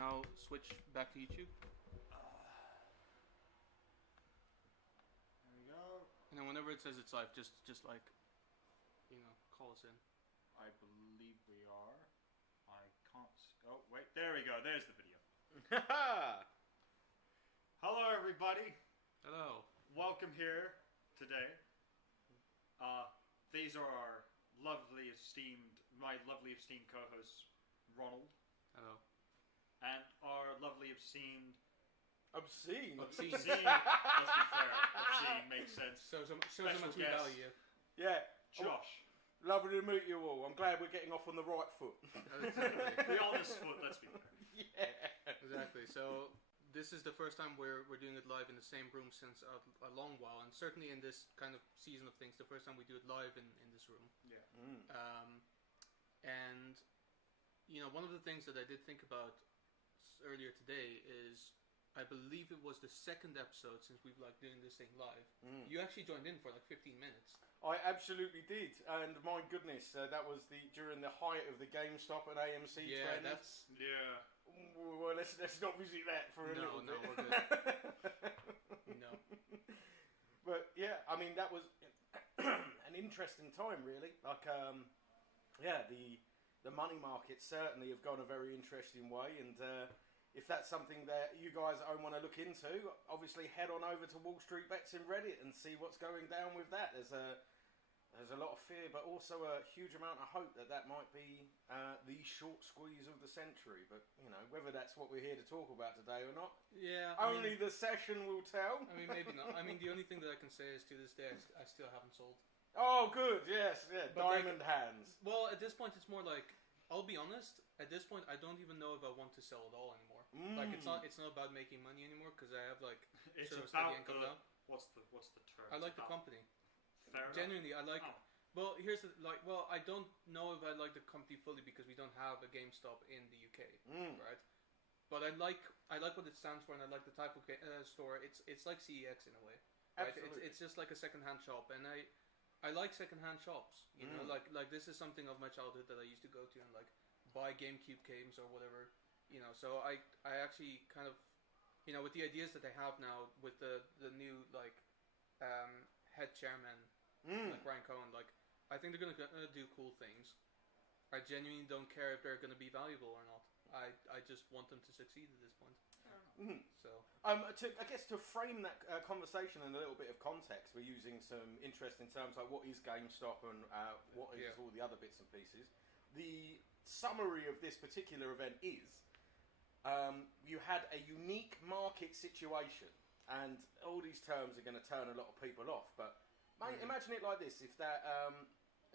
now switch back to YouTube. There we go. And then whenever it says it's live, just like, call us in. I believe we are. I can't. Oh wait, there we go. There's the video. Hello, everybody. Hello. Welcome here today. These are our my lovely esteemed co-hosts, Ronald. Hello. And our lovely esteemed... Obscene. Let's be fair. Obscene makes sense. So much we value. Yeah. Josh. Lovely to meet you all. I'm glad we're getting off on the right foot. Exactly. The honest foot, let's be fair. Yeah. Exactly. So this is the first time we're doing it live in the same room since a long while, and certainly in this kind of season of things, the first time we do it live in this room. Yeah. And one of the things that I did think about earlier today is I believe it was the second episode since we've doing this thing live. You actually joined in for 15 minutes. I absolutely did, and my goodness, that was during the height of the GameStop and AMC trend. Yeah. Well, let's not visit that for a little bit. No, we're good. No. But yeah, I mean that was an interesting time, really. The money markets certainly have gone a very interesting way, and if that's something that you guys at home want to look into, obviously head on over to Wall Street Bets in Reddit and see what's going down with that. There's a lot of fear, but also a huge amount of hope that might be the short squeeze of the century. But whether that's what we're here to talk about today or not, only the session will tell. I mean, maybe not. I mean, the only thing that I can say is to this day I still haven't sold. Oh, good, yes, yeah, but diamond hands. Well, at this point, it's more like, I'll be honest, at this point, I don't even know if I want to sell at all anymore. It's not about making money anymore, because I have, it's sort of about steady income now. What's the term? I like the company. Fair enough. Genuinely, I like... Well, here's the... I don't know if I like the company fully, because we don't have a GameStop in the UK, right? But I like what it stands for, and I like the type of store. It's like CEX in a way. Right? Absolutely. It's just like a second-hand shop, and I like second-hand shops. Like this is something of my childhood that I used to go to and buy GameCube games or whatever. So I actually kind of, with the ideas that they have now with the new head chairman Ryan Cohen, I think they're gonna do cool things. I genuinely don't care if they're gonna be valuable or not. I just want them to succeed at this point. So, I guess to frame that conversation in a little bit of context, we're using some interesting terms like what is GameStop and what is all the other bits and pieces. The summary of this particular event is you had a unique market situation, and all these terms are going to turn a lot of people off. But imagine it like this: if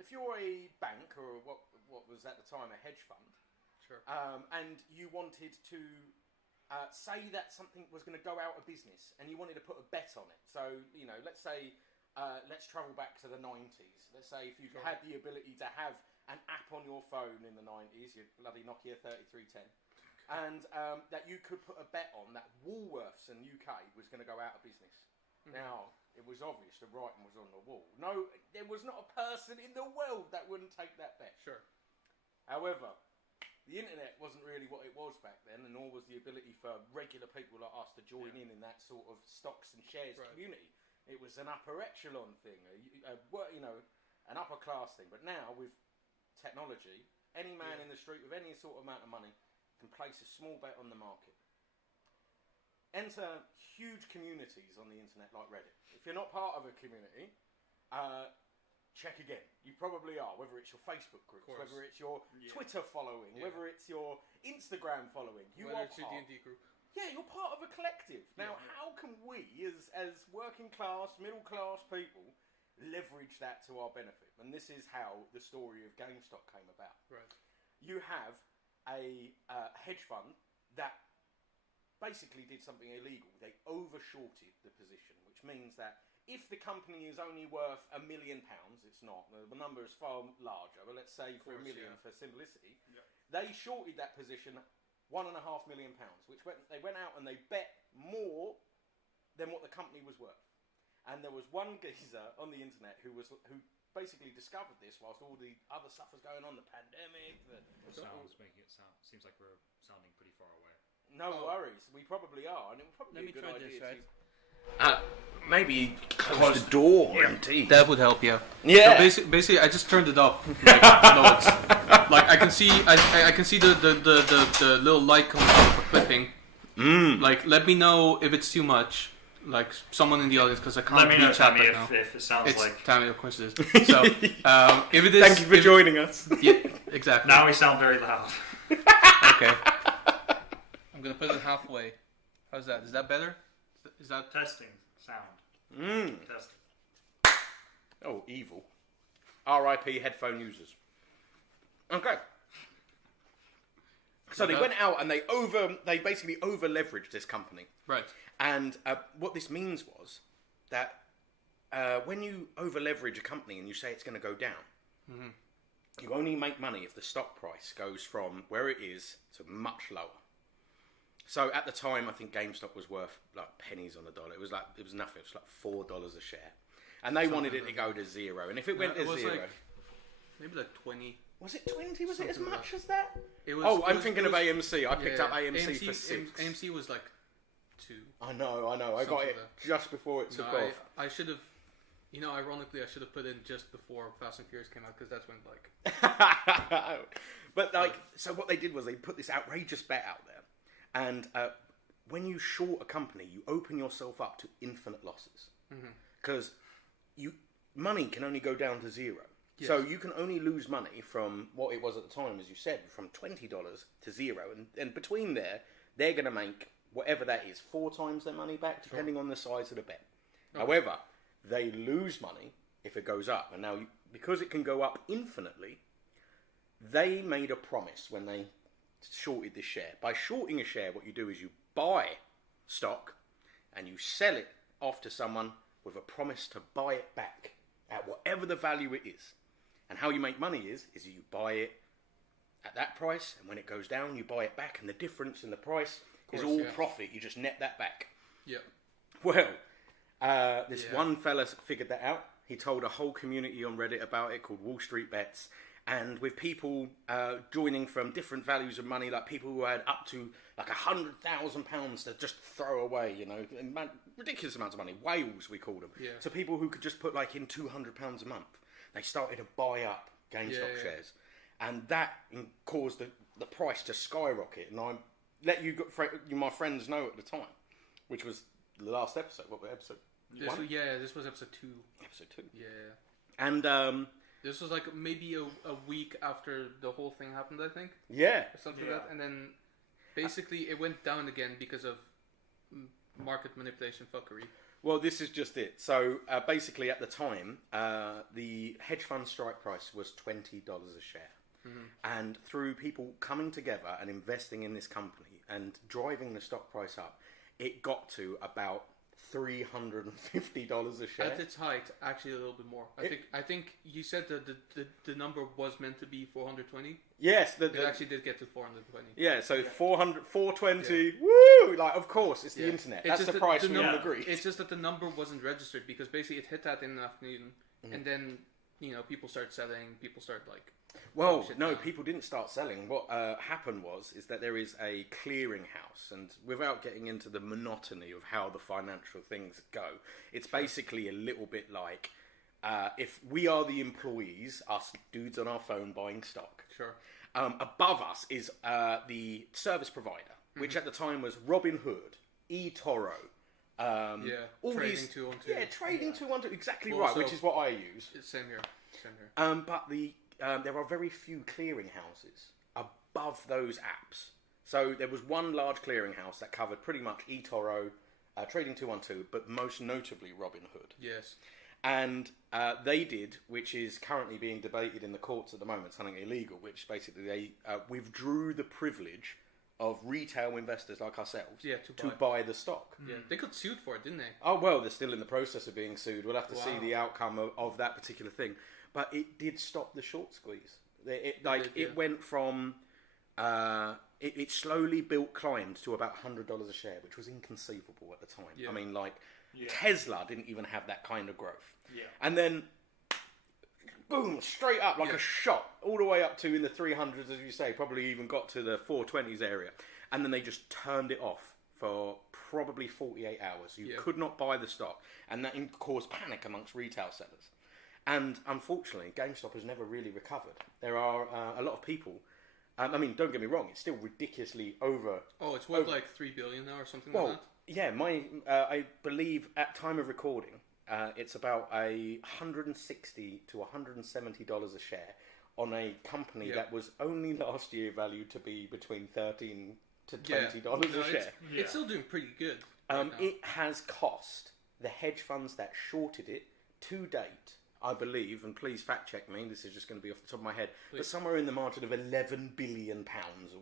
you're a bank or what was at the time a hedge fund, sure, and you wanted to say that something was going to go out of business, and you wanted to put a bet on it. So, let's say, let's travel back to the 90s. Let's say if you had the ability to have an app on your phone in the 90s, your bloody Nokia 3310, and that you could put a bet on that Woolworths in UK was going to go out of business. Now, it was obvious the writing was on the wall. No, there was not a person in the world that wouldn't take that bet. Sure. However, the internet wasn't really what it was back then, and nor was the ability for regular people like us to join in that sort of stocks and shares community. It was an upper echelon thing, an upper class thing. But now, with technology, any man in the street with any sort of amount of money can place a small bet on the market. Enter huge communities on the internet like Reddit. If you're not part of a community, check again. You probably are, whether it's your Facebook groups, whether it's your Twitter following, whether it's your Instagram following. Whether it's your D&D group. Yeah, you're part of a collective. Now, how can we, as working class, middle class people, leverage that to our benefit? And this is how the story of GameStop came about. Right. You have a hedge fund that basically did something illegal. They overshorted the position, which means that if the company is only worth £1 million, it's not. The number is far larger, but let's say for £1 million for simplicity, they shorted that position £1.5 million, which they went out and they bet more than what the company was worth. And there was one geezer on the internet who basically discovered this whilst all the other stuff was going on, the pandemic. Sounds making it sound. Seems like we're sounding pretty far away. No worries. We probably are, and it would probably Let be me a good try idea this, to... right? Maybe close the door, MT. That would help, yeah. Yeah. So basically, I just turned it up. Like, loads. Like I can see, I can see the little light coming up for clipping. Like, let me know if it's too much. Like someone in the audience, because I can't Let me know, read chat Tammy, right now. if it sounds It's like... Tammy, of course it is. So, if it is, Thank you for joining us. Yeah, exactly. Now we sound very loud. Okay. I'm gonna put it halfway. How's that? Is that better? Is that Testing sound. Testing. Oh, evil. R.I.P. headphone users. Okay. So they went out and they basically over leveraged this company. right? And what this means was that when you over leverage a company and you say it's going to go down, you only make money if the stock price goes from where it is to much lower. So at the time, I think GameStop was worth like pennies on the dollar. It was nothing. It was like $4 a share, and they wanted it to go to zero. And if it went to zero, like, maybe like 20. was it 20? Was it as Something much like as that? It was, I'm thinking of AMC. I picked up AMC for 6. AMC was like 2. I know. I got Something it like just before it took off. I should have. You know, ironically, I should have put in just before Fast and Furious came out, because that's when like. But like, so what they did was they put this outrageous bet out there, and when you short a company, you open yourself up to infinite losses, because money can only go down to zero. Yes. So you can only lose money from what it was at the time, as you said, from $20 to zero, and between there, they're going to make whatever that is 4 times their money back, depending on the size of the bet. Okay. However, they lose money if it goes up, and now because it can go up infinitely, they made a promise when they shorted this share. By shorting a share, what you do is you buy stock and you sell it off to someone with a promise to buy it back at whatever the value it is. And how you make money is you buy it at that price, and when it goes down, you buy it back, and the difference in the price is all profit. You just net that back. Yeah. Well, this one fella figured that out. He told a whole community on Reddit about it called Wall Street Bets. And with people joining from different values of money, like people who had up to like £100,000 to just throw away, you know, ridiculous amounts of money, whales we call them. Yeah. So people who could just put like in £200 a month, they started to buy up GameStop shares, and that caused the price to skyrocket. And I let my friends know at the time, which was the last episode. What was episode? This was episode 2. Episode 2. Yeah. And this was like maybe a week after the whole thing happened, I think. Yeah. Or something like that. And then basically it went down again because of market manipulation fuckery. Well, this is just it. So basically at the time, the hedge fund strike price was $20 a share. And through people coming together and investing in this company and driving the stock price up, it got to about $350 a share. At its height, actually a little bit more. I think you said that the number was meant to be 420. Yes, it actually did get to 420. Yeah, so 420. Woo! Like, of course, it's the internet. That's the price we all agree. It's just that the number wasn't registered, because basically it hit that in the afternoon, and then people started selling. People started like. Well, no, people didn't start selling. What happened is that there is a clearinghouse, and without getting into the monotony of how the financial things go, it's basically a little bit like if we are the employees, us dudes on our phone buying stock. Sure. Above us is the service provider, which at the time was Robinhood, eToro. All Trading these, 212. Yeah, Trading 212, exactly right, which is what I use. Same here. But there are very few clearinghouses above those apps. So there was one large clearinghouse that covered pretty much eToro, Trading 212, but most notably Robinhood. Yes. And they did, which is currently being debated in the courts at the moment, something illegal, which basically they withdrew the privilege of retail investors like ourselves to buy the stock. Yeah, they got sued for it, didn't they? Oh, well, they're still in the process of being sued. We'll have to see the outcome of that particular thing. But it did stop the short squeeze. It went from... It slowly climbed to about $100 a share, which was inconceivable at the time. Yeah. I mean, Tesla didn't even have that kind of growth. Yeah. And then, boom, straight up like a shot, all the way up to in the 300s, as you say, probably even got to the 420s area. and then they just turned it off for probably 48 hours. You could not buy the stock, and that caused panic amongst retail sellers. And unfortunately, GameStop has never really recovered. There are a lot of people. I mean, don't get me wrong; it's still ridiculously over. Oh, it's worth like $3 billion now or something like that. Yeah, I believe at time of recording, it's about $160 to $170 a share on a company that was only last year valued to be between $13 to $20 a share. It's still doing pretty good. It has cost the hedge funds that shorted it to date, I believe, and please fact check me, this is just going to be off the top of my head, but somewhere in the margin of £11 billion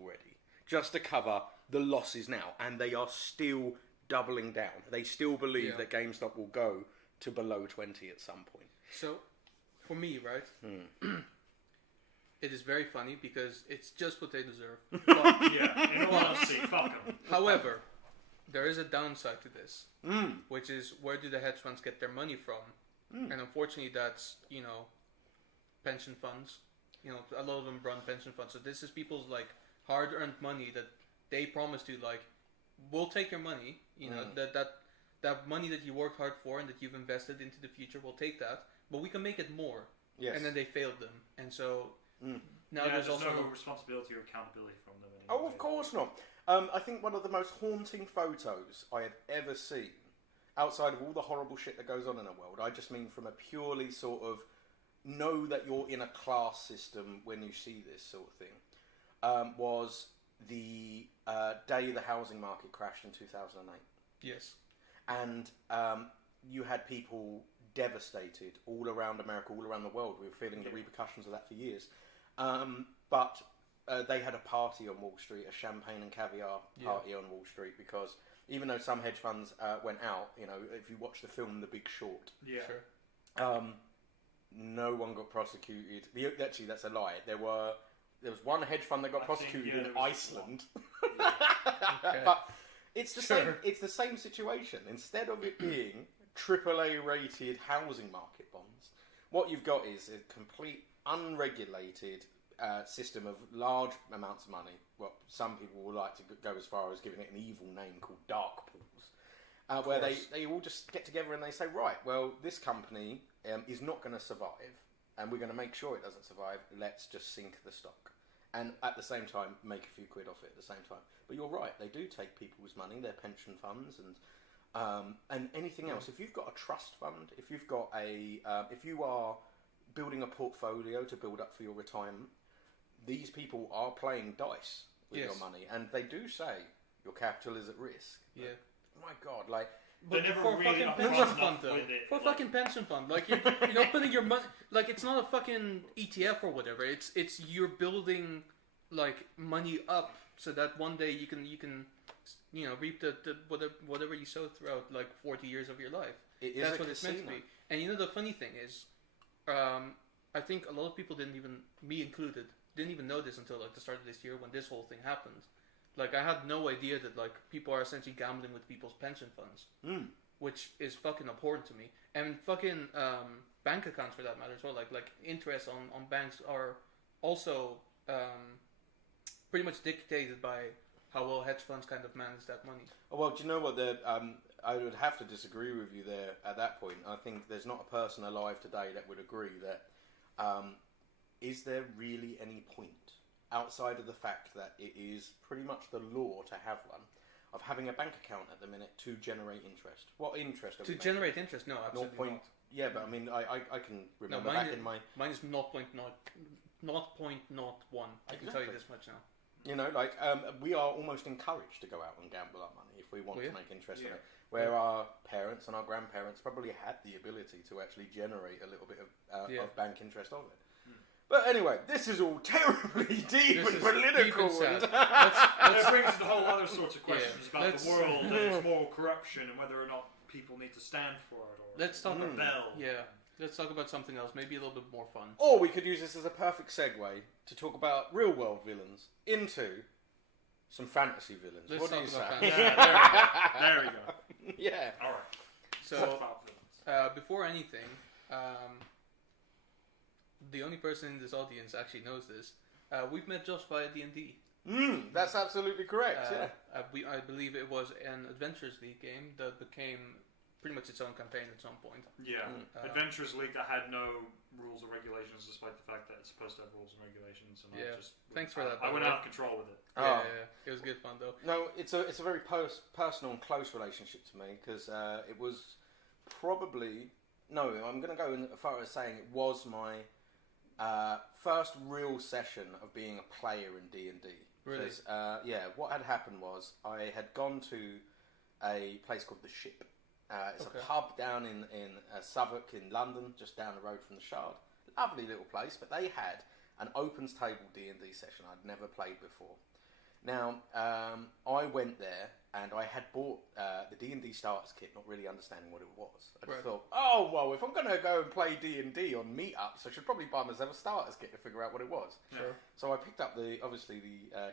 already, just to cover the losses now, and they are still doubling down. They still believe that GameStop will go to below 20 at some point. So, for me, right, it is very funny because it's just what they deserve. But, in all honesty, fuck them. However, there is a downside to this, which is where do the hedge funds get their money from? And unfortunately, that's, pension funds. A lot of them run pension funds. So this is people's, hard-earned money that they promise to, we'll take your money, that money that you worked hard for and that you've invested into the future, we'll take that, but we can make it more. Yes. And then they failed them. And so now there's also no responsibility or accountability from them anymore. Oh, of course not. I think one of the most haunting photos I have ever seen, outside of all the horrible shit that goes on in the world, I just mean from a purely sort of know that you're in a class system when you see this sort of thing, was the day the housing market crashed in 2008. Yes. And you had people devastated all around America, all around the world. We were feeling the repercussions of that for years. But they had a party on Wall Street, a champagne and caviar party on Wall Street, because even though some hedge funds went out, if you watch the film The Big Short, no one got prosecuted. Actually, that's a lie. There was one hedge fund that got prosecuted in Iceland. But it's the same. It's the same situation. Instead of it being AAA rated housing market bonds, what you've got is a complete unregulated system of large amounts of money. Well, some people would like to go as far as giving it an evil name called dark pools, where they all just get together and they say, right, well, this company is not going to survive, and we're going to make sure it doesn't survive. Let's just sink the stock, and at the same time make a few quid off it at the same time. But you're right, they do take people's money, their pension funds, and anything else. If you've got a trust fund, if you've got if you are building a portfolio to build up for your retirement, these people are playing dice with your money, and they do say your capital is at risk. Yeah. My God, They're never for really fucking upfront pension enough fund, though. with it. For a fucking pension fund, you're not putting your money. It's not a fucking ETF or whatever. It's you're building money up so that one day you can reap the whatever you sow throughout 40 years of your life. That's what it's meant to be. And the funny thing is, I think a lot of people me included, didn't even know this until the start of this year when this whole thing happened. I had no idea that people are essentially gambling with people's pension funds, which is fucking abhorrent to me. And fucking bank accounts for that matter as well. Interest on banks are also pretty much dictated by how well hedge funds kind of manage that money. Oh, well, do you know what? I would have to disagree with you there at that point. I think there's not a person alive today that would agree that is there really any point, outside of the fact that it is pretty much the law to have one, of having a bank account at the minute to generate interest? What interest? To generate interest? No, absolutely not. Yeah, but I mean, I can remember mine back in my... Mine is 0.01. I can tell you this much now. We are almost encouraged to go out and gamble our money if we want to make interest in it. Where our parents and our grandparents probably had the ability to actually generate a little bit of bank interest of it. But anyway, this is all terribly deep and political. It brings into whole other sorts of questions about the world and its moral corruption and whether or not people need to stand for it or let's talk rebel. Let's talk about something else, maybe a little bit more fun. Or we could use this as a perfect segue to talk about real world villains into some fantasy villains. Let's what do talk you say? about fantasy. There we go. Yeah. All right. So, before anything, the only person in this audience actually knows this. We've met Josh via D&D. That's absolutely correct. I believe it was an Adventures League game that became pretty much its own campaign at some point. Yeah, Adventures League that had no rules or regulations, despite the fact that it's supposed to have rules and regulations. And thanks for that. I went out of control with it. Yeah, it was good fun though. No, it's a very personal and close relationship to me because it was probably I'm going to go as far as saying it was my first real session of being a player in D&D. Really? What had happened was I had gone to a place called The Ship. It's a pub down in Southwark in London, just down the road from the Shard. Lovely little place, but they had an opens table D&D session I'd never played before. Now, I went there and I had bought the D&D starters kit, not really understanding what it was. I just thought, if I'm going to go and play D&D on meetups, I should probably buy myself a starters kit to figure out what it was. Sure. So I picked up the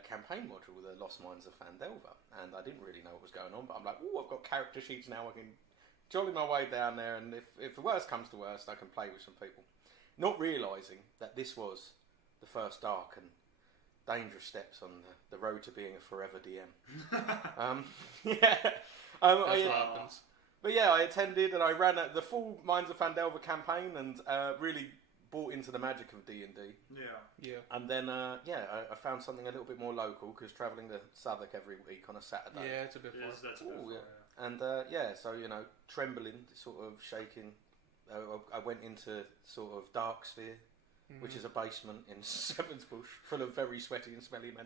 campaign module, the Lost Mines of Fandelver, and I didn't really know what was going on, but I'm like, I've got character sheets now, I can jolly my way down there, and if the worst comes to worst, I can play with some people. Not realising that this was the first dark and dangerous steps on the road to being a forever DM. That's what happens. But yeah, I attended and I ran the full Mines of Fandelver campaign and really bought into the magic of D&D. Yeah. And then, I found something a little bit more local because travelling to Southwark every week on a Saturday. Yeah, it's a bit far. That's a bit far, yeah. And so, trembling, sort of shaking. I went into sort of Dark Sphere, which is a basement in Seventh Bush, full of very sweaty and smelly men.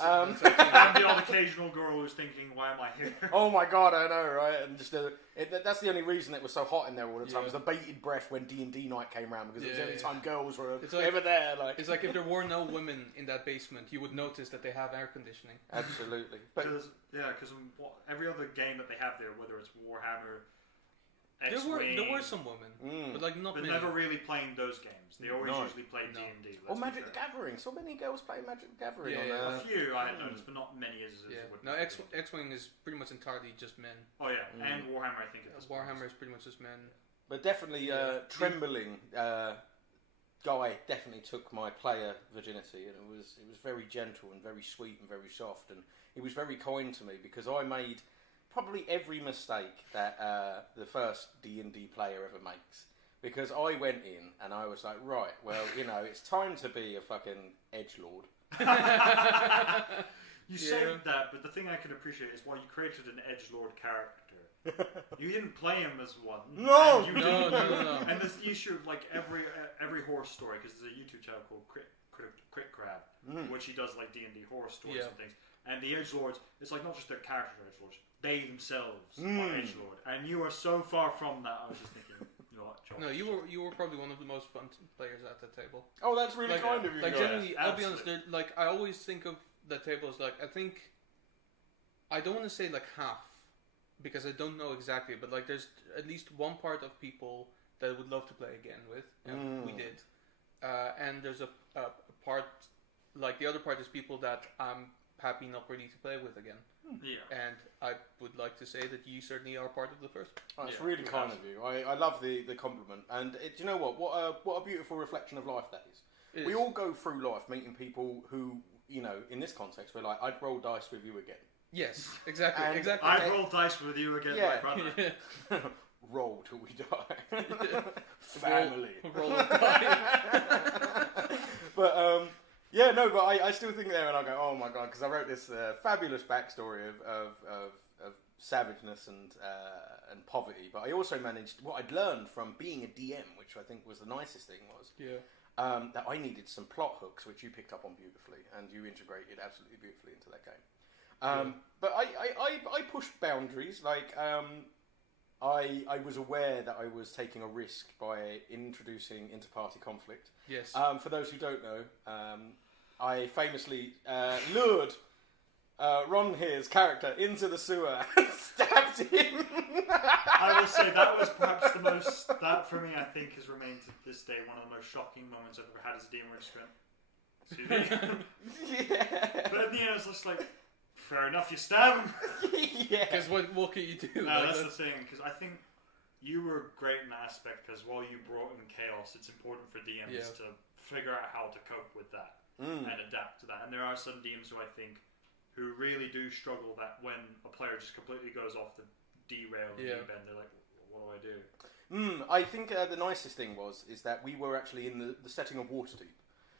And the odd occasional girl who's thinking, why am I here? Oh my god, I know, right? And just that's the only reason it was so hot in there all the time. It was the bated breath when D&D night came around because it was the only time girls were ever there. It's like if there were no women in that basement, you would notice that they have air conditioning. Absolutely. Because every other game that they have there, whether it's Warhammer, X-Wing, there were some women, but not many. Never really playing those games. They always usually play D&D. Or Magic the Gathering. So many girls play Magic the Gathering. A few I had noticed, but not many as it would. No, X-Wing is pretty much entirely just men. Oh yeah, and Warhammer I think it is. Warhammer is pretty much just men. But definitely, trembling guy definitely took my player virginity, and it was very gentle and very sweet and very soft, and he was very kind to me because I made probably every mistake that the first D&D player ever makes. Because I went in and I was like, right, well, it's time to be a fucking edgelord. You say that, but the thing I can appreciate is why you created an edgelord character. You didn't play him as one. No! No. And this issue of like every horror story, because there's a YouTube channel called Crit Crab, which he does like D&D horror stories and things. And the edgelords, it's like not just their character edgelords, they themselves are edgelord. And you are so far from that. I was just thinking, Josh. No, you were probably one of the most fun players at the table. Oh, that's really kind of you. Like guys. generally, I'll be honest. I always think of the table as I don't want to say like half because I don't know exactly, but like there's at least one part of people that I would love to play again with, and we did. And there's a part, like the other part is people that I'm happy not ready to play with again. Yeah. And I would like to say that you certainly are part of the first. Oh, it's really kind of you. I love the compliment. And do you know what? What a beautiful reflection of life that is. We all go through life meeting people who, in this context, we're like, I'd roll dice with you again. Yes, exactly. I'd roll dice with you again, my brother. Roll till we die. Family. Roll die. But, but I still think there and I go, oh my god, because I wrote this fabulous backstory of savageness and poverty, but I also managed, what I'd learned from being a DM, which I think was the nicest thing was, that I needed some plot hooks, which you picked up on beautifully, and you integrated absolutely beautifully into that game. But I pushed boundaries, I was aware that I was taking a risk by introducing inter-party conflict. Yes. For those who don't know, I famously lured Ron here's character into the sewer and stabbed him. I will say that was perhaps that for me I think has remained to this day one of the most shocking moments I've ever had as a DM registrant. But at the end it's just like, fair enough, you stab him. Because what can you do? That's the thing, because I think you were great in that aspect, because while you brought in chaos, it's important for DMs to figure out how to cope with that. and adapt to that. And there are some DMs who really do struggle that when a player just completely goes off the derail deep end, they're like, what do I do? I think the nicest thing is that we were actually in the setting of Waterdeep.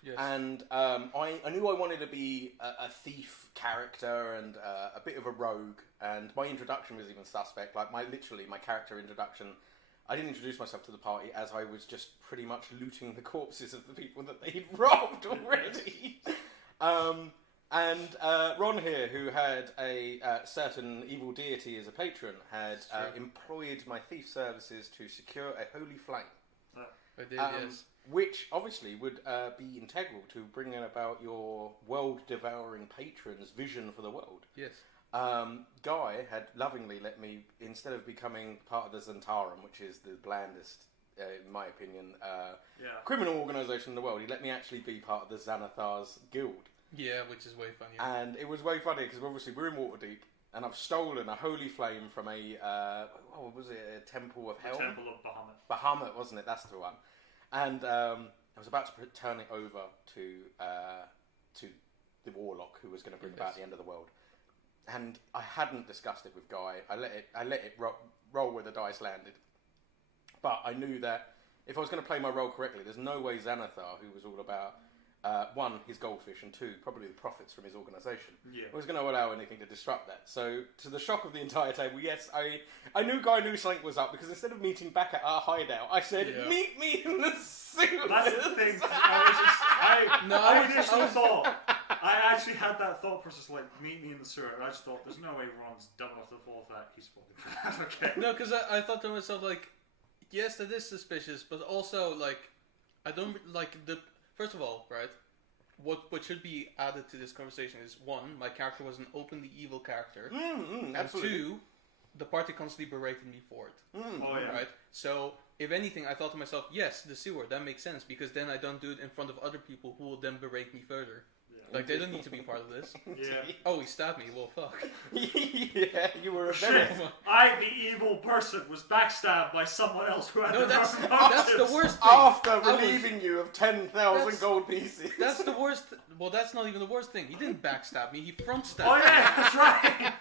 Yes. And I knew I wanted to be a thief character and a bit of a rogue, and my introduction was even suspect. Like my character introduction, I didn't introduce myself to the party as I was just pretty much looting the corpses of the people that they'd robbed already. And Ron here, who had a certain evil deity as a patron, had employed my thief services to secure a holy flame. I did, yes. Which obviously would be integral to bringing about your world-devouring patron's vision for the world. Yes. Guy had lovingly let me, instead of becoming part of the Zentarum, which is the blandest, in my opinion, criminal organisation in the world, he let me actually be part of the Xanathar's guild. Yeah, which is way funny. And it was way funny because obviously we're in Waterdeep, and I've stolen a holy flame from a what was it? A temple of hell. The Temple of Bahamut. Bahamut, wasn't it? That's the one. And I was about to turn it over to the warlock who was going to bring about the end of the world, and I hadn't discussed it with Guy. I let it roll where the dice landed, but I knew that if I was going to play my role correctly, there's no way Xanathar, who was all about one, his goldfish, and two, probably the profits from his organisation, was going to allow anything to disrupt that. So, to the shock of the entire table, yes, I knew Guy knew something was up, because instead of meeting back at our hideout, I said, meet me in the sewer. That's the thing. I actually had that thought process, like, meet me in the sewer, and I just thought, there's no way Ron's dumb enough to fall for that. He's falling for that. Okay. No, because I thought to myself, like, yes, that is suspicious, but also, like, I don't, like, first of all, right, what should be added to this conversation is, one, my character was an openly evil character, and absolutely. two, the party constantly berated me for it. Right? So, if anything, I thought to myself, yes, the sewer, that makes sense, because then I don't do it in front of other people who will then berate me further. Like, they don't need to be part of this. Oh, he stabbed me. Well, fuck. Yeah, you were a shit. I, the evil person, was backstabbed by someone else who had that's the worst thing. After relieving you of 10,000 gold pieces. That's the worst. Well, that's not even the worst thing. He didn't backstab me. He front stabbed me. Oh, yeah, that's right.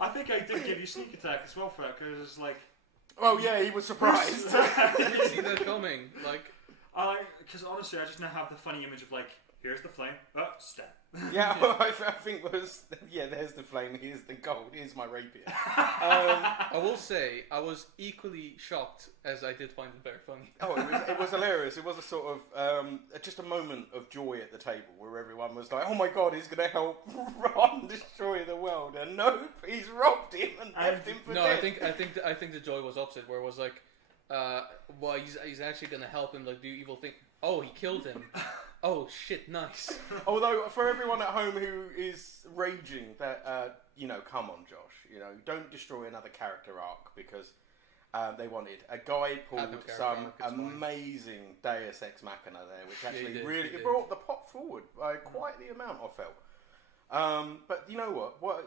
I think I did give you sneak attack as well for that, because it's like... Oh, yeah, he was surprised. I didn't see that coming. Like... Because honestly, I just now have the funny image of, like, here's the flame. Oh, stab. Yeah, I think there's the flame. Here's the gold. Here's my rapier. I will say, I was equally shocked as I did find it very funny. Oh, it was hilarious. It was a sort of just a moment of joy at the table where everyone was like, "Oh my god, he's going to help Ron destroy the world," and no, he's robbed him and left him for dead. I think the joy was opposite, where it was like, well, he's actually going to help him like do evil thing. Oh, he killed him. Oh shit, nice. Although for everyone at home who is raging that, come on, Josh, don't destroy another character arc because they wanted a guy pulled some amazing Deus Ex Machina there, which actually it brought the pot forward by quite the amount, I felt. But you know what? What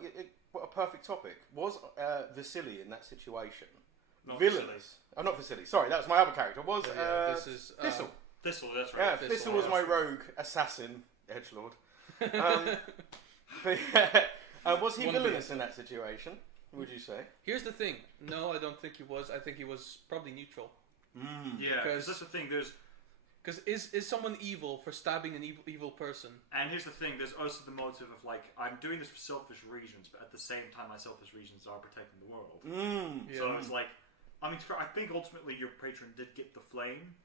a perfect topic was Vasily in that situation. Not Villains. Vasily. Oh, not Vasily. Sorry, that was my other character. Was this is Thistle. Thistle, that's right. Yeah, Thistle was my rogue assassin, edgelord. Was he villainous in that situation, would you say? Here's the thing. No, I don't think he was. I think he was probably neutral. Yeah, because that's the thing. Because is someone evil for stabbing an evil person? And here's the thing. There's also the motive of, like, I'm doing this for selfish reasons, but at the same time, my selfish reasons are protecting the world. So it's like, I mean, I think ultimately your patron did get the flame,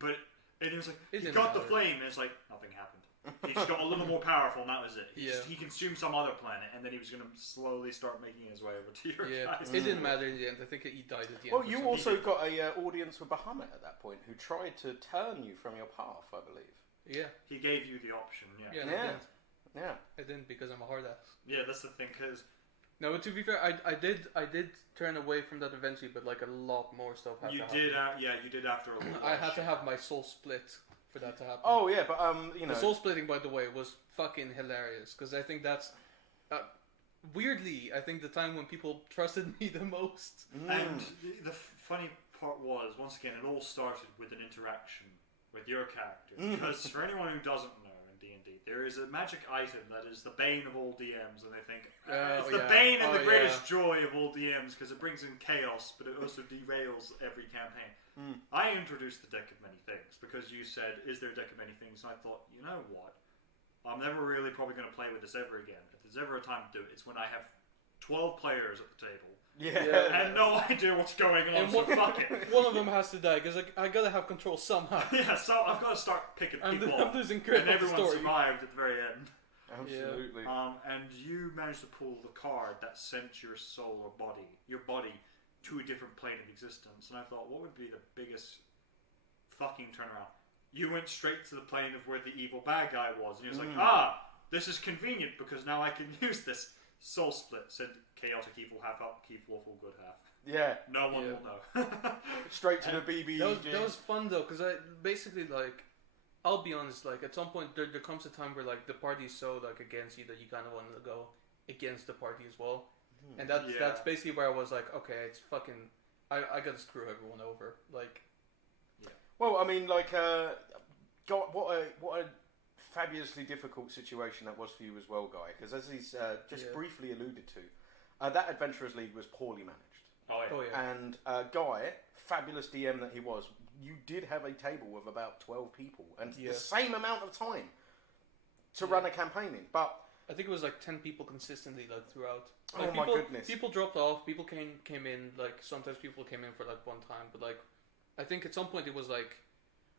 but... And it was like, he got the flame, and it's like, nothing happened. He just got a little more powerful, and that was it. He consumed some other planet, and then he was going to slowly start making his way over to your guys. It didn't matter in the end. I think he died at the end. Well, you also got a audience with Bahamut at that point, who tried to turn you from your path, I believe. Yeah. He gave you the option, Yeah. I didn't because I'm a hard ass. Yeah, that's the thing, because... No, but to be fair, I did turn away from that eventually, but like a lot more stuff had to happen. You did after a little I had to have my soul split for that to happen. Oh yeah, but the soul splitting, by the way, was fucking hilarious because I think that's weirdly, I think the time when people trusted me the most. And the funny part was, once again, it all started with an interaction with your character. Because for anyone who doesn't know in D&D, there is a magic item that is the bane of all DMs, and they think it's yeah. the bane and the greatest joy of all DMs because it brings in chaos, but it also derails every campaign. I introduced the deck of many things because you said, "Is there a deck of many things?" And I thought, you know what? I'm never really probably going to play with this ever again. If there's ever a time to do it, it's when I have 12 players at the table. And no idea what's going on, so fuck it. One of them has to die, because I gotta have control somehow. So I've got to start picking people I'm up. losing grip and of the everyone story. survived at the very end. Absolutely. And you managed to pull the card that sent your soul or your body, to a different plane of existence. And I thought, what would be the biggest fucking turnaround? You went straight to the plane of where the evil bad guy was, and he was like, this is convenient because now I can use this. Soul split, said chaotic evil half up, keep lawful good half. Yeah. No one will know. Straight to the BB. That was fun though, because I basically, like, I'll be honest, like, at some point there comes a time where, like, the party's so, like, against you that you kind of want to go against the party as well. And that's basically where I was like, okay, it's fucking, I gotta screw everyone over. Like, well, I mean, like, God, what a fabulously difficult situation that was for you as well, Guy, because as he's just briefly alluded to, that Adventurers League was poorly managed. And Guy, fabulous DM that he was, you did have a table of about 12 people and the same amount of time to run a campaign in. But I think it was like 10 people consistently, like, throughout. Like, my goodness. People dropped off, people came in, like, sometimes people came in for, like, one time, but, like, I think at some point it was, like,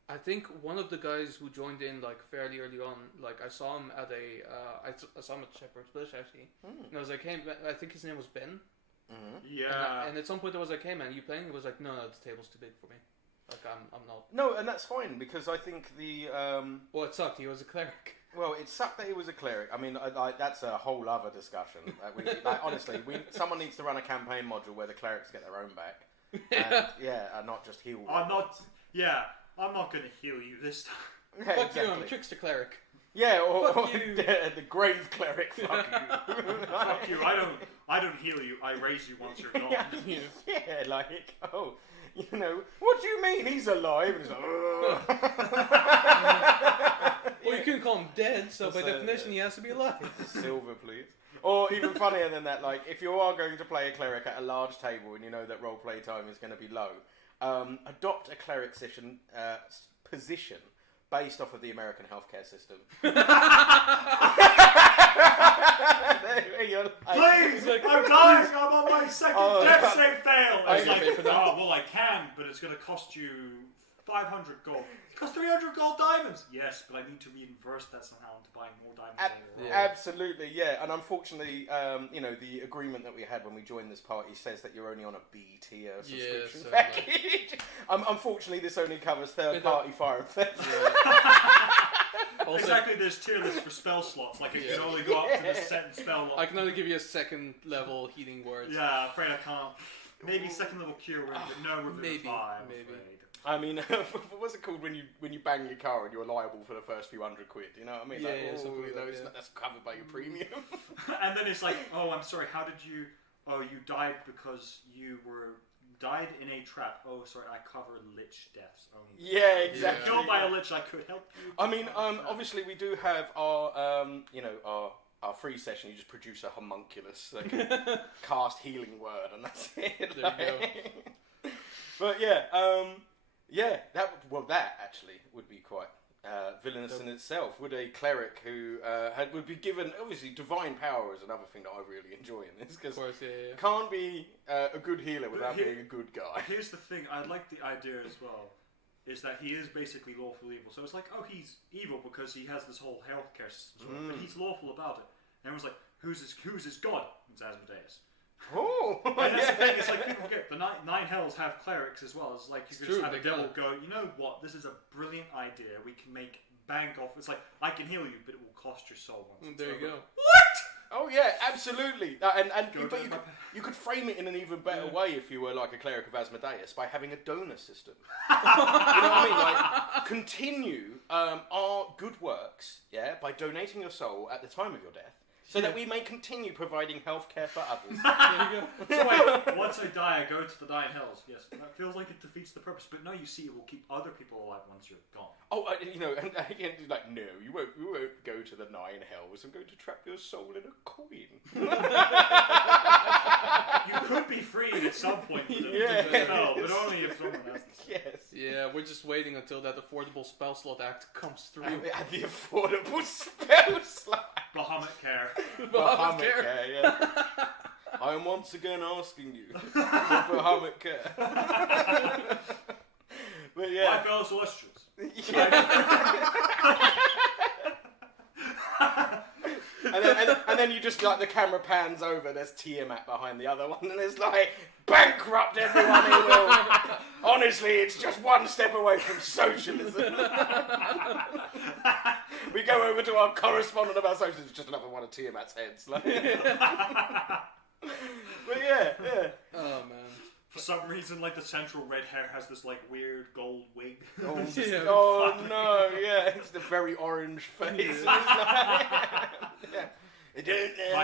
I think one of the guys who joined in, like, fairly early on, like, I saw him at I saw him at Shepherd's Bush, actually. And I was like, hey, I think his name was Ben. And at some point I was like, hey man, you playing? He was like, no, the table's too big for me. Like, I'm not. No, and that's fine, because I think the... Well, it sucked, he was a cleric. Well, it sucked that he was a cleric. I mean, that's a whole other discussion. Honestly, someone needs to run a campaign module where the clerics get their own back. And not just heal. I'm not going to heal you this time. Yeah, fuck you, I'm a trickster cleric. Yeah, or you. The grave cleric. Fuck you. Fuck you. I don't heal you. I raise you once you're gone. Yeah, like, oh, you know, what do you mean he's alive? And he's like, well, you can call him dead, so by definition he has to be alive. Silver, please. Or even funnier than that, like, if you are going to play a cleric at a large table and you know that roleplay time is going to be low, adopt a cleric position based off of the American healthcare system. Please, I'm dying. I'm on my second death save fail. It's like, well, I can, but it's going to cost you 500 gold. It costs 300 gold diamonds. Yes, but I need to reimburse that somehow into buying more diamonds. Absolutely, yeah. And unfortunately, the agreement that we had when we joined this party says that you're only on a B tier subscription package. Unfortunately, this only covers third-party fire and theft. Also, exactly, there's tier lists for spell slots. Like, you can only go up to the second spell. I can only give you a second level healing word. Yeah, I'm afraid I can't. Maybe second level cure word, but no, we're maybe 5. Maybe. I mean, what's it called when you bang your car and you're liable for the first few $100? You know what I mean? That's covered by your premium. And then it's like, oh, I'm sorry. How did you? Oh, you died because you died in a trap. Oh, sorry, I cover lich deaths only. Yeah, exactly. Killed by a lich, I could help you. I mean, obviously we do have our our free session. You just produce a homunculus that can cast healing word, and that's it. There you go. But that actually would be quite villainous in itself. Would a cleric who would be given, obviously, divine power is another thing that I really enjoy in this, because can't be a good healer without being a good guy. Here's the thing, I like the idea as well, is that he is basically lawful evil. So it's like, oh, he's evil because he has this whole healthcare system, but he's lawful about it. And everyone's like, who's his god? It's Asmodeus. Oh, and that's the thing. It's like, people forget the nine hells have clerics as well. It's like you can just have a devil go, you know what? This is a brilliant idea. We can make bank off. It's like, I can heal you, but it will cost your soul once. There you go. What? Oh yeah, absolutely. You could frame it in an even better way if you were like a cleric of Asmodeus by having a donor system. You know what I mean? Like, continue our good works, by donating your soul at the time of your death. so that we may continue providing healthcare for others. There you go. So wait, once I die, I go to the dying hells. Yes, that feels like it defeats the purpose. But no, you see, it will keep other people alive once you're gone. Oh, and like, no, you won't go to the 9 hells. I'm going to trap your soul in a coin. You could be freed at some point with Yeah. spell, but only if someone has the spell. Yes. Yeah, we're just waiting until that affordable spell slot act comes through. And the affordable spell slot. Bahamut care. Bahamut care, yeah. I am once again asking you for Bahamut care. But yeah. My fellow Celestials. And then you just like the camera pans over. There's Tiamat behind the other one, and there's like bankrupt everyone in the world. Honestly, it's just one step away from socialism. We go over to our correspondent about socialism. It's just another one of Tiamat's heads. Like. But yeah. Oh man. For some reason, like the central red hair has this like weird gold wig. Oh no, yeah, it's the very orange face. My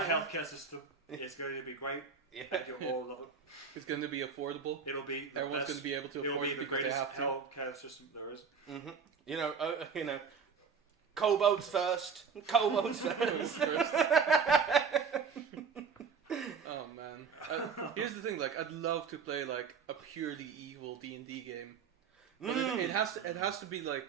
healthcare system is going to be great. Yeah. You'll all love it. It's going to be affordable. It'll be the Everyone's best, going to be able to it'll afford be it the because they greatest have to. healthcare system there is. Mm-hmm. Kobolds first. Kobolds first. Oh man. Here's the thing, like I'd love to play like a purely evil D&D game. But it has to be like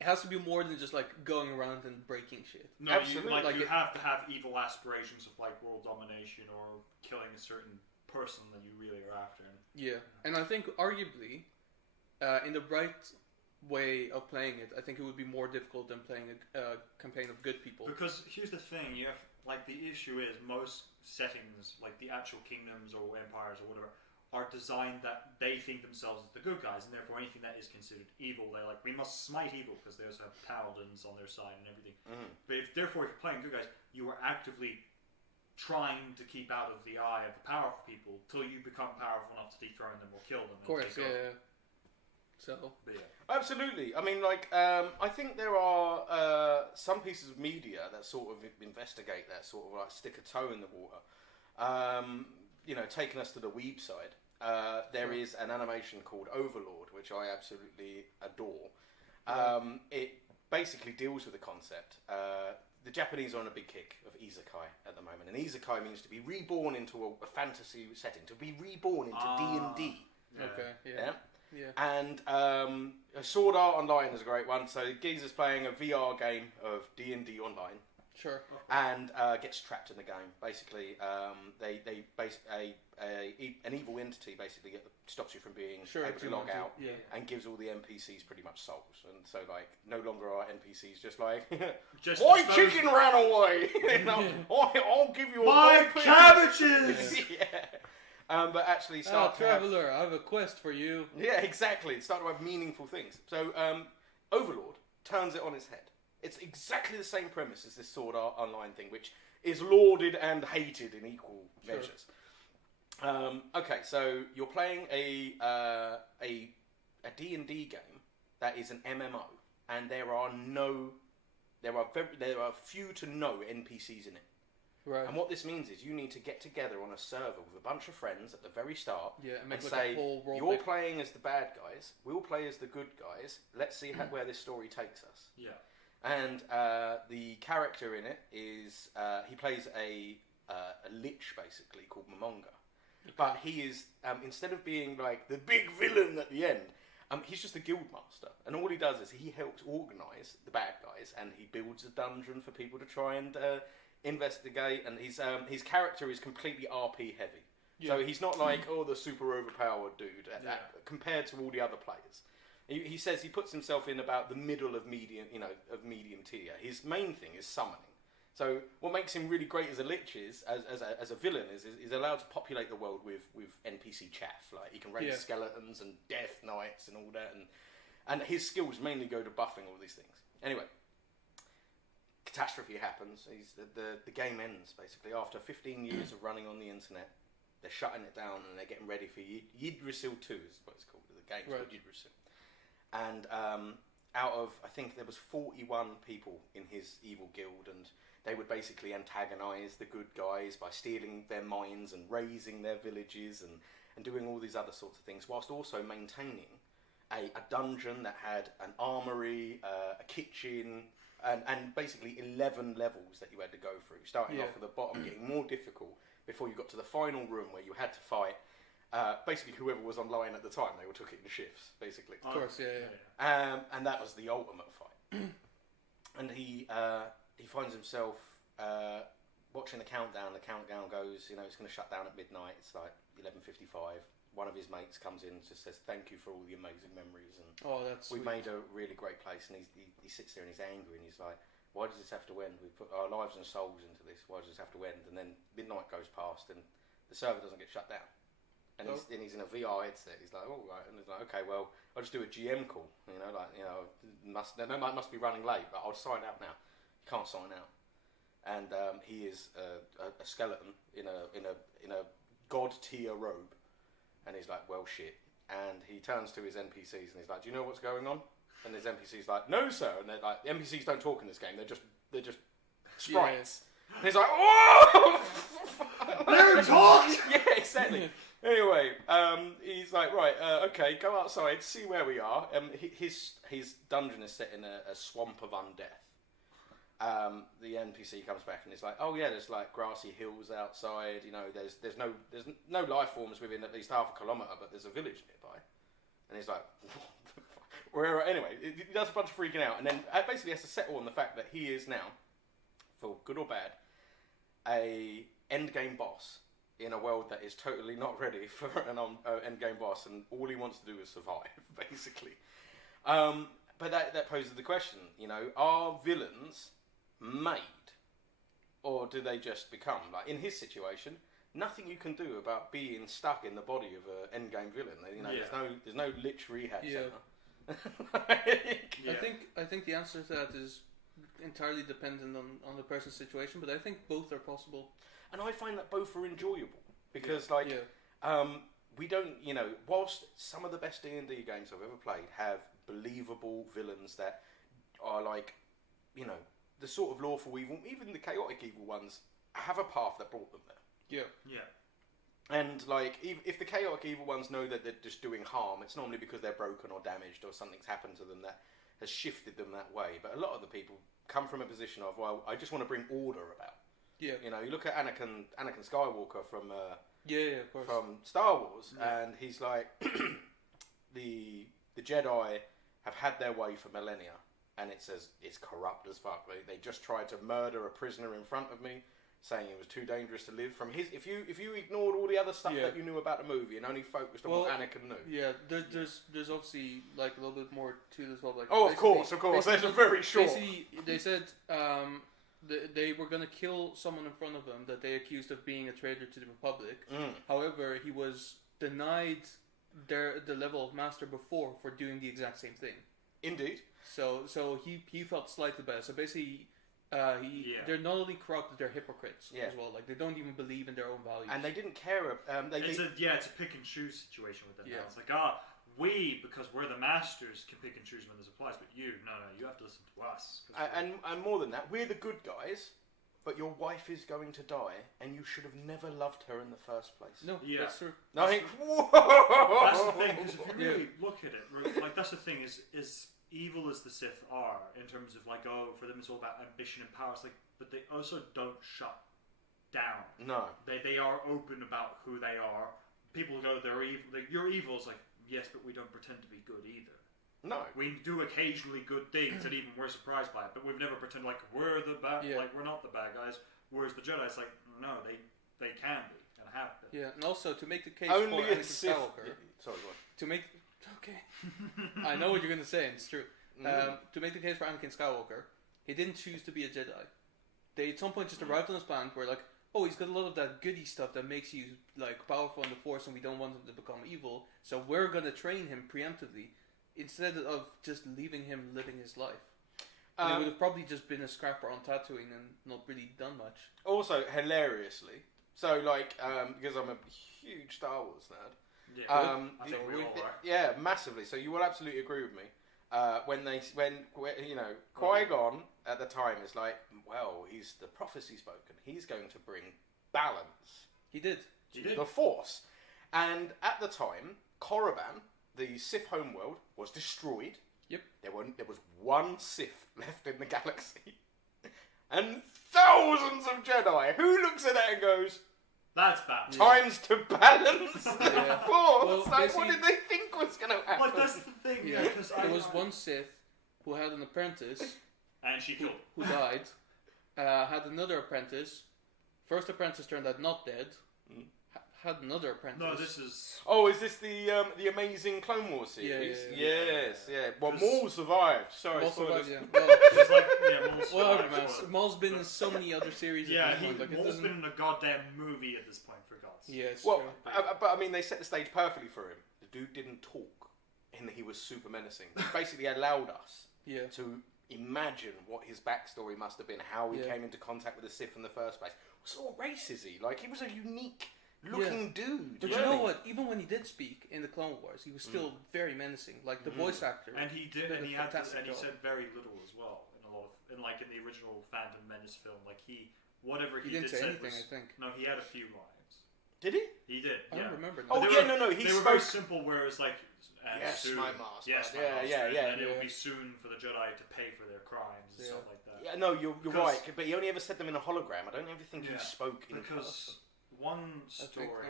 it has to be more than just like going around and breaking shit. No, Absolutely. you have to have evil aspirations of like world domination or killing a certain person that you really are after. Yeah. And I think arguably in the right way of playing it, I think it would be more difficult than playing a campaign of good people. Because here's the thing, you have like the issue is most settings, like the actual kingdoms or empires or whatever, are designed that they think themselves as the good guys, and therefore anything that is considered evil, they're like, we must smite evil because they also have paladins on their side and everything. But if you're playing good guys, you are actively trying to keep out of the eye of the powerful people till you become powerful enough to dethrone them or kill them. Of course, yeah. So, But yeah. Absolutely. I mean, like, I think there are some pieces of media that sort of investigate that, sort of like stick a toe in the water. Taking us to the weeb side, there is an animation called Overlord, which I absolutely adore. It basically deals with the concept. The Japanese are on a big kick of isekai at the moment, and isekai means to be reborn into a fantasy setting, to be reborn into D&D. Yeah. okay, yeah. And Sword Art Online is a great one. So Geezer's playing a VR game of D&D Online, Sure. and gets trapped in the game. Basically, an evil entity basically stops you from being able to log out, and gives all the NPCs pretty much souls. And so, like, no longer are NPCs just like, my chicken ran away. I'll give you my cabbages. But actually start traveler, I have a quest for you. Yeah, exactly. Start to have meaningful things. So Overlord turns it on its head. It's exactly the same premise as this Sword Art Online thing, which is lauded and hated in equal measures. Okay, so you're playing a D&D game that is an MMO, and there are few to no NPCs in it. Right. And what this means is you need to get together on a server with a bunch of friends at the very start, and say, you're playing as the bad guys, we'll play as the good guys, let's see where this story takes us. Yeah. And the character in it is, he plays a lich, basically, called Momonga. Okay. But he is, instead of being like the big villain at the end, he's just a guild master. And all he does is he helps organise the bad guys, and he builds a dungeon for people to try and investigate, and his character is completely RP heavy. So he's not like the super overpowered dude compared to all the other players. He says he puts himself in about the middle of medium tier. His main thing is summoning. So what makes him really great as a lich is, as a villain, is allowed to populate the world with NPC chaff. Like he can raise skeletons and death knights and all that, and his skills mainly go to buffing all these things. Anyway. Catastrophe happens. The game ends basically after 15 years of running on the internet. They're shutting it down and they're getting ready for Yggdrasil 2 is what it's called. The game's called Yggdrasil. And out of, I think there was 41 people in his evil guild, and they would basically antagonise the good guys by stealing their mines and razing their villages and doing all these other sorts of things, whilst also maintaining a dungeon that had an armoury, a kitchen, and basically 11 levels that you had to go through, starting off at the bottom, getting more difficult before you got to the final room where you had to fight basically whoever was online at the time. They all took it in shifts, basically. Of course, yeah. And that was the ultimate fight. And he finds himself watching the countdown. The countdown goes, it's going to shut down at midnight. It's like 11:55. One of his mates comes in and just says, "Thank you for all the amazing memories." And we made a really great place. And he sits there and he's angry and he's like, "Why does this have to end? We've put our lives and souls into this. Why does this have to end?" And then midnight goes past and the server doesn't get shut down. And he's in a VR headset. He's like, "Oh, right." And he's like, "Okay, well, I'll just do a GM call. They must be running late, but I'll sign out now." He can't sign out. And he is a skeleton in a god tier robe. And he's like, "Well, shit." And he turns to his NPCs and he's like, "Do you know what's going on?" And his NPC's like, "No, sir." And they're like, the NPCs don't talk in this game. They're just sprites. Yeah. And he's like, "Whoa!" Let him talk! Yeah, exactly. Anyway, he's like, "Right, okay, go outside, see where we are." His dungeon is set in a swamp of undeath. The NPC comes back and is like, "Oh yeah, there's like grassy hills outside. There's no life forms within at least half a kilometre, but there's a village nearby." And he's like, "What the f-?" Anyway, he does a bunch of freaking out, and then basically has to settle on the fact that he is now, for good or bad, a endgame boss in a world that is totally not ready for an endgame boss, and all he wants to do is survive, basically. But that poses the question, are villains made, or do they just become? Like in his situation, nothing you can do about being stuck in the body of an endgame villain. There's no lich rehab center. I think the answer to that is entirely dependent on the person's situation, but I think both are possible. And I find that both are enjoyable because, we don't, whilst some of the best D&D games I've ever played have believable villains that are like, the sort of lawful evil, even the chaotic evil ones have a path that brought them there. Yeah. And like, if the chaotic evil ones know that they're just doing harm, it's normally because they're broken or damaged or something's happened to them that has shifted them that way. But a lot of the people come from a position of, well, I just want to bring order about. Yeah. You look at Anakin Skywalker from of course. from Star Wars, and he's like, the Jedi have had their way for millennia, and it's corrupt as fuck. They just tried to murder a prisoner in front of me, saying it was too dangerous to live. From his, if you ignored all the other stuff that you knew about the movie and only focused on what Anakin knew. Yeah, there's obviously like a little bit more to it as well. Like, of course. There's a very short. Basically, they said they were going to kill someone in front of them that they accused of being a traitor to the Republic. However, he was denied the level of master before for doing the exact same thing. Indeed. So he felt slightly better. So basically, they're not only corrupt, but they're hypocrites as well. Like they don't even believe in their own values. And they didn't care. It's a pick and choose situation with them. Yeah. Now. It's like we, because we're the masters, can pick and choose when this applies, but you have to listen to us. And more than that, we're the good guys, but your wife is going to die, and you should have never loved her in the first place. No, that's true. No, that's the thing, because if you really look at it, like that's the thing, is evil as the Sith are, in terms of like, for them it's all about ambition and power, it's like, but they also don't shut down. No. They are open about who they are. People go, they're evil, like, you're evil, it's like, yes, but we don't pretend to be good either. No. We do occasionally good things and even we're surprised by it, but we've never pretended like we're the bad, like we're not the bad guys. Whereas the Jedi, it's like, no, they can be and have been. Yeah, and also to make the case only for Anakin Skywalker. Sorry, go on. To make I know what you're going to say, and it's true. To make the case for Anakin Skywalker, he didn't choose to be a Jedi. They at some point just arrived on his planet where like, oh, he's got a lot of that goody stuff that makes you like powerful in the Force, and we don't want him to become evil. So we're gonna train him preemptively instead of just leaving him living his life. It would have probably just been a scrapper on Tatooine and not really done much. Also, hilariously, so like because I'm a huge Star Wars nerd. Yeah, I think we all are. Yeah, massively. So you will absolutely agree with me. when Qui-Gon at the time is like, well, he's the prophecy spoken. He's going to bring balance. He did. The Force. And at the time, Korriban, the Sith homeworld, was destroyed. Yep. There was one Sith left in the galaxy. And thousands of Jedi. Who looks at that and goes, that's bad. times to balance the Force? Well, like, what did they think was going to happen? Like, that's the thing. Yeah. Because There was one Sith who had an apprentice and she killed who died. Had another apprentice. First apprentice turned out not dead. Had another apprentice. No, this is... Oh, is this the Amazing Clone Wars series? Yes. Well, Maul survived. Sorry, Maul spoilers. survived, yeah. It's like, Maul's Whatever, man. Maul's been in so many other series. Yeah, at this point. Like, Maul's been in a goddamn movie at this point, for God's sake. Yeah, it's Well, true. but I mean, they set the stage perfectly for him. The dude didn't talk, and he was super menacing. He basically allowed us to imagine what his backstory must have been, how he came into contact with the Sith in the first place. What sort of race is he? Like, he was a unique looking dude. But you know what? Even when he did speak in the Clone Wars, he was still very menacing. Like the voice actor. And he did, did and a he fantastic job. said very little as well in a lot of, in the original Phantom Menace film. Like whatever he didn't did say said anything. was, I think. No, he had a few lines. Did he? He did. I Yeah. don't remember. Oh, Now. yeah, no. He they were spoke. very simple. Whereas like, and Yes, soon, my master. Yes, my Yeah, master. yeah. And it will be soon for the Jedi to pay for their crimes and stuff like that. Yeah, no, you're right. But he only ever said them in a hologram. I don't ever think he spoke in person. One story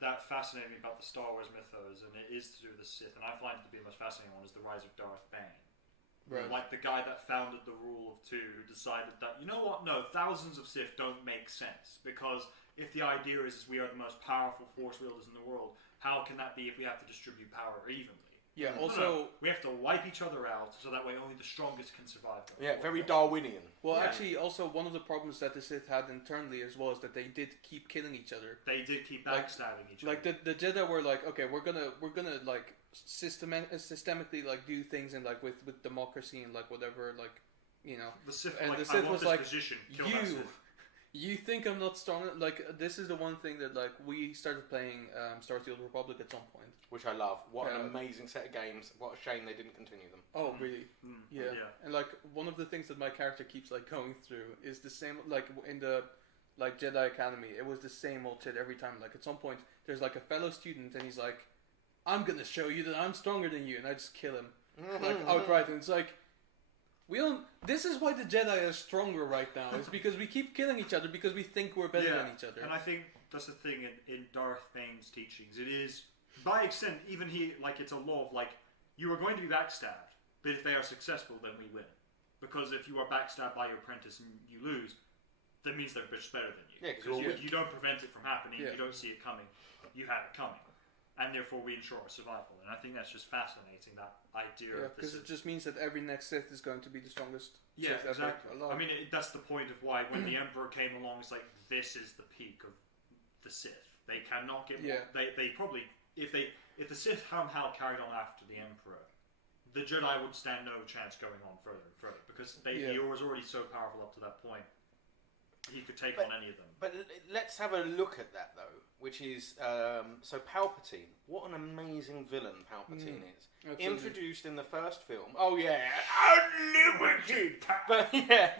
that fascinated me about the Star Wars mythos, and it is to do with the Sith, and I find it to be the most fascinating one, is the rise of Darth Bane. Right. Like the guy that founded the rule of two, who decided that, you know what, no, thousands of Sith don't make sense, because if the idea is we are the most powerful force wielders in the world, how can that be if we have to distribute power evenly? Yeah, No, we have to wipe each other out, so that way only the strongest can survive. Yeah, very Darwinian. Well, actually, also one of the problems that the Sith had internally as well is that they did keep killing each other. They did keep backstabbing each other. Like the Jedi were like, okay, we're gonna like systemically like do things and like with democracy and like whatever, like, you know. The Sith, and like, the Sith I want was this like, position, kill that Sith. You think I'm not strong? Like, this is the one thing that like we started playing Star Wars: The Old Republic at some point, which I love. What an amazing set of games! What a shame they didn't continue them. Oh, really? Yeah. And like one of the things that my character keeps like going through is the same. Like in the like Jedi Academy, it was the same old shit every time. Like at some point, there's like a fellow student, and he's like, "I'm gonna show you that I'm stronger than you," and I just kill him like outright. And it's like, we don't. This is why the Jedi are stronger right now. It's because we keep killing each other because we think we're better than each other. And I think that's the thing in Darth Bane's teachings. It is, by extent, even it's a law of like, you are going to be backstabbed, but if they are successful, then we win. Because if you are backstabbed by your apprentice and you lose, that means they're just better than you. Yeah, because you don't prevent it from happening. Yeah. You don't see it coming. You have it coming. And therefore we ensure our survival. And I think that's just fascinating, that idea of this. Because it just means that every next Sith is going to be the strongest Yeah, Sith exactly. ever alive. I mean, that's the point of why when the Emperor came along, it's like, this is the peak of the Sith. They cannot get more. They probably, if the Sith somehow carried on after the Emperor, the Jedi would stand no chance going on further and further, because he was already so powerful up to that point. He could take on any of them. But let's have a look at that, though, which is... so Palpatine, what an amazing villain Palpatine is. Absolutely. Introduced in the first film. Oh, yeah. Unlimited!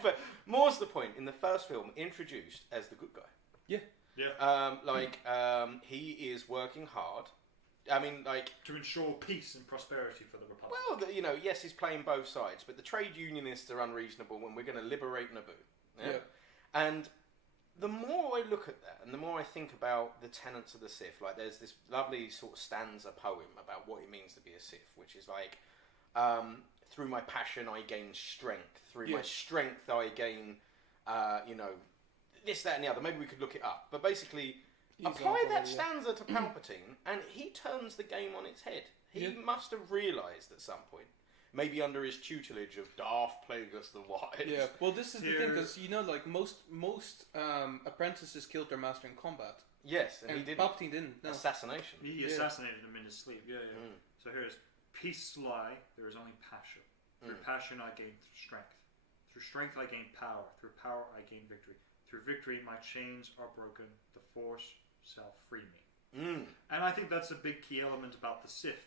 but more's the point. In the first film, introduced as the good guy. Yeah. He is working hard. I mean, like... To ensure peace and prosperity for the Republic. Well, yes, he's playing both sides, but the trade unionists are unreasonable when we're going to liberate Naboo. Yeah? And the more I look at that, and the more I think about the tenets of the Sith, like there's this lovely sort of stanza poem about what it means to be a Sith, which is like, through my passion I gain strength, through my strength I gain, this, that and the other. Maybe we could look it up. But basically, apply that stanza to Palpatine, and he turns the game on its head. He must have realised at some point. Maybe under his tutelage of Darth Plagueis the Wise. Yeah, well, this is the thing, because like most apprentices killed their master in combat. Yes, and he didn't. Palpatine didn't. No. Assassination. He assassinated him in his sleep. Yeah. So here's peace lie. There is only passion. Through passion I gain strength. Through strength I gain power. Through power I gain victory. Through victory my chains are broken. The Force shall free me. And I think that's a big key element about the Sith.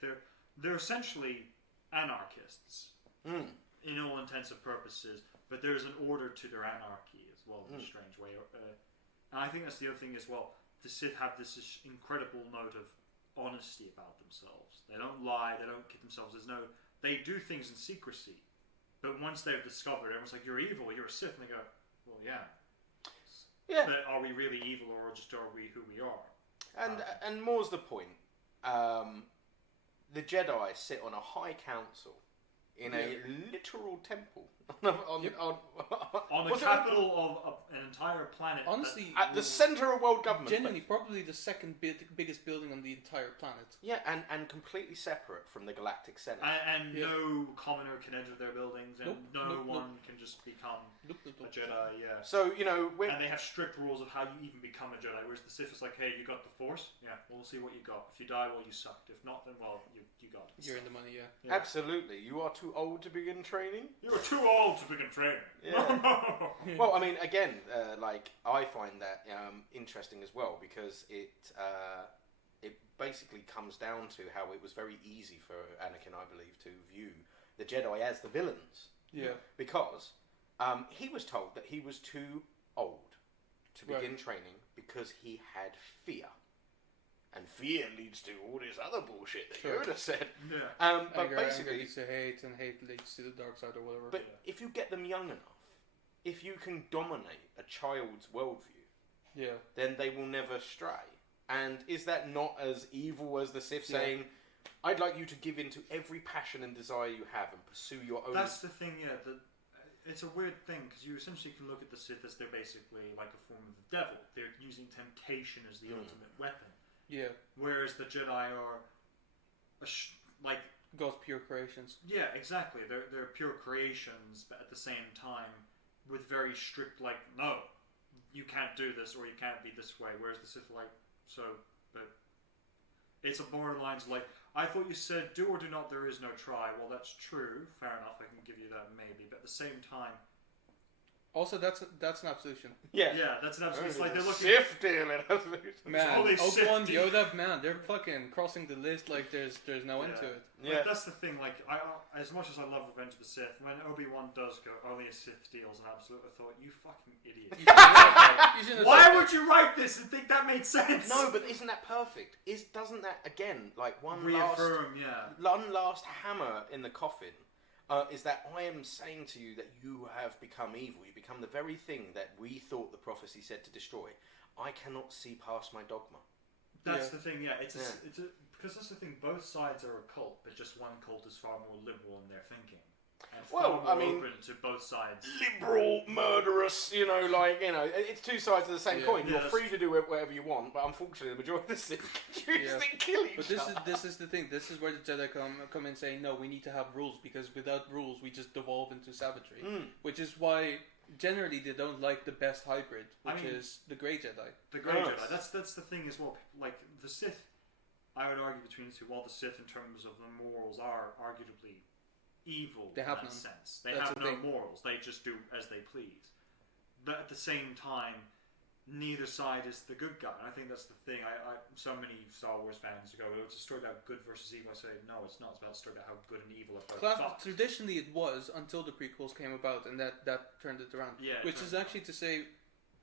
They're essentially anarchists in all intents and purposes, but there's an order to their anarchy as well in a strange way. And I think that's the other thing as well. The Sith have this incredible note of honesty about themselves. They don't lie. They don't kid themselves. They do things in secrecy, but once they've discovered, everyone's like, "You're evil. You're a Sith," and they go, "Well, yeah." Yeah. But are we really evil, or just are we who we are? And more's the point. The Jedi sit on a high council in a literal temple on the capital of an entire planet. Honestly, at the center of world government. Genuinely, probably the second biggest building on the entire planet. Yeah, and completely separate from the Galactic Senate. And no commoner can enter their buildings, and no one can just become a Jedi. Yeah. So and they have strict rules of how you even become a Jedi. Whereas the Sith is like, "Hey, you got the Force? Yeah, we'll see what you got. If you die, well, you sucked. If not, then well, you got it." You're in the money, yeah. Absolutely. You are too old to begin training. You are too old to begin training. Yeah. Well, I mean, again, I find that interesting as well, because it basically comes down to how it was very easy for Anakin, I believe, to view the Jedi as the villains. Yeah. Because he was told that he was too old to begin training because he had fear. And fear leads to all this other bullshit that Yoda said. Yeah. But basically, leads to hate, and hate leads to the dark side, or whatever. But if you get them young enough, if you can dominate a child's worldview, then they will never stray. And is that not as evil as the Sith saying, "I'd like you to give in to every passion and desire you have and pursue your own"? That's the thing, it's a weird thing, because you essentially can look at the Sith as they're basically like a form of the devil. They're using temptation as the ultimate weapon. Yeah. Whereas the Jedi are God's pure creations. Yeah, exactly. They're pure creations, but at the same time with very strict, no, you can't do this, or you can't be this way. Whereas the Sith but it's a borderlines I thought you said do or do not, there is no try. Well, that's true. Fair enough. I can give you that maybe, but at the same time. Also, that's an absolution. Yeah, that's an absolute. It's like they're looking. Sith deal in absolution. Man, Obi-Wan, Yoda, man, they're fucking crossing the list like there's no end to it. Yeah, that's the thing. I as much as I love Revenge of the Sith, when Obi-Wan does go, only a Sith steals an absolute, I thought, you fucking idiot. Why would you write this and think that made sense? No, but isn't that perfect? Doesn't that again one reaffirm? One last hammer in the coffin. Is that I am saying to you that you have become evil. You become the very thing that we thought the prophecy said to destroy. I cannot see past my dogma. That's the thing. Yeah, because that's the thing. Both sides are a cult, but just one cult is far more liberal in their thinking. And far more open to both sides. Liberal, murderous, it's two sides of the same coin. You're free to do whatever you want, but unfortunately the majority of the Sith choose to kill each other. But this is the thing. This is where the Jedi come in saying, no, we need to have rules, because without rules we just devolve into savagery. Which is why generally they don't like the best hybrid, which is the Grey Jedi. The Grey Jedi. That's the thing as well. Like the Sith, I would argue between the two. While the Sith, in terms of the morals, are arguably evil in that sense. They have no morals. They just do as they please. But at the same time, neither side is the good guy. And I think that's the thing. So many Star Wars fans go, it's a story about good versus evil. I say, no, it's not. It's about a story about how good and evil are both. Traditionally it was, until the prequels came about, and that turned it around. Yeah, which is actually to say,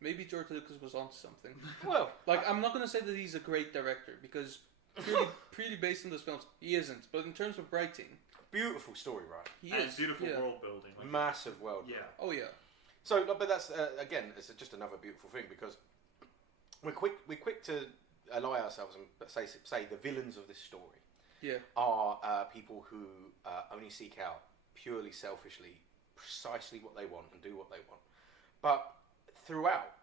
maybe George Lucas was onto something. Well, I'm not going to say that he's a great director, because purely based on those films, he isn't. But in terms of writing, beautiful story, right? He is beautiful world building, massive world. Yeah. Oh yeah. So, but that's again, it's just another beautiful thing, because we're quick to ally ourselves and say the villains of this story are people who only seek out purely selfishly, precisely what they want and do what they want. But throughout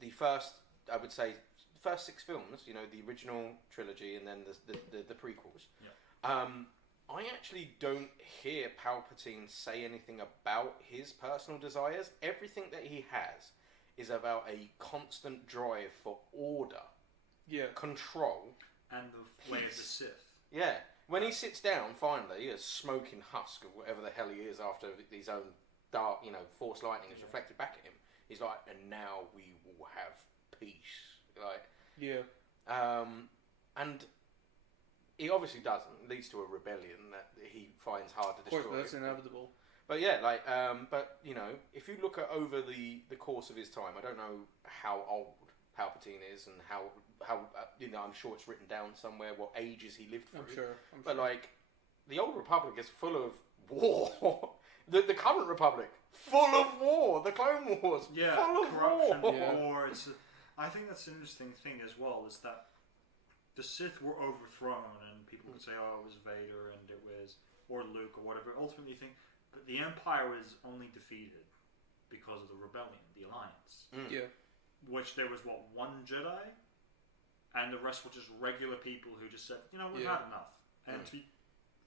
the first, I would say, first 6 films, the original trilogy and then the prequels. Yeah. I actually don't hear Palpatine say anything about his personal desires. Everything that he has is about a constant drive for order, control, and the way of the Sith. Yeah. When he sits down, finally, a smoking husk of whatever the hell he is after his own dark, Force lightning is reflected back at him, he's like, and now we will have peace. And he obviously doesn't. It leads to a rebellion that he finds hard to destroy. Of course, but that's inevitable. But yeah, like, but you know, if you look at over the course of his time, I don't know how old Palpatine is and how you know, I'm sure it's written down somewhere what ages he lived through. I'm sure. But like, the Old Republic is full of war. the current Republic, full of war. The Clone Wars, full of corruption, war. war. I think that's an interesting thing as well, is that the Sith were overthrown, and people could say, oh, it was Vader and it was, or Luke or whatever. Ultimately, but the Empire was only defeated because of the rebellion, the Alliance. Yeah. Which there was, one Jedi? And the rest were just regular people who just said, you know, we've had enough. And to be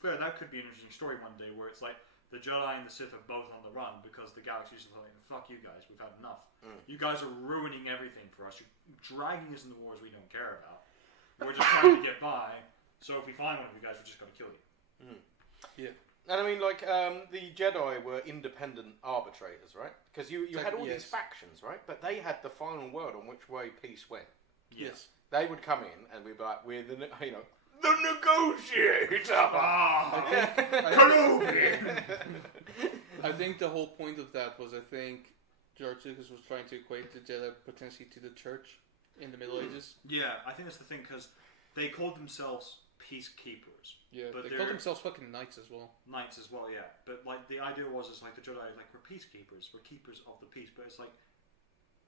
fair, that could be an interesting story one day, where it's like, the Jedi and the Sith are both on the run because the galaxy's like, fuck you guys, we've had enough. You guys are ruining everything for us. You're dragging us into wars we don't care about. We're just trying to get by, so if we find one of you guys, we're just going to kill you. Yeah. And I mean, like, the Jedi were independent arbitrators, right? Because you had all these factions, right? But they had the final word on which way peace went. Yes. They would come in and we'd be like, we're the negotiator! I think the whole point of that was, I think George Lucas was trying to equate the Jedi potentially to the Church in the Middle Ages. Yeah, I think that's the thing, because they called themselves peacekeepers. Yeah, but they called themselves fucking knights as well. Knights as well, yeah. But like the idea was, is like the Jedi, like, we're peacekeepers, we're keepers of the peace. But it's like,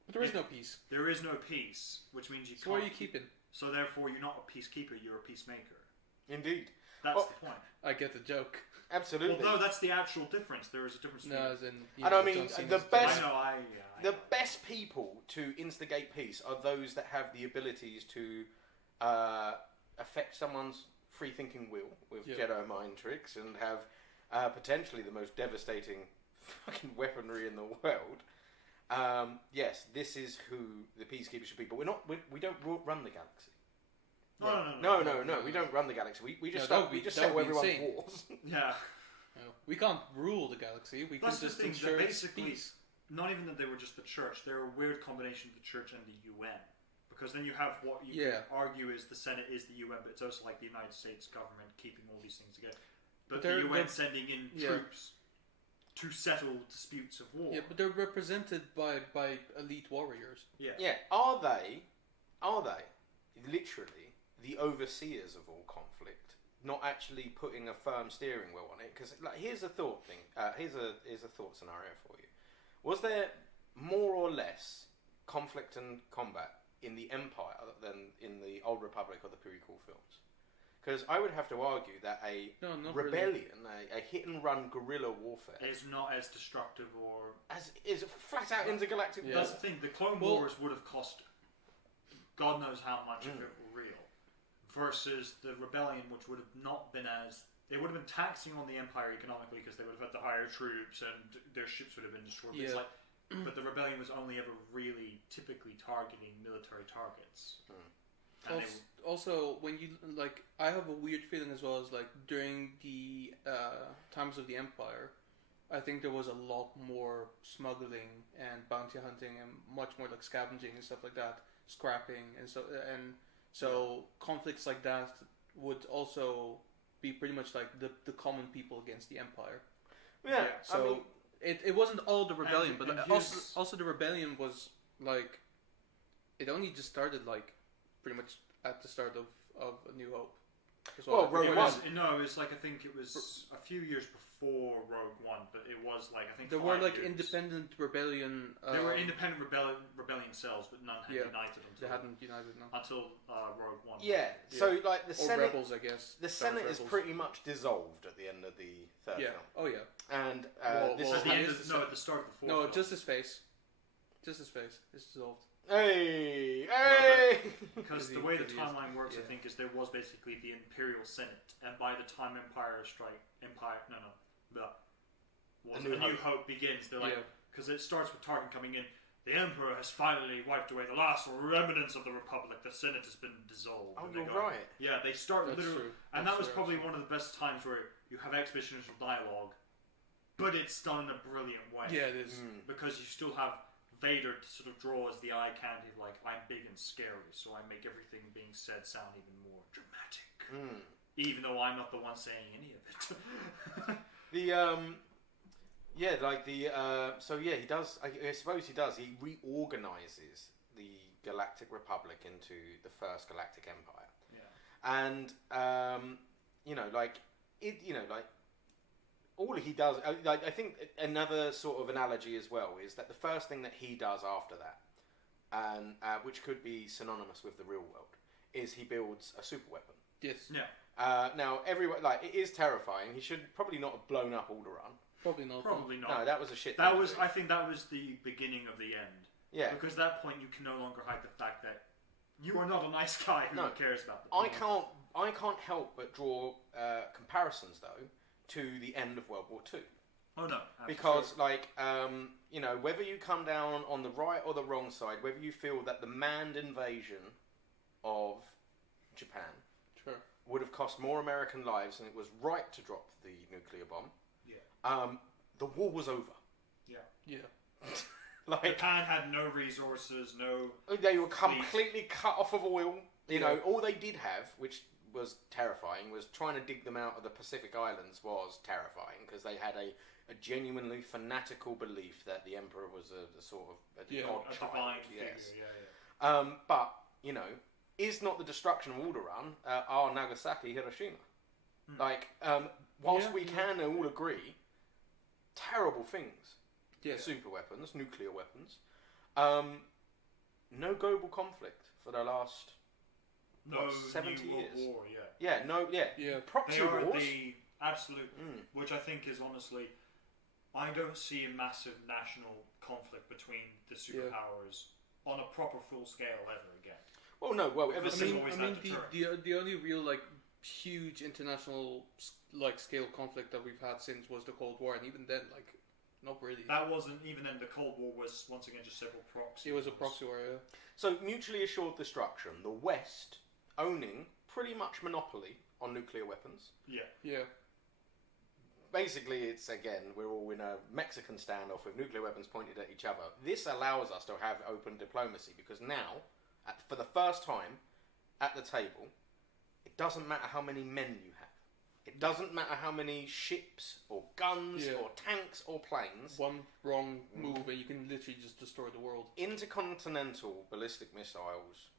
But there is no peace. There is no peace, which means you So can't. what are you keeping? So therefore, you're not a peacekeeper; you're a peacemaker. Indeed. That's the point. I get the joke. Absolutely. Although that's the actual difference. There is a difference. No, as in. And I mean, the best. The best people to instigate peace are those that have the abilities to affect someone's free-thinking will with Jedi mind tricks and have potentially the most devastating fucking weaponry in the world. Yes, this is who the peacekeepers should be, but we don't run the galaxy. No. We don't run the galaxy. We just settle everyone's wars. Yeah. No, we can't rule the galaxy. We can just ensure peace. Not even that they were just the Church. They're a weird combination of the Church and the UN. Because then you have what you can argue is the Senate is the UN, but it's also like the United States government keeping all these things together. But the UN sending in troops to settle disputes of war. Yeah, but they're represented by elite warriors. Yeah. Yeah. Are they literally the overseers of all conflict, not actually putting a firm steering wheel on it? Because like, here's a thought thing. Here's a thought scenario for you. Was there more or less conflict and combat in the Empire than in the Old Republic or the prequel films? Because I would have to argue that a rebellion, a hit-and-run guerrilla warfare, is not as destructive or is flat-out intergalactic. Yeah. That's the thing. The Clone Wars would have cost God knows how much if it were real, versus the rebellion, which would have not been as. It would have been taxing on the Empire economically because they would have had to hire troops and their ships would have been destroyed. Yeah. It's like, but the rebellion was only ever really typically targeting military targets. Also, when you like, I have a weird feeling as well as like during the times of the Empire, I think there was a lot more smuggling and bounty hunting and much more like scavenging and stuff like that, scrapping and so conflicts like that would also be pretty much like the common people against the Empire. Yeah. So I mean, it wasn't all the rebellion, but also the rebellion was like, it only just started like pretty much at the start of A New Hope. Well, Rogue One. No, it's like I think it was a few years before Rogue One, but it was like I think there were like independent rebellion. There were independent rebellion cells, but none had united until they hadn't united until Rogue One. Yeah, so like the Senate, rebels, I guess. The Senate is pretty much dissolved at the end of the third film. Oh yeah. And this is at the start of the fourth. No, film. just his face. Just his face is dissolved. Hey! Because the way the timeline works, I think, is there was basically the Imperial Senate, and by the time A New Hope begins, they're like, because it starts with Tarkin coming in, the Emperor has finally wiped away the last remnants of the Republic, the Senate has been dissolved. Oh, you're right. Yeah, they start literally, and that was probably one of the best times where you have expositional dialogue, but it's done in a brilliant way. Yeah, it is. Because you still have Vader to sort of draw as the eye candy, like, I'm big and scary, so I make everything being said sound even more dramatic. even though I'm not the one saying any of it. He does. I suppose he does. He reorganizes the Galactic Republic into the First Galactic Empire. Yeah. And all he does. I think another sort of analogy as well is that the first thing that he does after that, and which could be synonymous with the real world, is he builds a super weapon. Yes. Yeah. Now, everyone it is terrifying. He should probably not have blown up Alderaan. Probably not. Probably not. No, that was a shit. I think that was the beginning of the end. Yeah. Because at that point you can no longer hide the fact that you are not a nice guy who cares about the people. I can't help but draw comparisons though to the end of World War II. Oh no. Because whether you come down on the right or the wrong side, whether you feel that the manned invasion of Japan would have cost more American lives and it was right to drop the nuclear bomb. Yeah. The war was over. Yeah. Yeah. Japan had no resources, no. They were completely cut off of oil. You know, all they did have, which was terrifying, was trying to dig them out of the Pacific Islands was terrifying because they had a genuinely fanatical belief that the Emperor was a sort of a god child. Divine yes. figure. Yeah. But is not the destruction of Alderaan our Nagasaki, Hiroshima? Whilst we can all agree, terrible things. Yeah. Super weapons, nuclear weapons. No global conflict for the last 70 new years. World War, Yeah. Proxy they are wars. the absolute, which I think is honestly, I don't see a massive national conflict between the superpowers on a proper full scale ever again. Well, no. Well, ever since the only real huge international scale conflict that we've had since was the Cold War, and even then, not really. That wasn't even then. The Cold War was once again just several proxies. It was a proxy war, yeah. So mutually assured destruction. The West owning pretty much monopoly on nuclear weapons. Yeah. Yeah. Basically, it's again we're all in a Mexican standoff with nuclear weapons pointed at each other. This allows us to have open diplomacy because now, for the first time, at the table, it doesn't matter how many men you have. It doesn't matter how many ships or guns or tanks or planes. One wrong move and you can literally just destroy the world. Intercontinental ballistic missiles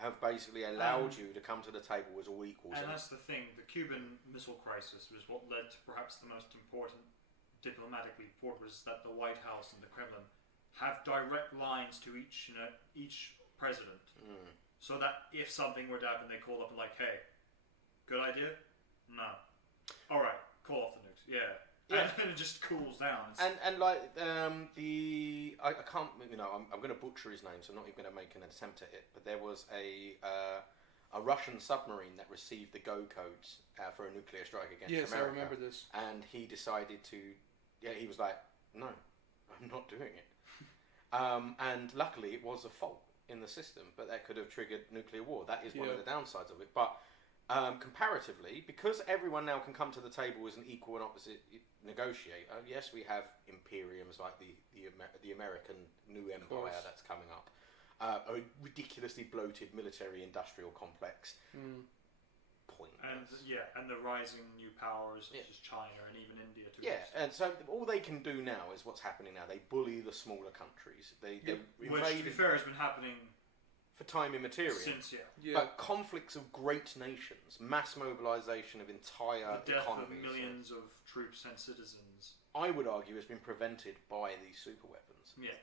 have basically allowed you to come to the table as all equals. And that's the thing. The Cuban Missile Crisis was what led to perhaps the most important diplomatically was that the White House and the Kremlin have direct lines to each president. So that if something were to happen, they call up and hey, good idea? No. All right, call off the nukes. Yeah. And it just cools down. I can't. I'm going to butcher his name, so I'm not even going to make an attempt at it. But there was a Russian submarine that received the go codes for a nuclear strike against America. Yes, I remember this. And he decided to. Yeah, he was like, no, I'm not doing it. And luckily, it was a fault in the system, but that could have triggered nuclear war. That is one of the downsides of it. But comparatively, because everyone now can come to the table as an equal and opposite negotiator, yes, we have imperiums like the American new empire that's coming up, a ridiculously bloated military-industrial complex. Pointless. And the rising new powers such as China and even India. And so all they can do now is what's happening now. They bully the smaller countries. They which, to be fair, has been happening for time immaterial. Since, But conflicts of great nations, mass mobilisation of entire the death economies, of millions of troops and citizens, I would argue, has been prevented by these super weapons. Yeah.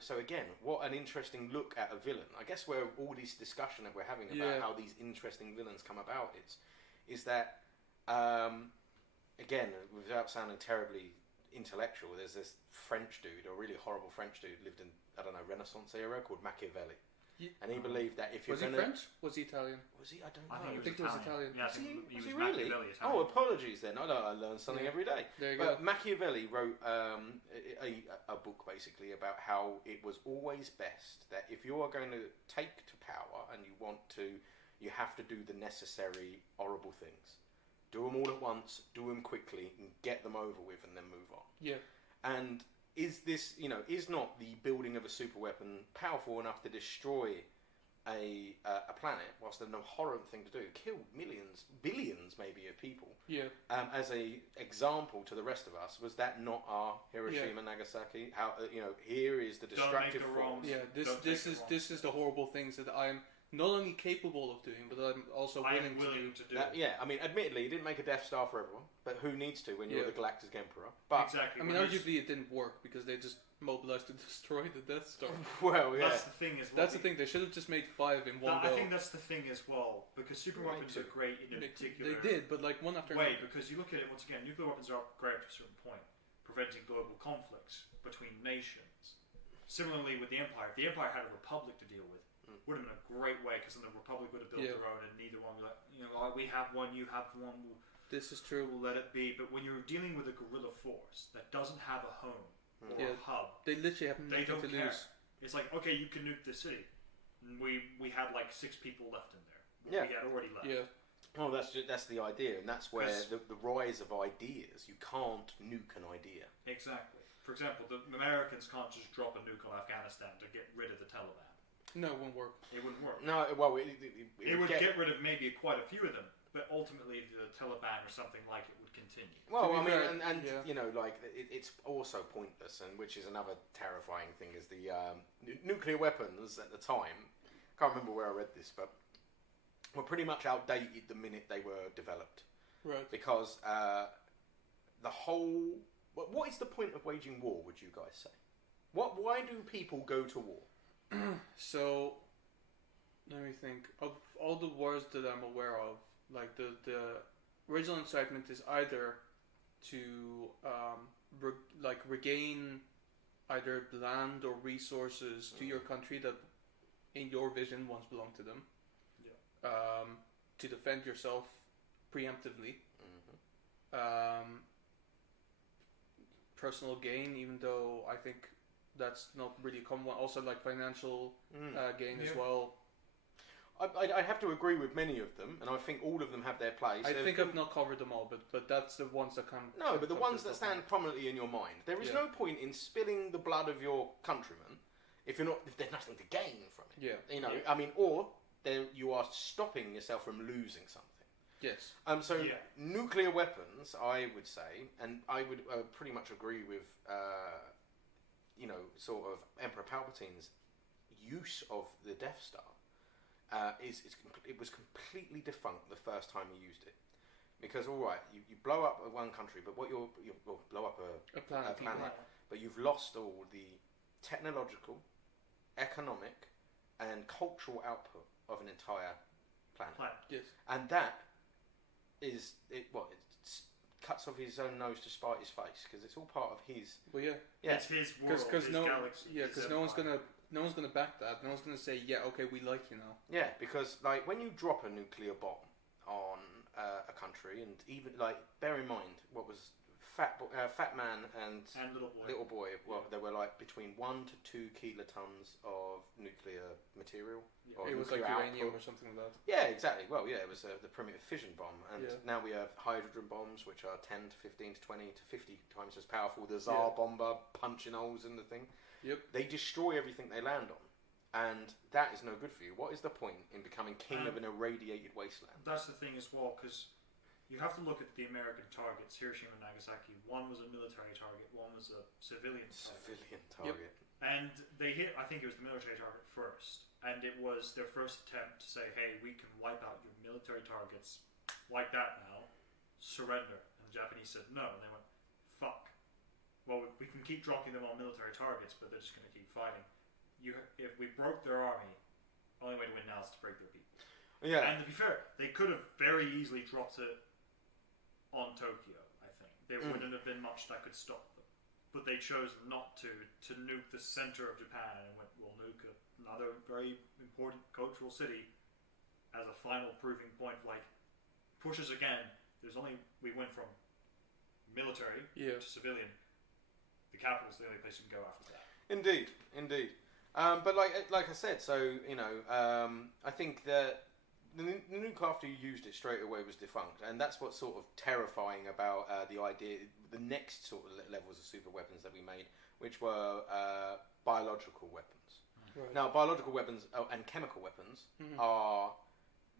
So again, what an interesting look at a villain. I guess where all this discussion that we're having about how these interesting villains come about is that, again, without sounding terribly intellectual, there's this French dude, a really horrible French dude, lived in, Renaissance era, called Machiavelli. And he believed that if you're going to... Was he French? Was he Italian? Was he? I don't know. I think he was Italian. Yeah, was he really? Italian. Oh, apologies then. I learn something every day. There you go. Machiavelli wrote a book basically about how it was always best that if you are going to take to power and you want to, you have to do the necessary horrible things. Do them all at once, do them quickly, and get them over with, and then move on. Yeah. And is this, is not the building of a super weapon powerful enough to destroy a planet, whilst an abhorrent thing to do, killed billions maybe of people. Yeah. As a example to the rest of us, was that not our Hiroshima, Nagasaki? How here is the destructive force. Yeah, this is the horrible things that I'm not only capable of doing, but I'm also willing to do. I mean, admittedly, you didn't make a Death Star for everyone, but who needs to when you're the Galactic Emperor? But exactly. I mean, arguably it didn't work because they just mobilized to destroy the Death Star. Well, yeah. That's the thing as well. That's the thing. They should have just made 5 in one go. I think that's the thing as well, because super weapons are great in a particular... They did, but like one after another. Because you look at it, once again, nuclear weapons are great to a certain point, preventing global conflicts between nations. Similarly with the Empire, if the Empire had a republic to deal with, would have been a great way, because then the Republic would have built their own, and neither one would we have one, you have one, this is true. We'll let it be. But when you're dealing with a guerrilla force that doesn't have a home or a hub, they literally have nothing to lose. It's like, okay, you can nuke the city. And we had like 6 people left in there. We had already left. Yeah. Well, that's the idea, and that's where the rise of ideas. You can't nuke an idea. Exactly. For example, the Americans can't just drop a nuke on Afghanistan to get rid of the Taliban. No, it won't work. It wouldn't work. No, well, it would get rid of maybe quite a few of them, but ultimately the Taliban or something like it would continue. Well, I mean, and like it's also pointless, and which is another terrifying thing is the nuclear weapons at the time. Can't remember where I read this, but were pretty much outdated the minute they were developed. Right. Because the whole... What is the point of waging war, would you guys say? Why do people go to war? So, let me think. Of all the wars that I'm aware of, like the original incitement is either to regain either land or resources to your country that, in your vision, once belonged to them. Yeah. To defend yourself preemptively. Personal gain, even though I think that's not really a common one. Also, like financial gain as well. I have to agree with many of them, and I think all of them have their place. I think I've not covered them all, but that's the ones that come. No, but the ones that stand prominently in your mind. There is no point in spilling the blood of your countrymen if there's nothing to gain from it. Yeah. I mean, or you are stopping yourself from losing something. Yes. Nuclear weapons, I would say, and I would pretty much agree with, sort of Emperor Palpatine's use of the Death Star. It was completely defunct the first time he used it, because all right, you blow up one country, but what you blow up a planet, but you've lost all the technological, economic, and cultural output of an entire planet. Yes. And that is it cuts off his own nose to spite his face, because it's all part of his. Well, yeah. It's his world, his galaxy. Yeah, because no one's gonna back that. No one's gonna say, yeah, okay, we like you now. Yeah, because like when you drop a nuclear bomb on a country, and even like bear in mind what was Fat Man and Little Boy. Well, they were like between 1 to 2 kilotons of nuclear material. Yeah. It was like uranium or something like that. Yeah, exactly. Well, yeah, it was the primitive fission bomb, and now we have hydrogen bombs, which are 10 to 15 to 20 to 50 times as powerful. The Tsar bomber punching holes in the thing. Yep. They destroy everything they land on, and that is no good for you. What is the point in becoming king of an irradiated wasteland? That's the thing as well, because you have to look at the American targets, Hiroshima and Nagasaki. One was a military target, one was a civilian target. Yep. And they hit, I think it was the military target first. And it was their first attempt to say, hey, we can wipe out your military targets like that now. Surrender. And the Japanese said no. And they went, fuck. Well, we can keep dropping them on military targets, but they're just going to keep fighting. If we broke their army, the only way to win now is to break their people. Yeah. And to be fair, they could have very easily dropped it on Tokyo, I think. There wouldn't have been much that could stop them. But they chose not to nuke the center of Japan, and went, we'll nuke another very important cultural city as a final proving point. Like, pushes again, we went from military to civilian. The capital's the only place you can go after that. Indeed. But like I said, so, I think that the nuke after you used it straight away was defunct, and that's what's sort of terrifying about the idea, the next sort of levels of super weapons that we made, which were biological weapons. Right. Now, biological weapons and chemical weapons are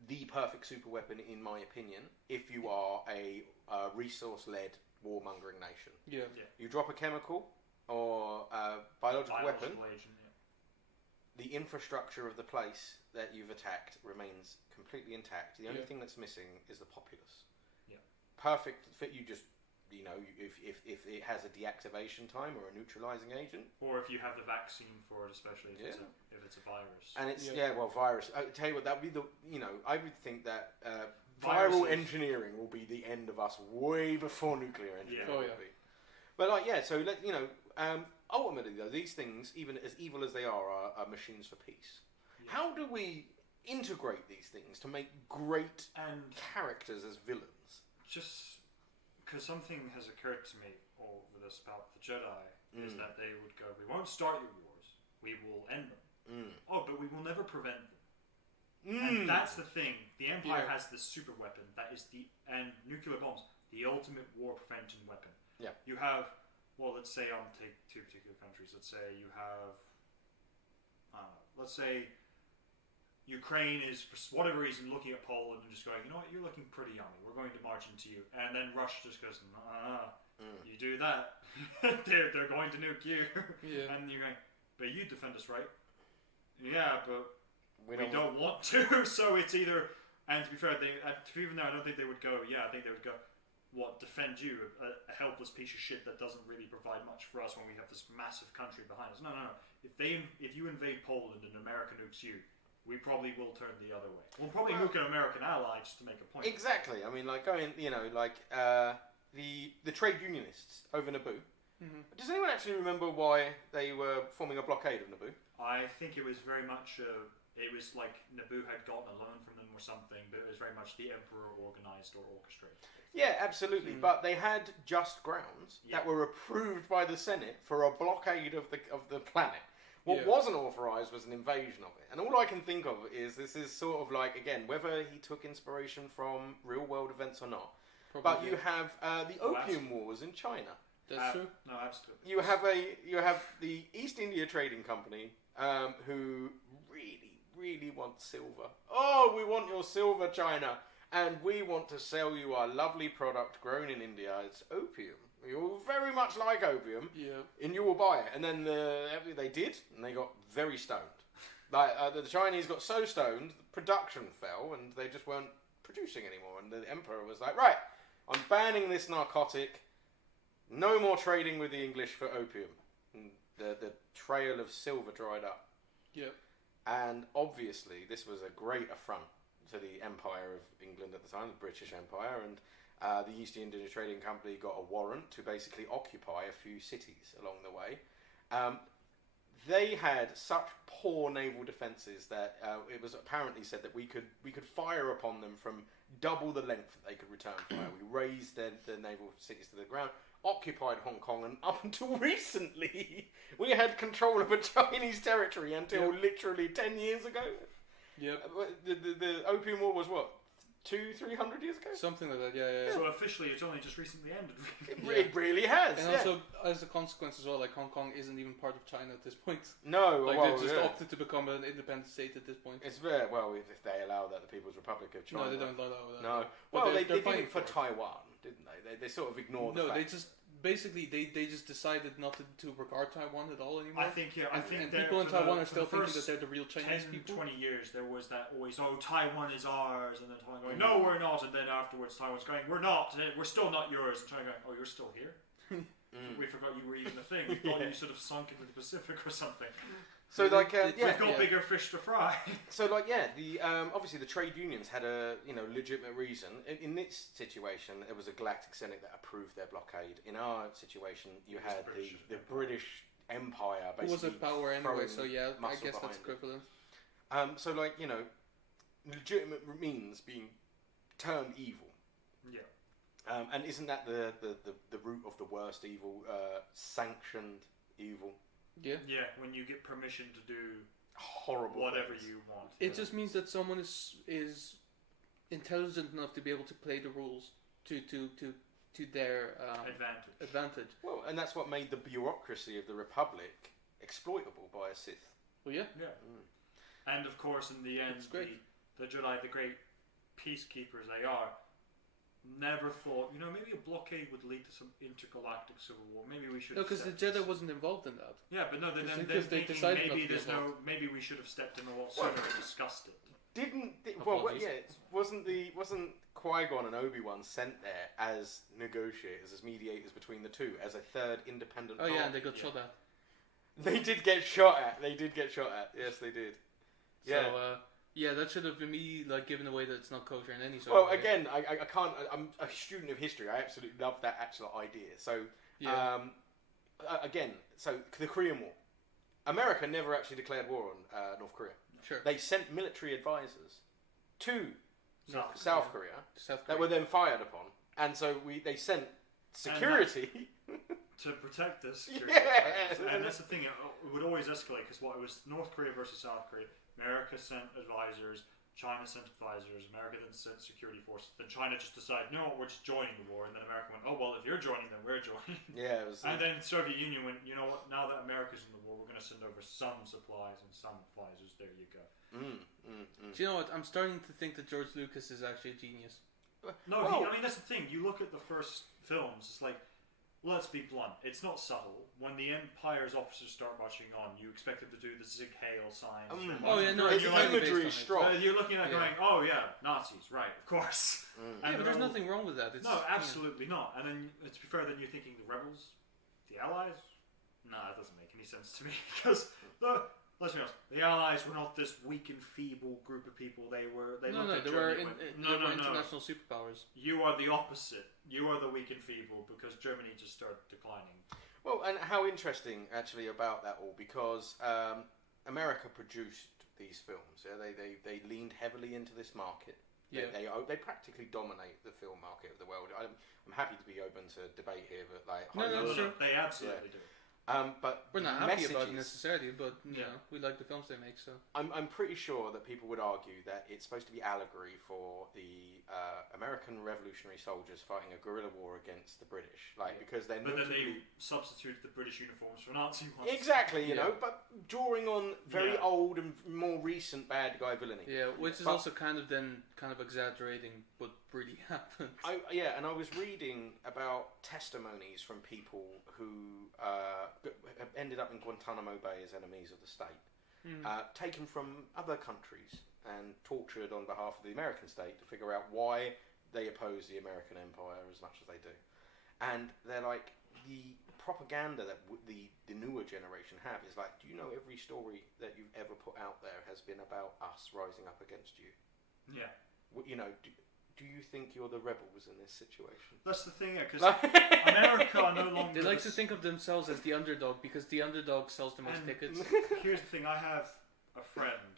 the perfect super weapon, in my opinion, if you are a resource-led warmongering nation. Yeah. You drop a chemical or a biological weapon, agent, the infrastructure of the place that you've attacked remains completely intact. The only thing that's missing is the populace. Yeah. Perfect fit. You just, if it has a deactivation time or a neutralizing agent, or if you have the vaccine for it, especially if it's a virus. And it's virus. I tell you what, that would be I would think that viral engineering will be the end of us way before nuclear engineering will be. But so ultimately though, these things, even as evil as they are machines for peace. Yeah. How do we integrate these things to make great characters as villains? Just because something has occurred to me over this about the Jedi is that they would go, we won't start your wars, we will end them. Oh, but we will never prevent them. And that's the thing. The Empire has this super weapon that is and nuclear bombs, the ultimate war prevention weapon. Yeah. You have, let's say I'll take two particular countries. Let's say you have, let's say Ukraine is, for whatever reason, looking at Poland and just going, you know what, you're looking pretty yummy. We're going to march into you. And then Russia just goes, you do that, they're going to nuke you. Yeah. And you're going, but you defend us, right? Yeah, but we don't want to. So it's either, and to be fair, even though I don't think they would go, I think they would go, what, defend you, a helpless piece of shit that doesn't really provide much for us when we have this massive country behind us. No. If you invade Poland and America nukes you, we probably will turn the other way. We'll probably nuke an American ally just to make a point. Exactly. I mean, like going, the trade unionists over Naboo. Mm-hmm. Does anyone actually remember why they were forming a blockade of Naboo? I think it was very much, it was like Naboo had gotten a loan from them or something, but it was very much the Emperor organised or orchestrated. Yeah, absolutely. But they had just grounds that were approved by the Senate for a blockade of the planet. What wasn't authorised was an invasion of it. And all I can think of is this is sort of like, again, whether he took inspiration from real world events or not. Probably, but you have the Opium Wars in China. That's true. No, absolutely. You have the East India Trading Company who really want silver. Oh, we want your silver, China. And we want to sell you our lovely product grown in India. It's opium. You very much like opium. Yeah. And you will buy it. And then they did, and they got very stoned. Like the Chinese got so stoned, the production fell, and they just weren't producing anymore. And the emperor was like, right, I'm banning this narcotic. No more trading with the English for opium. And the trail of silver dried up. Yep. And obviously, this was a great affront to the Empire of England at the time, the British Empire, and the East India Trading Company got a warrant to basically occupy a few cities along the way. They had such poor naval defences that it was apparently said that we could fire upon them from double the length that they could return fire. We razed the naval cities to the ground, occupied Hong Kong, and up until recently, we had control of a Chinese territory until literally 10 years ago. Yep. The Opium War was what? 200-300 years ago? Something like that, yeah. So officially it's only just recently ended. It really has. And also, as a consequence as well, like Hong Kong isn't even part of China at this point. No, like they just opted to become an independent state at this point. It's very, if they allow that, the People's Republic of China. No, they don't allow that. No. Well, they did it for Taiwan, didn't they? They sort of ignored the fact. No, they just... Basically, they just decided not to regard Taiwan at all anymore. I think people in Taiwan are still thinking that they're the real Chinese 10, people. 20 years, there was that always, Taiwan is ours, and then Taiwan going, no, we're not, and then afterwards Taiwan's going, we're not, we're still not yours, and China going, oh, you're still here? We forgot you were even a thing. We thought you sort of sunk into the Pacific or something. So like, we've got bigger fish to fry. So like, the obviously the trade unions had a legitimate reason. In this situation, there was a Galactic Senate that approved their blockade. In our situation, you had the British Empire basically. It was a power anyway, so yeah, I guess that's equivalent. So like, legitimate means being turned evil. Yeah. And isn't that the root of the worst evil? Sanctioned evil. Yeah, when you get permission to do horrible whatever things. you want. It just means that someone is intelligent enough to be able to play the rules to their advantage. Well, and that's what made the bureaucracy of the Republic exploitable by a Sith. Well, yeah. Yeah. And of course, in the end, the Jedi, the great peacekeepers they are, never thought, maybe a blockade would lead to some intergalactic civil war. Maybe we should. No, because the Jedi wasn't involved in that. Yeah, but no, then they decided maybe we should have stepped in a lot sooner and discussed it. Wasn't Qui-Gon and Obi-Wan sent there as negotiators, as mediators between the two, as a third independent party? Oh yeah, and they got shot at. They did get shot at. Yes, they did. Yeah. So, yeah, that should have been me given away that it's not kosher in any sort Well, of way. again, I can't. I'm a student of history. I absolutely love that actual idea. So, again, the Korean War. America never actually declared war on North Korea. Sure. They sent military advisors to South Korea South Korea that were then fired upon, and so they sent security to protect this security. Yes. And that's the thing; it would always escalate because it was North Korea versus South Korea. America sent advisors, China sent advisors, America then sent security forces. Then China just decided, no, we're just joining the war. And then America went, oh, well, if you're joining, then we're joining. Yeah. And then Soviet Union went, you know what, now that America's in the war, we're going to send over some supplies and some advisors. There you go. Do you know what? I'm starting to think that George Lucas is actually a genius. No, that's the thing. You look at the first films, it's like, let's be blunt, it's not subtle. When the Empire's officers start marching on, you expect them to do the Sieg Heil signs. Imagery is strong. You're looking at going, oh yeah, Nazis, right, of course. Yeah, but there's nothing wrong with that. No, absolutely not. And then, to be fair, then you're thinking the rebels, the Allies? No, that doesn't make any sense to me. Because, let's be honest, the Allies were not this weak and feeble group of people. They were international superpowers. You are the opposite. You are the weak and feeble because Germany just started declining. Well, and how interesting actually about that all, because America produced these films. Yeah, they leaned heavily into this market. Yeah, they practically dominate the film market of the world. I'm happy to be open to debate here, but they absolutely do. But we're not happy about it necessarily, but we like the films they make. So I'm pretty sure that people would argue that it's supposed to be allegory for the American Revolutionary soldiers fighting a guerrilla war against the British, because they're. But then they substituted the British uniforms for Nazi ones. Exactly, you know, but drawing on very old and more recent bad guy villainy. Yeah, which is also kind of exaggerating what really happened. And I was reading about testimonies from people who ended up in Guantanamo Bay as enemies of the state, taken from other countries and tortured on behalf of the American state to figure out why they oppose the American empire as much as they do. And they're like, the propaganda that the newer generation have is like, do you know every story that you've ever put out there has been about us rising up against you? Yeah. You know, do you think you're the rebels in this situation? That's the thing, because America no longer... They like to think of themselves as the underdog because the underdog sells the most tickets. Here's the thing, I have a friend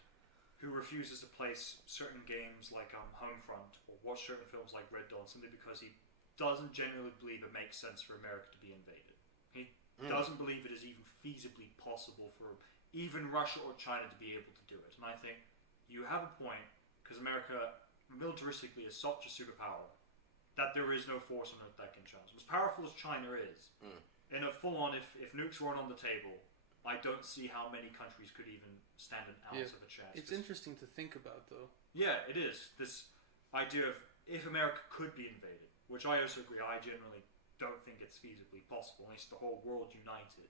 who refuses to play certain games like Homefront or watch certain films like Red Dawn simply because he doesn't genuinely believe it makes sense for America to be invaded. He doesn't believe it is even feasibly possible for even Russia or China to be able to do it. And I think you have a point, because America militaristically is such a superpower that there is no force on Earth that can challenge. As powerful as China is, in a full-on, if nukes weren't on the table, I don't see how many countries could even stand an ounce of a chance. It's interesting to think about, though. Yeah, it is. This idea of if America could be invaded, which I also agree, I generally don't think it's feasibly possible, at least the whole world united.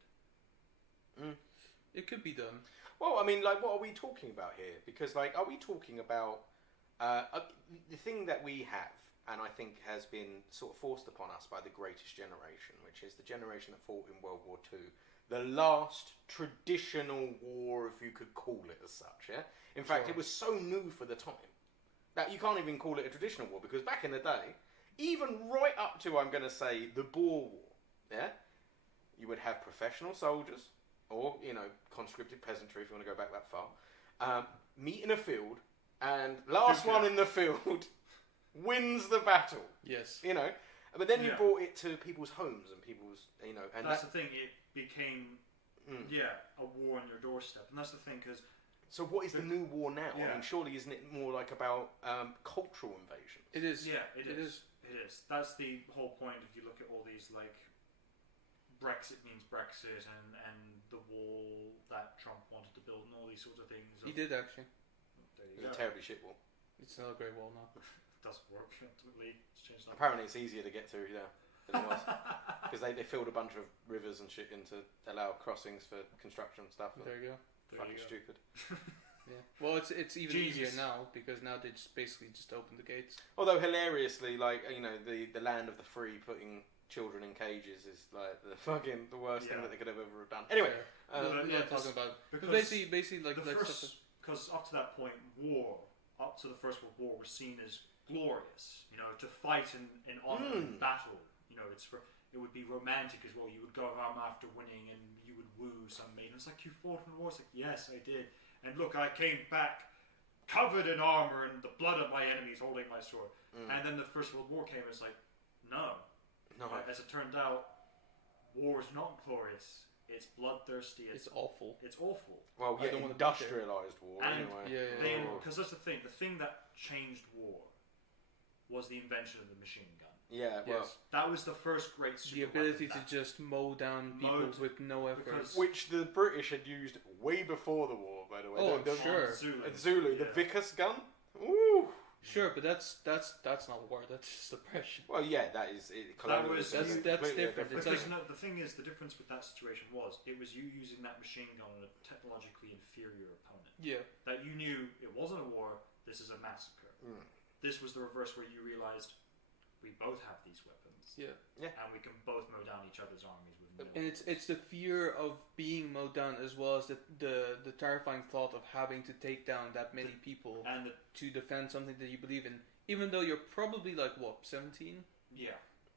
It could be done. Well, I mean, what are we talking about here? Because, are we talking about the thing that we have, and I think has been sort of forced upon us by the greatest generation, which is the generation that fought in World War II, the last traditional war, if you could call it as such, yeah? In fact, it was so new for the time that you can't even call it a traditional war, because back in the day, even right up to, I'm going to say, the Boer War, yeah? You would have professional soldiers, or, conscripted peasantry, if you want to go back that far, meet in a field, and last one in the field wins the battle. Yes. But then you brought it to people's homes and people's, and that's the thing, it became, a war on your doorstep. And that's the thing, because... So what is the new war now? I mean, surely isn't it more about cultural invasions? It is. Yeah, it is. It is. That's the whole point if you look at all these, Brexit means Brexit, and the wall that Trump wanted to build, and all these sorts of things. He did actually. There you It's go. a terribly shit wall. It's not a great wall now. It doesn't work. Ultimately, it's changed. Apparently, it's easier to get to than it was because they filled a bunch of rivers and shit in to allow crossings for construction and stuff. There you go. Fucking stupid. Yeah. Well, it's even easier Jesus. now because now they just basically just open the gates. Although hilariously, like the land of the free putting children in cages is like the worst thing that they could have ever done. Anyway, we're not talking about. But because basically, like the first, because up to that point, up to the First World War, was seen as glorious. To fight in honor in battle. It would be romantic as well. You would go home after winning and you would woo some maiden. It's like, you fought in the war. It's like, yes, I did. And look, I came back covered in armor and the blood of my enemies holding my sword. And then the First World War came and it's like, no. As it turned out, war is not glorious. It's bloodthirsty. It's awful. It's awful. Well, yeah, industrialized war and anyway. Because that's the thing. The thing that changed war was the invention of the machine gun. Yeah, well, that was the first great the ability to just mow down people with no effort. Which the British had used way before the war, by the way. Oh, sure. Zulu, the Vickers gun. Ooh. Sure, but that's not war. That's just oppression. Well, yeah, that is. That's different. Because the thing is, the difference with that situation was it was you using that machine gun on a technologically inferior opponent. Yeah. That you knew it wasn't a war. This is a massacre. This was the reverse, where you realized we both have these weapons. Yeah. And we can both mow down each other's armies with no and it's the fear of being mowed down, as well as the terrifying thought of having to take down that many people to defend something that you believe in, even though you're probably like 17. Yeah.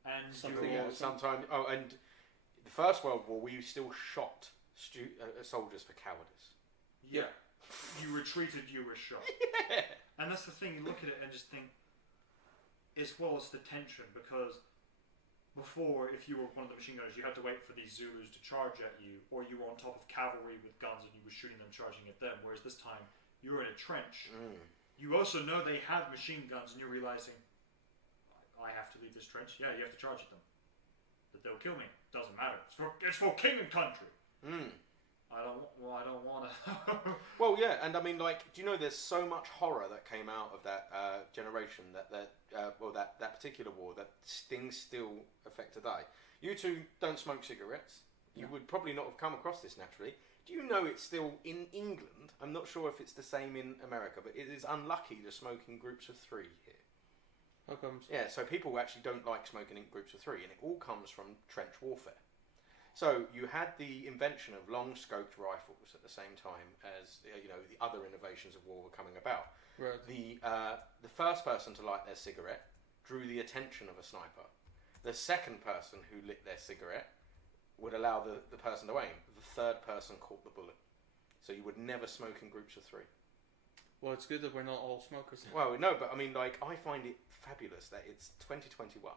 And sometime. Oh, and the First World War, we still shot soldiers for cowardice. Yeah. You retreated, you were shot. Yeah. And that's the thing. You look at it and just think, as well as the tension, because before, if you were one of the machine gunners, you had to wait for these Zulus to charge at you, or you were on top of cavalry with guns and you were shooting them, charging at them. Whereas this time, you were in a trench. You also know they had machine guns, and you're realizing, I have to leave this trench. Yeah, you have to charge at them, but they'll kill me. Doesn't matter. It's for king and country. I don't want to. Well, yeah, and I mean, like, do you know there's so much horror that came out of that generation, that particular war, that things still affect today. You two don't smoke cigarettes. You would probably not have come across this naturally. Do you know it's still in England? I'm not sure if it's the same in America, but it is unlucky to smoke in groups of 3 here. How comes? Yeah, so people actually don't like smoking in groups of 3, and it all comes from trench warfare. So you had the invention of long-scoped rifles at the same time as the other innovations of war were coming about. Right. The first person to light their cigarette drew the attention of a sniper. The second person who lit their cigarette would allow the person to aim. The third person caught the bullet. So you would never smoke in groups of 3. Well, it's good that we're not all smokers. Well, no, but I mean, like, I find it fabulous that it's 2021.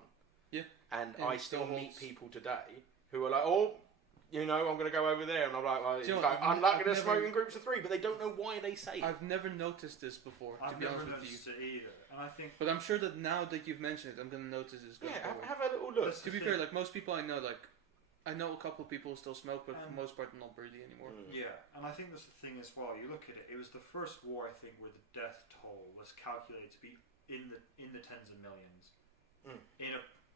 Yeah. And I still meet people today who are like, I'm going to go over there. And I'm like, well, I'm not going to smoke in groups of 3, but they don't know why they say it. I've never noticed this before, to be honest with you. I've never noticed it either. And I think... But I'm sure that now that you've mentioned it, I'm going to notice this going forward. Have a little look. To be fair, like, most people I know, like, I know a couple of people who still smoke, but for the most part, not really anymore. Yeah, and I think that's the thing as well. You look at it, it was the first war, I think, where the death toll was calculated to be in the tens of millions.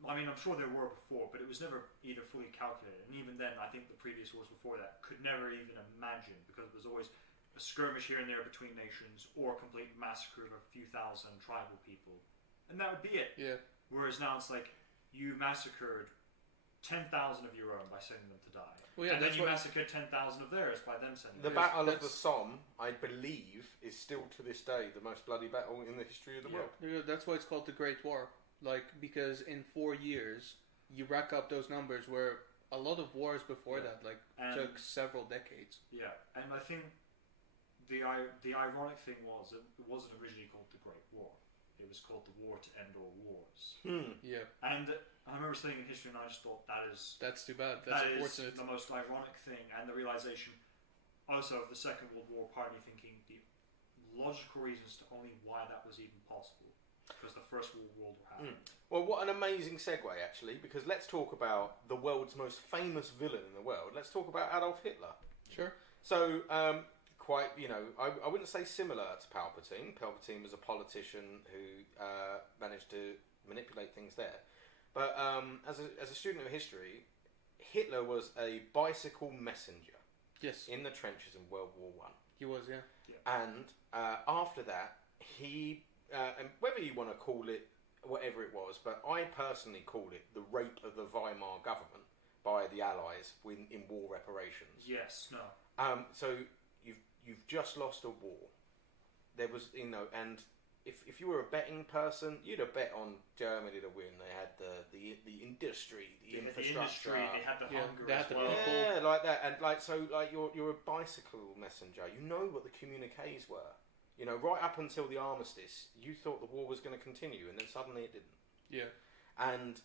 I mean, I'm sure there were before, but it was never either fully calculated. And even then, I think the previous wars before that could never even imagine, because it was always a skirmish here and there between nations, or a complete massacre of a few thousand tribal people. And that would be it. Yeah. Whereas now it's like, you massacred 10,000 of your own by sending them to die. Well, yeah, and then you massacred 10,000 of theirs by them sending them. The Battle of the Somme, I believe, is still to this day the most bloody battle in the history of the world. Yeah, that's why it's called the Great War. Like, because in 4 years, you rack up those numbers where a lot of wars before that, like, took several decades. Yeah, and I think the ironic thing was, it wasn't originally called the Great War. It was called the War to End All Wars. Yeah. And I remember studying in history, and I just thought that's too bad. That's unfortunate. The most ironic thing, and the realization also of the Second World War, part of me thinking the logical reasons to only why that was even possible. because the First World War happened. Well, what an amazing segue, actually, because let's talk about the world's most famous villain in the world. Let's talk about Adolf Hitler. Sure. So, quite, I wouldn't say similar to Palpatine. Palpatine was a politician who managed to manipulate things there. But as a student of history, Hitler was a bicycle messenger. Yes. In the trenches in World War One. He was, yeah. And after that, he, and whether you want to call it whatever it was, but I personally call it the rape of the Weimar government by the Allies in war reparations. Yes, no. So you've just lost a war. There was, and if you were a betting person, you'd have bet on Germany to win. They had the industry, the infrastructure. They had the hunger they as had the well. people. Yeah, like that, and you're a bicycle messenger. You know what the communiques were. Right up until the armistice, you thought the war was going to continue, and then suddenly it didn't. Yeah. And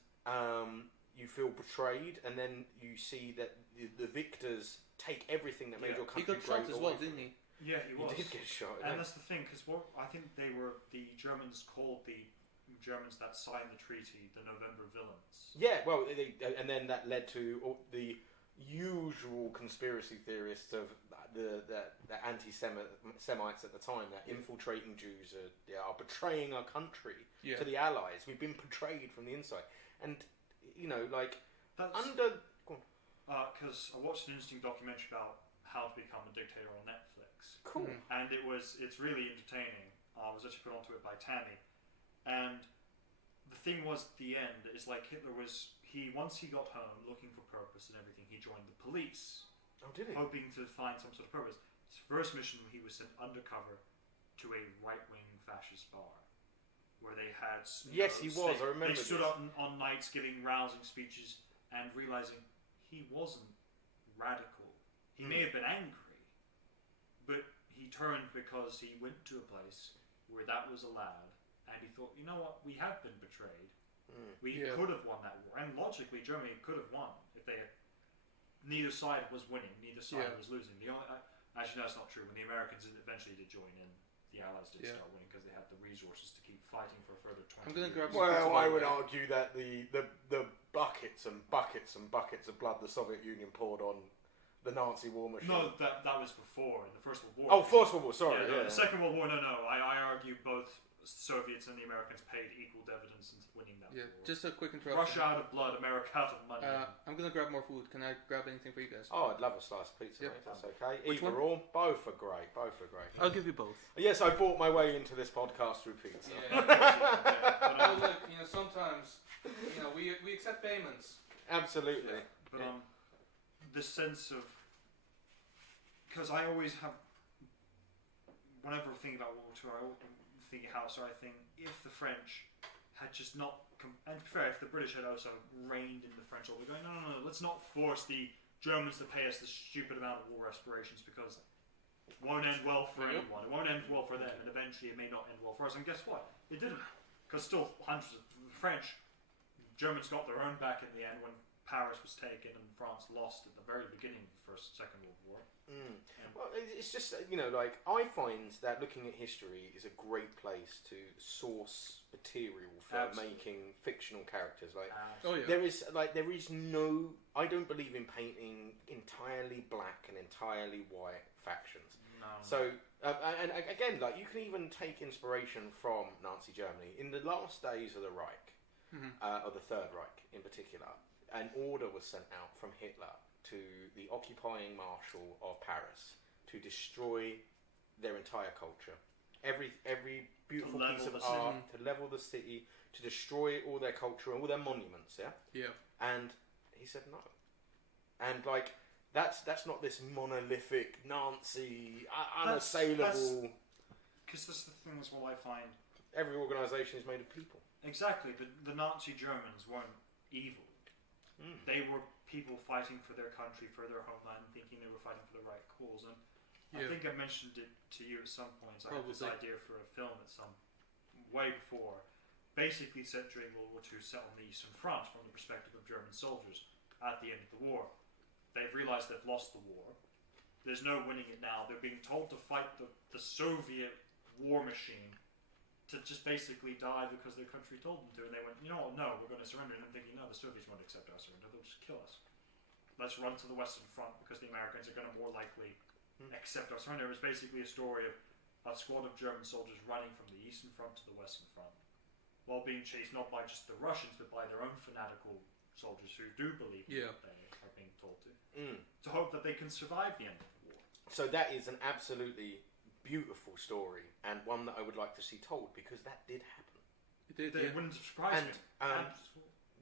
you feel betrayed, and then you see that the victors take everything that made your He country got shot great as well, away from didn't he? Yeah, he was. He did get shot. And that's the thing, because I think the Germans called the Germans that signed the treaty the November villains. Yeah, well, and then that led to the usual conspiracy theorists of the anti-Semites at the time, that infiltrating Jews are betraying our country to the Allies. We've been betrayed from the inside. And, Because I watched an interesting documentary about how to become a dictator on Netflix. Cool. And it's really entertaining. I was actually put onto it by Tammy. And the thing was, at the end, is like Hitler was, once he got home, looking for purpose and everything, he joined the police. Oh, did he? Hoping to find some sort of purpose. His first mission, he was sent undercover to a right-wing fascist bar. Where they had... Yes, he was, I remember They stood this. up on nights giving rousing speeches and realising he wasn't radical. He may have been angry, but he turned because he went to a place where that was allowed, and he thought, you know what, we have been betrayed. We could have won that war, and logically Germany could have won if they had. Neither side was winning, neither side was losing. Actually, no, that's not true. When the Americans eventually did join in, the Allies did start winning because they had the resources to keep fighting for a further 20 years. Well, I would argue that the buckets and buckets and buckets of blood the Soviet Union poured on the Nazi war machine. No, that was before, in the First World War. Oh, First World War, sorry. The Second World War, no. I argue both Soviets and the Americans paid equal dividends in winning that war. Just a quick interruption. Russia out of blood, America out of money. I'm going to grab more food. Can I grab anything for you guys? Oh, I'd love a slice of pizza, mate. That's okay. Which Either one? or, both are great. I'll give you both. Yes, I bought my way into this podcast through pizza. But look, sometimes, we accept payments. Absolutely. But the sense of, because I always have, whenever I think about World War II, I think I think if the French had just not, and to be fair, if the British had also reigned in the French, or we're going, no, let's not force the Germans to pay us the stupid amount of war reparations because it won't end well for anyone. It won't end well for them, and eventually it may not end well for us. And guess what? It didn't, because still hundreds of Germans got their own back in the end when Paris was taken and France lost at the very beginning of the Second World War. Well, it's just, I find that looking at history is a great place to source material for making fictional characters. There is no, I don't believe in painting entirely black and entirely white factions. No. So, and again, you can even take inspiration from Nazi Germany. In the last days of the Reich, or the Third Reich in particular, an order was sent out from Hitler to the occupying marshal of Paris to destroy their entire culture. Every beautiful piece of art, to level the city, to destroy all their culture and all their monuments, And he said no. And that's not this monolithic Nazi, unassailable... Because that's the thing as well, I find. Every organisation is made of people. Exactly, but the Nazi Germans weren't evil. They were people fighting for their country, for their homeland, thinking they were fighting for the right cause. And I think I mentioned it to you at some points. I had this idea for a film at way before, basically set during World War II, set on the Eastern Front from the perspective of German soldiers at the end of the war. They've realised they've lost the war. There's no winning it now. They're being told to fight the Soviet war machine to to just basically die because their country told them to, and they went, you know what, no, we're going to surrender. And I'm thinking, no, the Soviets won't accept our surrender, they'll just kill us. Let's run to the Western Front because the Americans are going to more likely accept our surrender. It was basically a story of a squad of German soldiers running from the Eastern Front to the Western Front, while being chased not by just the Russians, but by their own fanatical soldiers who do believe in what they are being told to hope that they can survive the end of the war. So that is an absolutely beautiful story, and one that I would like to see told, because that did happen. It did. It wouldn't surprise me.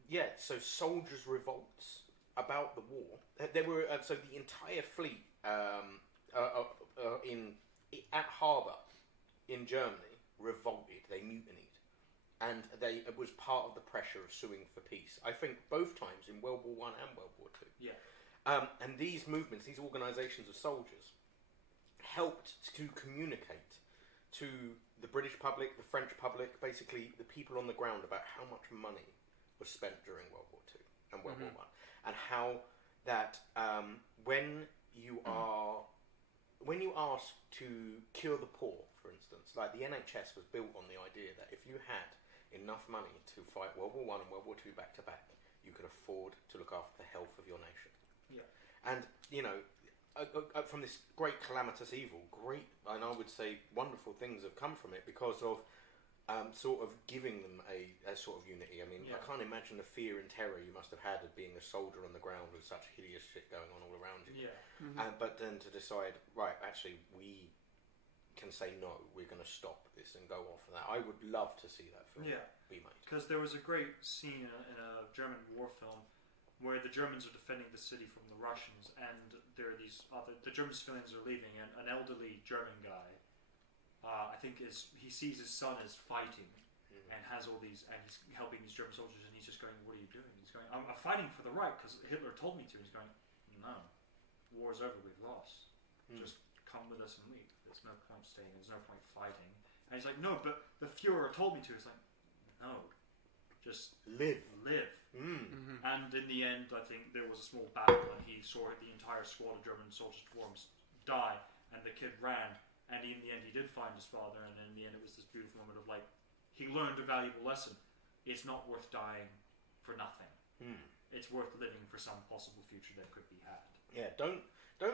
Yeah, so soldiers' revolts about the war. There were so the entire fleet at harbour in Germany revolted. They mutinied, and it was part of the pressure of suing for peace. I think both times in World War I and World War II. Yeah. And these movements, these organisations of soldiers, helped to communicate to the British public, the French public, basically the people on the ground, about how much money was spent during World War II and World War I, and how that when you ask to cure the poor, for instance, like the NHS was built on the idea that if you had enough money to fight World War I and World War II back to back, you could afford to look after the health of your nation. Yeah. And, you know, from this great calamitous evil, and I would say wonderful things have come from it because of sort of giving them a sort of unity. I mean, I can't imagine the fear and terror you must have had of being a soldier on the ground with such hideous shit going on all around you. Yeah. But then to decide, right, actually, we can say no, we're going to stop this and go off of that. I would love to see that film be made. Because there was a great scene in a German war film where the Germans are defending the city from the Russians, and there are the German civilians are leaving, and an elderly German guy, I think he sees his son is fighting, and has all these, and he's helping these German soldiers, and he's just going, what are you doing? He's going, I'm fighting for the right, because Hitler told me to. And he's going, no, war's over, we've lost. Just come with us and leave. There's no point staying, there's no point fighting. And he's like, no, but the Fuhrer told me to. It's like, no, just live. And in the end, I think there was a small battle, and he saw the entire squad of German soldiers die, and the kid ran, and in the end he did find his father, and in the end it was this beautiful moment of, like, he learned a valuable lesson. It's not worth dying for nothing. It's worth living for some possible future that could be had. Yeah, don't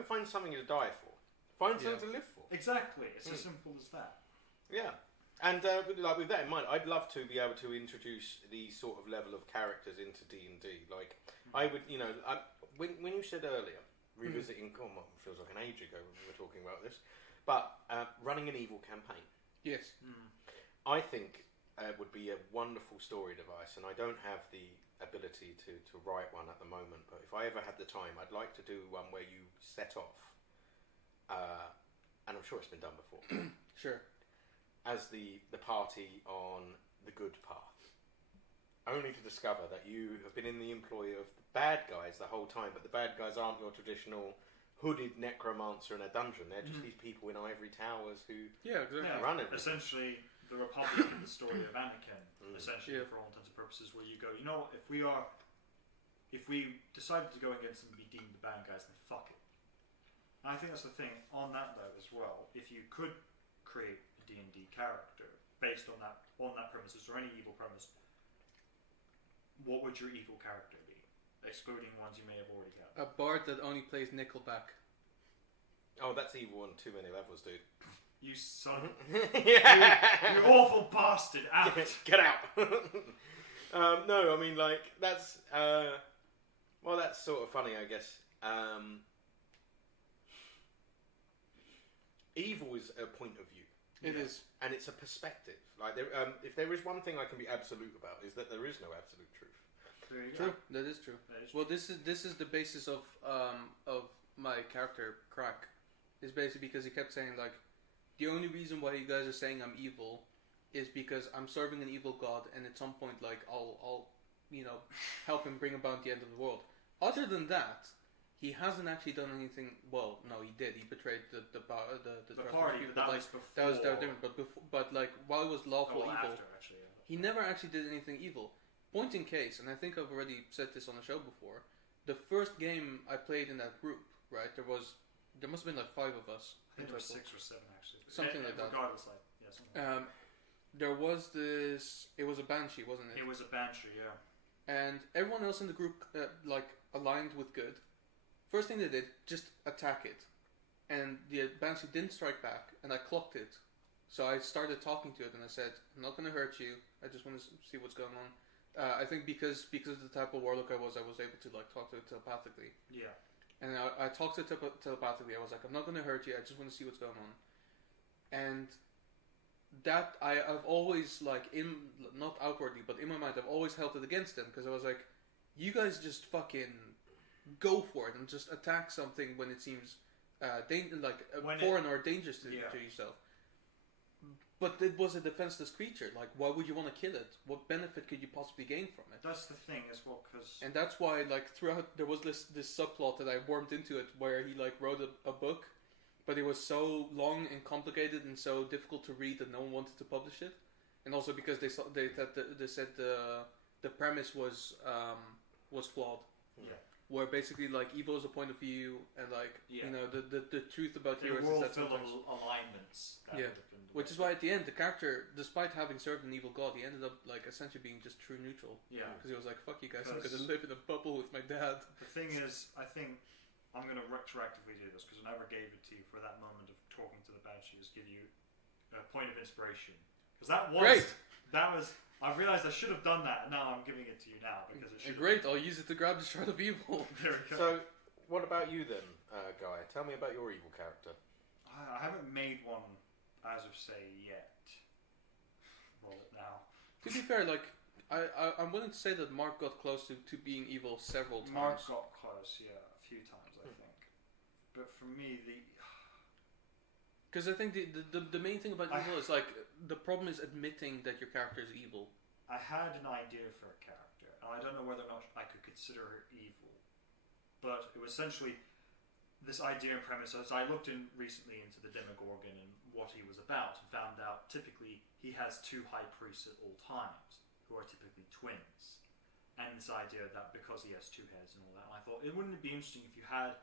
find something to die for. Find something to live for. Exactly. It's as simple as that. Yeah. And with that in mind, I'd love to be able to introduce the sort of level of characters into D&D. Like, I would, you know, when you said earlier, revisiting, it feels like an age ago when we were talking about this, but running an evil campaign. Yes. I think would be a wonderful story device, and I don't have the ability to write one at the moment, but if I ever had the time, I'd like to do one where you set off, and I'm sure it's been done before. Sure. As the party on the good path, only to discover that you have been in the employ of the bad guys the whole time, but the bad guys aren't your traditional hooded necromancer in a dungeon. They're just these people in ivory towers who run everything. Essentially, the Republic is the story of Anakin, essentially, for all intents and purposes, where you go, you know, if we decided to go against them and be deemed the bad guys, then fuck it. And I think that's the thing on that though as well. If you could create a D&D character based on that premises, or any evil premise, what would your evil character be? Excluding ones you may have already got. A bard that only plays Nickelback. Oh, that's evil on too many levels, dude. You son of you awful bastard, out! Get out! No, I mean, like, that's well, that's sort of funny, I guess. Evil is a point of view. It is. And it's a perspective. Like, if there is one thing I can be absolute about, is that there is no absolute truth. There you true. Go. That is true. Well, this is the basis of my character Crack. Is basically because he kept saying, like, the only reason why you guys are saying I'm evil is because I'm serving an evil god, and at some point, like, I'll you know, help him bring about the end of the world. Other than that, he hasn't actually done anything. Well, no, he did. He betrayed the party. People, that was before. That was different. But like, while it was lawful evil, after, actually, he never actually did anything evil. Point in case, and I think I've already said this on the show before. The first game I played in that group, right? There must have been like 5 of us. I think there were 6 or 7 actually. Something like that. Regardless, like, yeah, something like there was this. It was a banshee, wasn't it? It was a banshee, yeah. And everyone else in the group aligned with good. First thing they did, just attack it, and the banshee didn't strike back, and I clocked it. So I started talking to it, and I said, "I'm not going to hurt you. I just want to see what's going on." I think because of the type of warlock I was able to talk to it telepathically. Yeah. And I talked to it telepathically. I was like, "I'm not going to hurt you. I just want to see what's going on." And that I've always not outwardly, but in my mind, I've always held it against them because I was like, "You guys just fucking go for it and just attack something when it seems foreign or dangerous to yourself." But it was a defenseless creature. Like, why would you want to kill it? What benefit could you possibly gain from it? That's the thing as well, because... And that's why, throughout, there was this subplot that I warmed into it, where he, wrote a book, but it was so long and complicated and so difficult to read that no one wanted to publish it. And also because they said the premise was flawed. Yeah. Where basically, evil is a point of view, and, the truth about heroes is that full of sometimes... alignments. Which is why at the end, the character, despite having served an evil god, he ended up, essentially being just true neutral. Yeah. Because he was like, fuck you guys, I'm going to live in a bubble with my dad. The thing is, I think I'm going to retroactively do this, because I never gave it to you for that moment of talking to the banshees, give you a point of inspiration. Because that was... Great! That was... I realised I should have done that, and now I'm giving it to you now, because it should Great, I'll use it to grab the Shard of Evil. There we go. So, what about you then, Guy? Tell me about your evil character. I haven't made one as of say yet. Roll it now. To be fair, I'm willing to say that Mark got close to being evil several times. Mark got close, yeah, a few times I think. But for me, because I think the main thing about evil is the problem is admitting that your character is evil. I had an idea for a character, and I don't know whether or not I could consider her evil, but it was essentially this idea and premise. As I looked recently into the Demogorgon and what he was about, and found out typically he has two high priests at all times, who are typically twins. And this idea that because he has two heads and all that, and I thought, wouldn't it be interesting if you had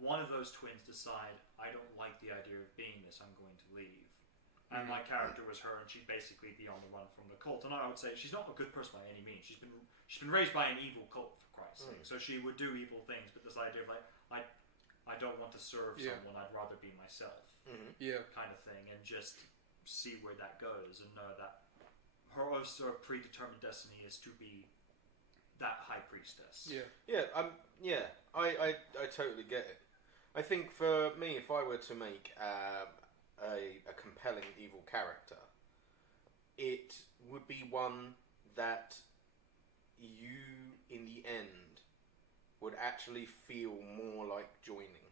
one of those twins decide, I don't like the idea of being this, I'm going to leave. And my character was her, and she'd basically be on the run from the cult. And I would say she's not a good person by any means. She's been raised by an evil cult, for Christ's sake. So she would do evil things, but this idea of I don't want to serve someone, I'd rather be myself. Kind of thing, and just see where that goes, and know that her sort of predetermined destiny is to be that high priestess. I totally get it. I think for me, if I were to make a compelling evil character, it would be one that you, in the end, would actually feel more like joining.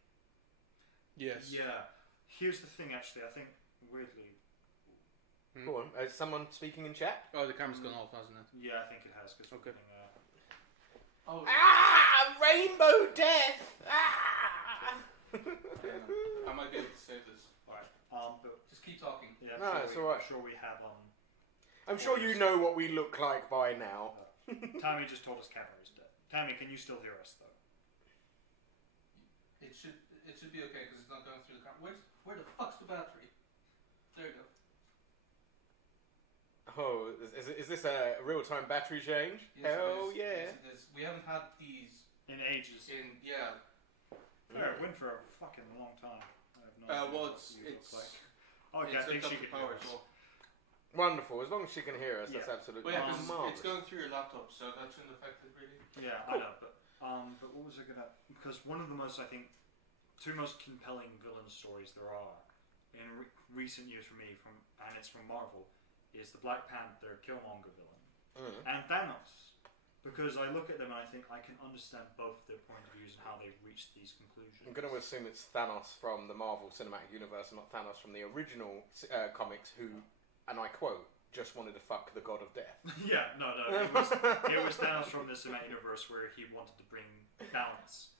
Yes. Yeah. Here's the thing, actually. I think, weirdly... Go on. Is someone speaking in chat? Oh, the camera's gone off, hasn't it? Yeah, I think it has. Cause okay. Rainbow death! I might be able to save this. Alright. But just keep talking. Yeah, it's alright. I'm sure we have... I'm sure you know what we look like by now. Tammy just told us camera is dead. Tammy, can you still hear us, though? It should be okay, because it's not going through the camera. Where the fuck's the battery? There you go. Oh, is this a real-time battery change? Yes, hell yeah. Yes, we haven't had these... in ages. Fair, win for a fucking long time. I have no idea what you look like. Okay, I think she can hear us. Well. Wonderful. As long as she can hear us, that's absolutely marvelous. It's going through your laptop, so that shouldn't affect it really. Yeah, cool. I know, but what was I gonna... Because one of the most, I think, two most compelling villain stories there are in recent years for me, and it's from Marvel, is the Black Panther Killmonger villain and Thanos, because I look at them and I think I can understand both their point of views and how they've reached these conclusions. I'm going to assume it's Thanos from the Marvel Cinematic Universe and not Thanos from the original comics, who, and I quote, just wanted to fuck the God of Death. Yeah, no, it was Thanos from the Cinematic Universe, where he wanted to bring balance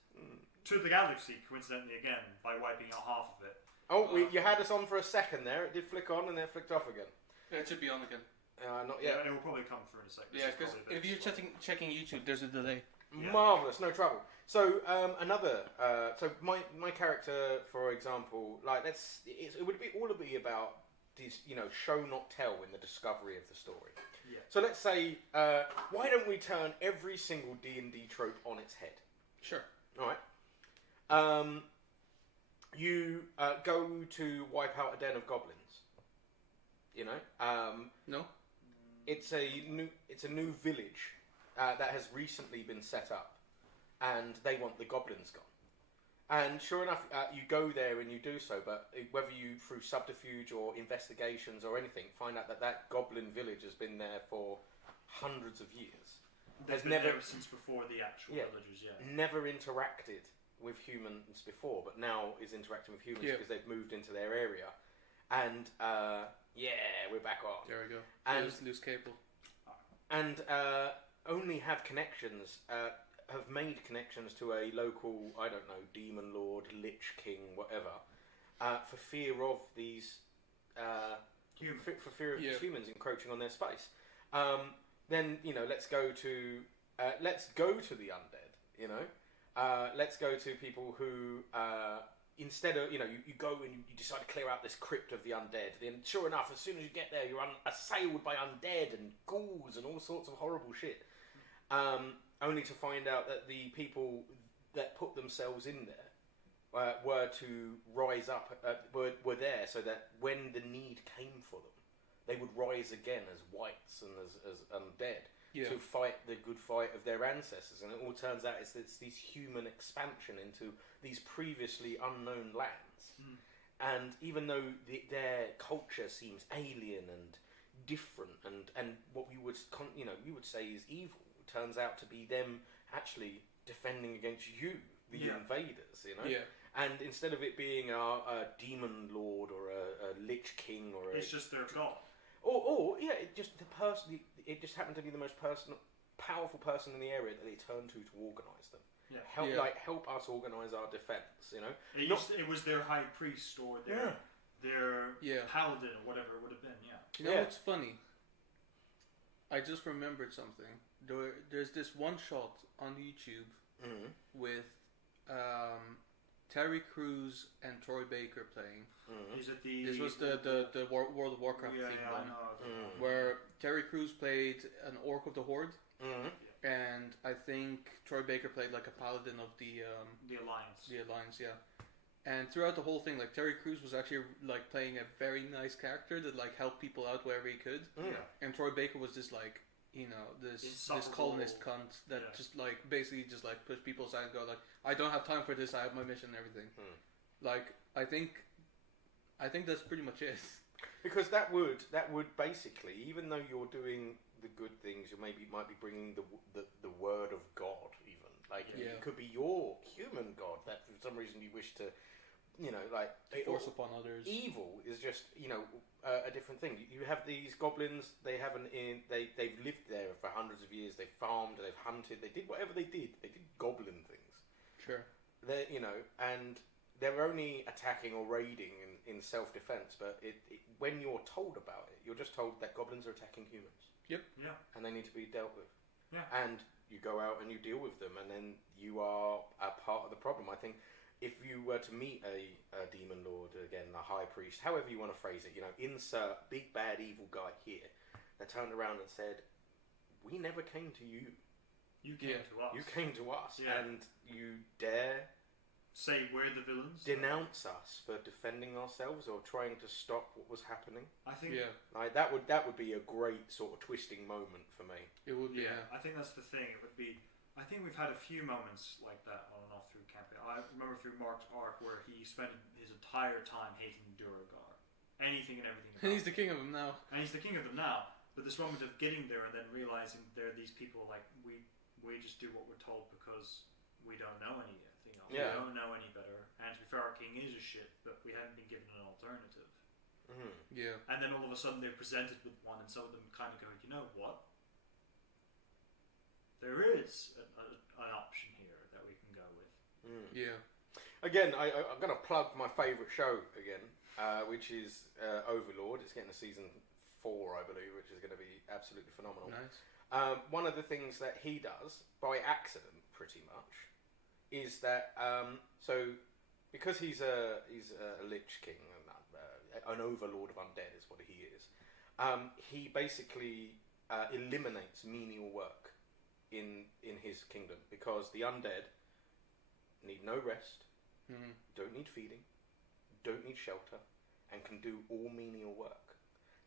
to the galaxy, coincidentally again, by wiping out half of it. Oh, you had us on for a second there. It did flick on and then it flicked off again. Yeah, it should be on again. Not yet. Yeah, it will probably come through in a second. Yeah, because if you're checking YouTube, there's a delay. Yeah. Marvelous, no trouble. So so my character, for example, it would be about show not tell in the discovery of the story. Yeah. So let's say, why don't we turn every single D&D trope on its head? Sure. All right. You go to wipe out a den of goblins. No. It's a new village that has recently been set up, and they want the goblins gone. And sure enough, you go there and you do so, but whether you through subterfuge or investigations or anything, find out that goblin village has been there for hundreds of years. They've been there since before the actual villagers. Yeah. Never interacted with humans before, but now is interacting with humans because they've moved into their area. And we're back on. There we go. And loose cable. And only have connections. Have made connections to a local, I don't know, demon lord, lich king, whatever, for fear of these, for fear of these humans encroaching on their space. Then let's go to the undead. Let's go to people who instead of you go and you decide to clear out this crypt of the undead. Then sure enough, as soon as you get there, you're assailed by undead and ghouls and all sorts of horrible shit. Only to find out that the people that put themselves in there were to rise up, were there so that when the need came for them, they would rise again as wights and as undead to fight the good fight of their ancestors. And it all turns out it's this human expansion into these previously unknown lands. And even though their culture seems alien and different, and what we would say is evil, turns out to be them actually defending against you, the invaders, And instead of it being a demon lord or a lich king or it's just their god. It just happened to be the most powerful person in the area that they turned to organise them. Help us organise our defence. It was their high priest or their paladin or whatever it would have been. You know what's funny? I just remembered something. There's this one shot on YouTube with Terry Crews and Troy Baker playing. Is it this was the World of Warcraft theme one, where Terry Crews played an orc of the Horde, and I think Troy Baker played like a paladin of the Alliance. The Alliance, yeah. And throughout the whole thing, like Terry Crews was actually like playing a very nice character that like helped people out wherever he could. And Troy Baker was just like this colonist cunt that just like basically just like push people aside and go like, I don't have time for this, I have my mission and everything. Like I think that's pretty much it. Because that would basically, even though you're doing the good things, you might be bringing the word of God even. Like it could be your human god that for some reason you wish to force upon others. Evil is just a different thing. You have these goblins. They've lived there for hundreds of years. They've farmed. They've hunted. They did whatever they did. They did goblin things. Sure. And they're only attacking or raiding in self-defense. But when you're told about it, you're just told that goblins are attacking humans. Yep. Yeah. And they need to be dealt with. Yeah. And you go out and you deal with them, and then you are a part of the problem. I think if you were to meet a demon lord, again, a high priest, however you want to phrase it, insert big bad evil guy here, they turned around and said, we never came to you. You came to us. You came to us, and you dare say we're the villains, denounce us for defending ourselves or trying to stop what was happening. I think like that would be a great sort of twisting moment for me. It would be. I think that's the thing. It would be. I think we've had a few moments like that on and off through campaign. I remember through Mark's arc where he spent his entire time hating Duragar, anything and everything. And he's the king of them now. But this moment of getting there and then realizing there are these people like we just do what we're told because we don't know any. We don't know any better. And to be fair, our king is a shit, but we haven't been given an alternative. Yeah. And then all of a sudden they're presented with one, and some of them kind of go, you know what? There is an option here that we can go with. Yeah. Again, I'm going to plug my favourite show again, which is Overlord. It's getting a season 4, I believe, which is going to be absolutely phenomenal. Nice. One of the things that he does, by accident pretty much, is that so because he's a lich king, an overlord of undead is what he is. He basically eliminates menial work in his kingdom because the undead need no rest, don't need feeding, don't need shelter, and can do all menial work.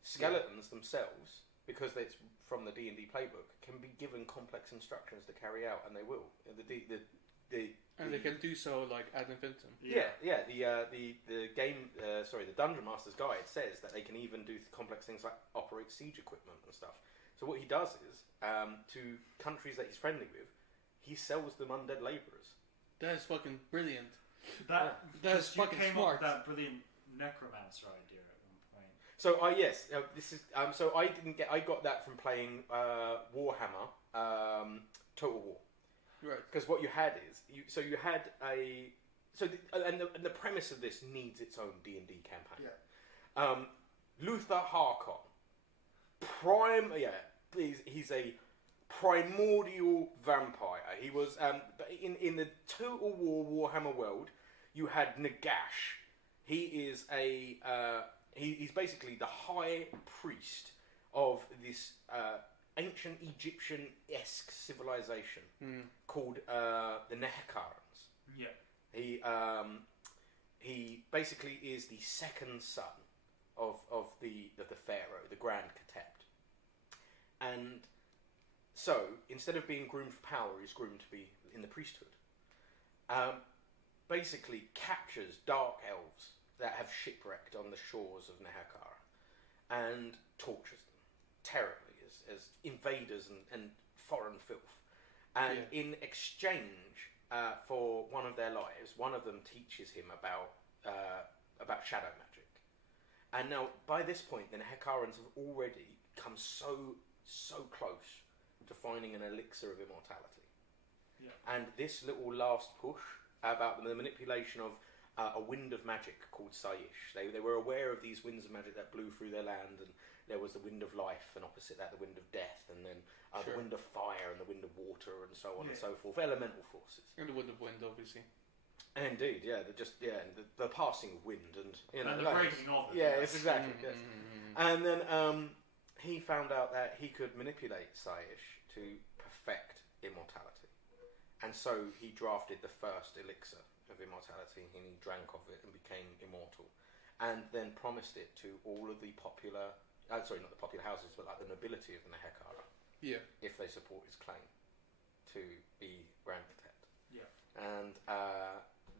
Skeletons themselves, because it's from the D&D playbook, can be given complex instructions to carry out, and they will. They can do so like ad infinitum. The game, the Dungeon Master's Guide says that they can even do complex things like operate siege equipment and stuff. So what he does is, to countries that he's friendly with, he sells them undead labourers. That is fucking brilliant. That's fucking came smart. up with that brilliant necromancer idea at one point. So this is so I got that from playing Warhammer Total War. Right. Because what you had is the premise of this needs its own D&D campaign. Yeah. Luther Harkon, he's a primordial vampire. He was in the Total War Warhammer world. You had Nagash. He is he's basically the high priest of this ancient Egyptian-esque civilization called the Nehekarans. Yeah. He basically is the second son of the pharaoh, the Grand Katept. And so, instead of being groomed for power, he's groomed to be in the priesthood. Basically captures dark elves that have shipwrecked on the shores of Nehekara and tortures them terribly as invaders and foreign filth. And in exchange for one of their lives, one of them teaches him about shadow magic. And now, by this point, the Nehekarans have already come so close to finding an elixir of immortality. Yeah. And this little last push about the manipulation of a wind of magic called Saish. They were aware of these winds of magic that blew through their land, and there was the wind of life, and opposite that the wind of death, and then the wind of fire, and the wind of water, and so on and so forth. Elemental forces. And the wind of wind, obviously. Indeed, the passing of wind, and the breaking of it. Yeah, it's exactly. Yes. And then he found out that he could manipulate Saish to perfect immortality, and so he drafted the first elixir of immortality, and he drank of it and became immortal, and then promised it to all of the popular, not the popular houses, but like the nobility of the Nehekara, if they support his claim to be Grand Katept. Yeah. And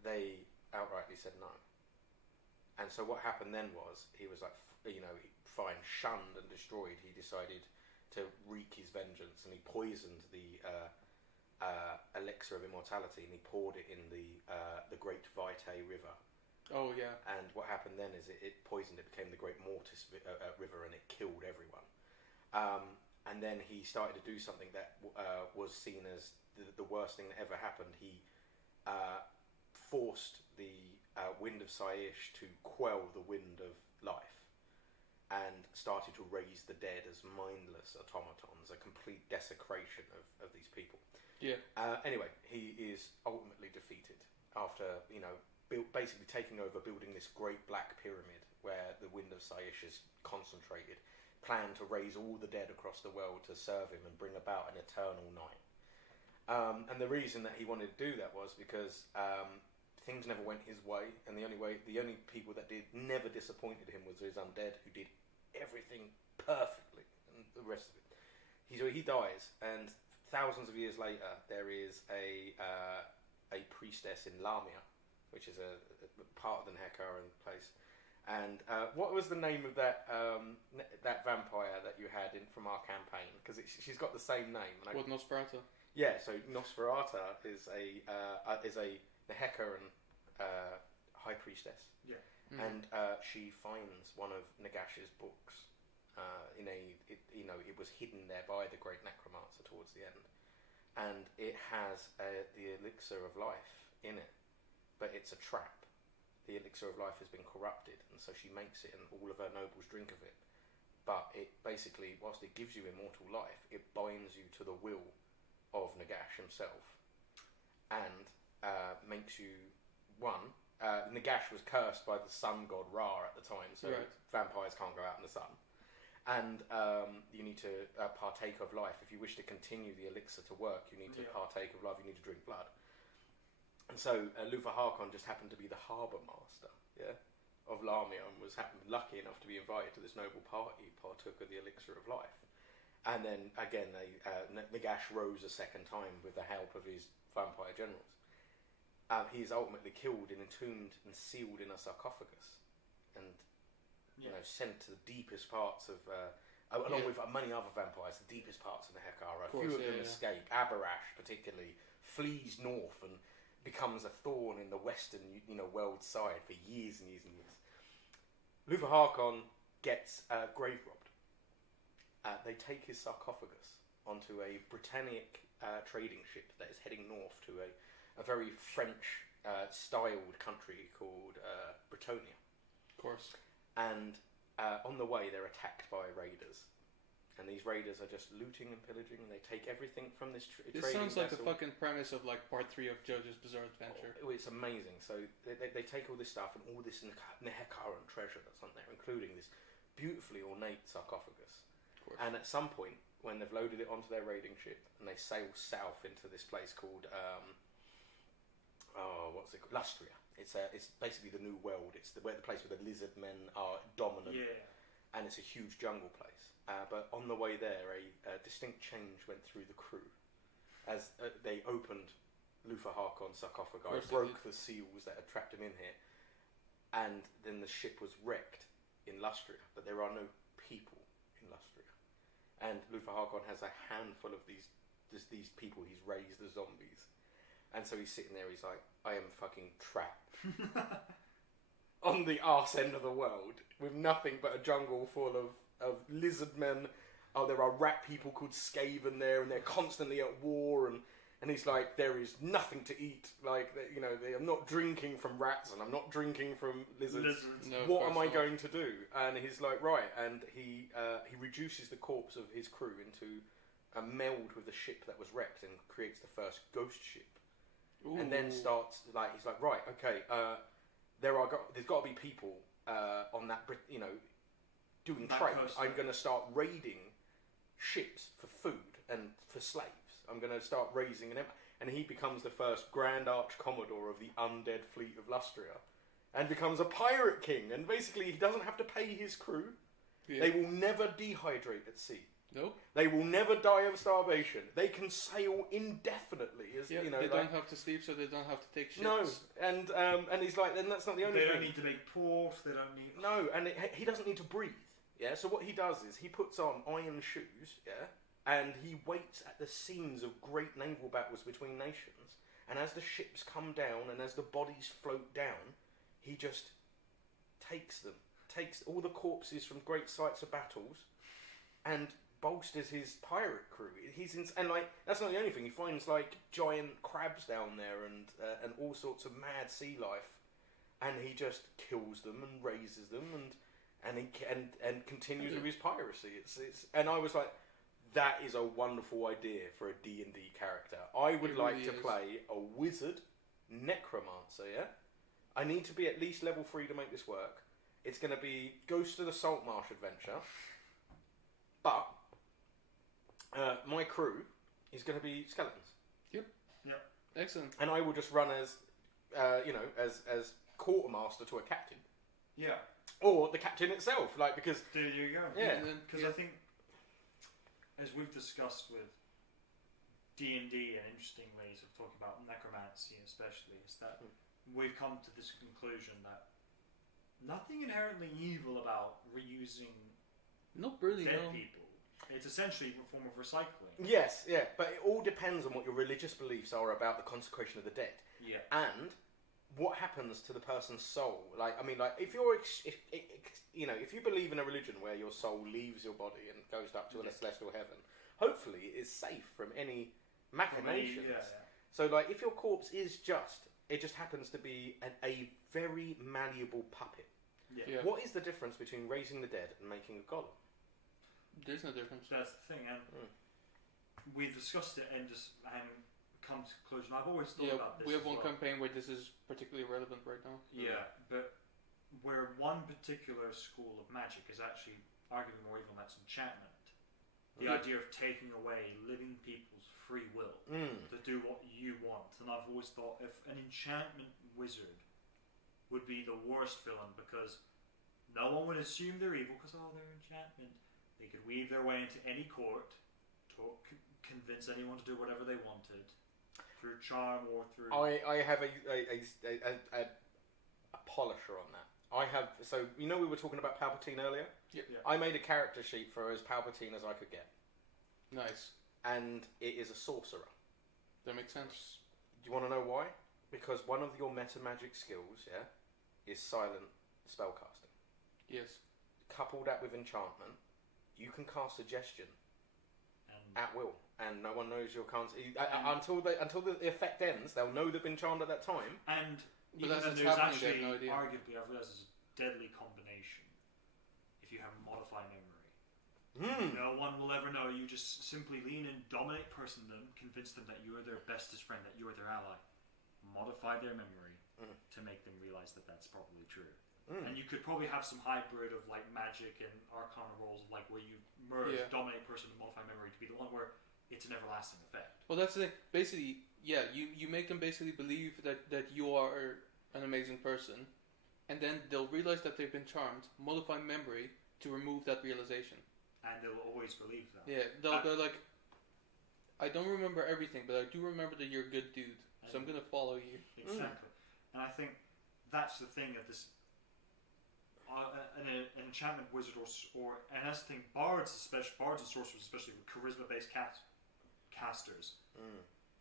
they outrightly said no. And so what happened then was, he was like, fine, shunned and destroyed. He decided to wreak his vengeance, and he poisoned the elixir of immortality, and he poured it in the Great Vitae River. Oh yeah. And what happened then is it poisoned. It became the Great Mortis River, and it killed everyone. And then he started to do something that was seen as the worst thing that ever happened. He forced the wind of Saish to quell the wind of life, and started to raise the dead as mindless automatons, a complete desecration of these people. Yeah. Anyway, he is ultimately defeated after, basically taking over, building this great black pyramid where the wind of Saish is concentrated, planned to raise all the dead across the world to serve him and bring about an eternal night. And the reason that he wanted to do that was because things never went his way, and the only people that never disappointed him was his undead, who did everything perfectly, and the rest of it. He dies, and thousands of years later, there is a priestess in Lamia, which is a part of the Nehekaran place. And what was the name of that vampire that you had from our campaign? Because she's got the same name. What, Nosferatu? Yeah, so Nosferatu is a Nehekaran high priestess. Yeah. And she finds one of Nagash's books. It was hidden there by the great necromancer towards the end, and it has the elixir of life in it, but it's a trap. The elixir of life has been corrupted, and so she makes it, and all of her nobles drink of it. But it basically, whilst it gives you immortal life, it binds you to the will of Nagash himself, and makes you, one, Nagash was cursed by the sun god Ra at the time, so vampires can't go out in the sun. And you need to partake of life. If you wish to continue the elixir to work, you need to partake of life, you need to drink blood. And so Luthor Harkon just happened to be the harbour master of Lamia, and was lucky enough to be invited to this noble party, partook of the elixir of life. And then again, Nagash rose a second time with the help of his vampire generals. He is ultimately killed and entombed and sealed in a sarcophagus, and sent to the deepest parts of, along with many other vampires, the deepest parts of the Hekhara. A few of them escape. Abarash, particularly, flees north and becomes a thorn in the western, world side for years and years and years. Luthor Harkon gets grave robbed. They take his sarcophagus onto a Britannic trading ship that is heading north to a very French-styled country called Bretonia. Of course. And on the way, they're attacked by raiders. And these raiders are just looting and pillaging, and they take everything from this trading vessel. This sounds like the fucking premise of like part 3 of JoJo's Bizarre Adventure. Oh, it's amazing. So they take all this stuff and all this Nehekaran treasure that's on there, including this beautifully ornate sarcophagus. And at some point, when they've loaded it onto their raiding ship, and they sail south into this place called what's it called? Lustria. It's basically the new world. It's the place where the lizard men are dominant, and it's a huge jungle place. But on the way there, a distinct change went through the crew as they opened Luthor Harkon's sarcophagi, broke the seals that had trapped him in here, and then the ship was wrecked in Lustria. But there are no people in Lustria, and Luthor Harkon has a handful of these people he's raised as zombies. And so he's sitting there, he's like, I am fucking trapped on the arse end of the world with nothing but a jungle full of lizard men. Oh, there are rat people called Skaven there, and they're constantly at war, and he's like, there is nothing to eat. Like, I'm not drinking from rats, and I'm not drinking from lizards. No, what am I going to do? And he's like, right, and he reduces the corpse of his crew into a meld with the ship that was wrecked and creates the first ghost ship. Ooh. And then starts he's like, right, okay, there's got to be people on that, doing trade. I'm going to start raiding ships for food and for slaves. I'm going to start raising an empire, and he becomes the first Grand Arch Commodore of the undead fleet of Lustria, and becomes a pirate king. And basically, he doesn't have to pay his crew. Yeah. They will never dehydrate at sea. Nope. They will never die of starvation. They can sail indefinitely. They don't have to sleep, so they don't have to take ships. No, and he's like, then that's not the only thing. They don't need to make port. They don't need. No, and he doesn't need to breathe. Yeah. So what he does is he puts on iron shoes. Yeah. And he waits at the scenes of great naval battles between nations. And as the ships come down and as the bodies float down, he just takes all the corpses from great sites of battles, and bolsters his pirate crew. And that's not the only thing. He finds like giant crabs down there and all sorts of mad sea life, and he just kills them and raises them and continues with his piracy. And I was like, that is a wonderful idea for a D&D character. I would like to play a wizard necromancer. Yeah, I need to be at least level 3 to make this work. It's going to be Ghost of the Saltmarsh adventure, but my crew is going to be skeletons. Yep. Excellent. And I will just run as quartermaster to a captain. Yeah. Or the captain itself, because there you go. Yeah. Because I think, as we've discussed with D&D and interesting ways of talking about necromancy, especially, is that we've come to this conclusion that nothing inherently evil about reusing not really dead people. It's essentially a form of recycling. Yes, yeah, but it all depends on what your religious beliefs are about the consecration of the dead. Yeah. And what happens to the person's soul. If you're, if you believe in a religion where your soul leaves your body and goes up to a celestial heaven, hopefully it is safe from any machinations. So, if your corpse is it just happens to be a very malleable puppet. Yeah. What is the difference between raising the dead and making a golem? There's no difference. That's the thing, and we discussed it, and come to conclusion. I've always thought about this. We have as one well. campaign where this is particularly relevant right now. Yeah, but where one particular school of magic is actually arguably more evil, and that's enchantment. The idea of taking away living people's free will to do what you want. And I've always thought if an enchantment wizard would be the worst villain, because no one would assume they're evil because, they're enchantment. They could weave their way into any court, convince anyone to do whatever they wanted, through charm or through... I have a polisher on that. So we were talking about Palpatine earlier? Yep. Yeah. I made a character sheet for as Palpatine as I could get. Nice. And it is a sorcerer. That makes sense. Do you want to know why? Because one of your meta magic skills, is silent spellcasting. Yes. Couple that with enchantment, you can cast suggestion at will, and no one knows your until the effect ends. They'll know they've been charmed at that time. And but even that's there's actually, no idea. arguably, I've realised there's a deadly combination. If you have modify memory, no one will ever know. You just simply lean in, dominate person-them, convince them that you are their bestest friend, that you are their ally. Modify their memory to make them realise that that's probably true. And you could probably have some hybrid of like magic and arcana rolls, like where you merge dominate person and modify memory to be the one where it's an everlasting effect. Well, that's the thing. Basically, you make them basically believe that you are an amazing person, and then they'll realize that they've been charmed, modify memory to remove that realization. And they'll always believe that. Yeah, they're like, I don't remember everything, but I do remember that you're a good dude, so I'm going to follow you. Exactly. And I think that's the thing of this... an enchantment wizard and that's the thing, bards and sorcerers, especially with charisma-based casters,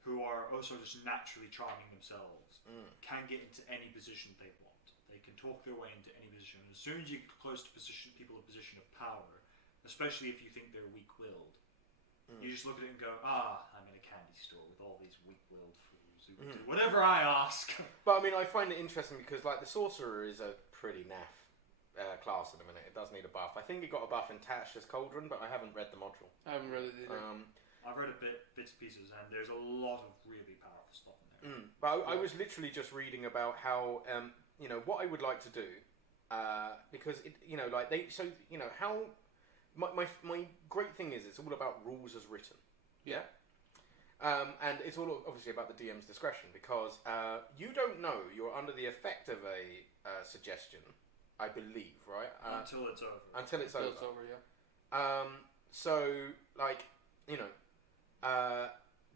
who are also just naturally charming themselves, can get into any position they want. They can talk their way into any position. And as soon as you get close to people in a position of power, especially if you think they're weak-willed, you just look at it and go, I'm in a candy store with all these weak-willed fools who will do whatever I ask. But I mean, I find it interesting because like the sorcerer is a pretty naff class at the minute. It does need a buff. I think it got a buff in Tasha's Cauldron, but I haven't read the module. I haven't read it either. I've read bits and pieces, and there's a lot of really powerful stuff in there. But I was literally just reading about how, what I would like to do, because how my great thing is it's all about rules as written. Yeah. And it's all obviously about the DM's discretion, because you don't know you're under the effect of a suggestion. I believe, right? Until it's over. Until it's over, yeah. So,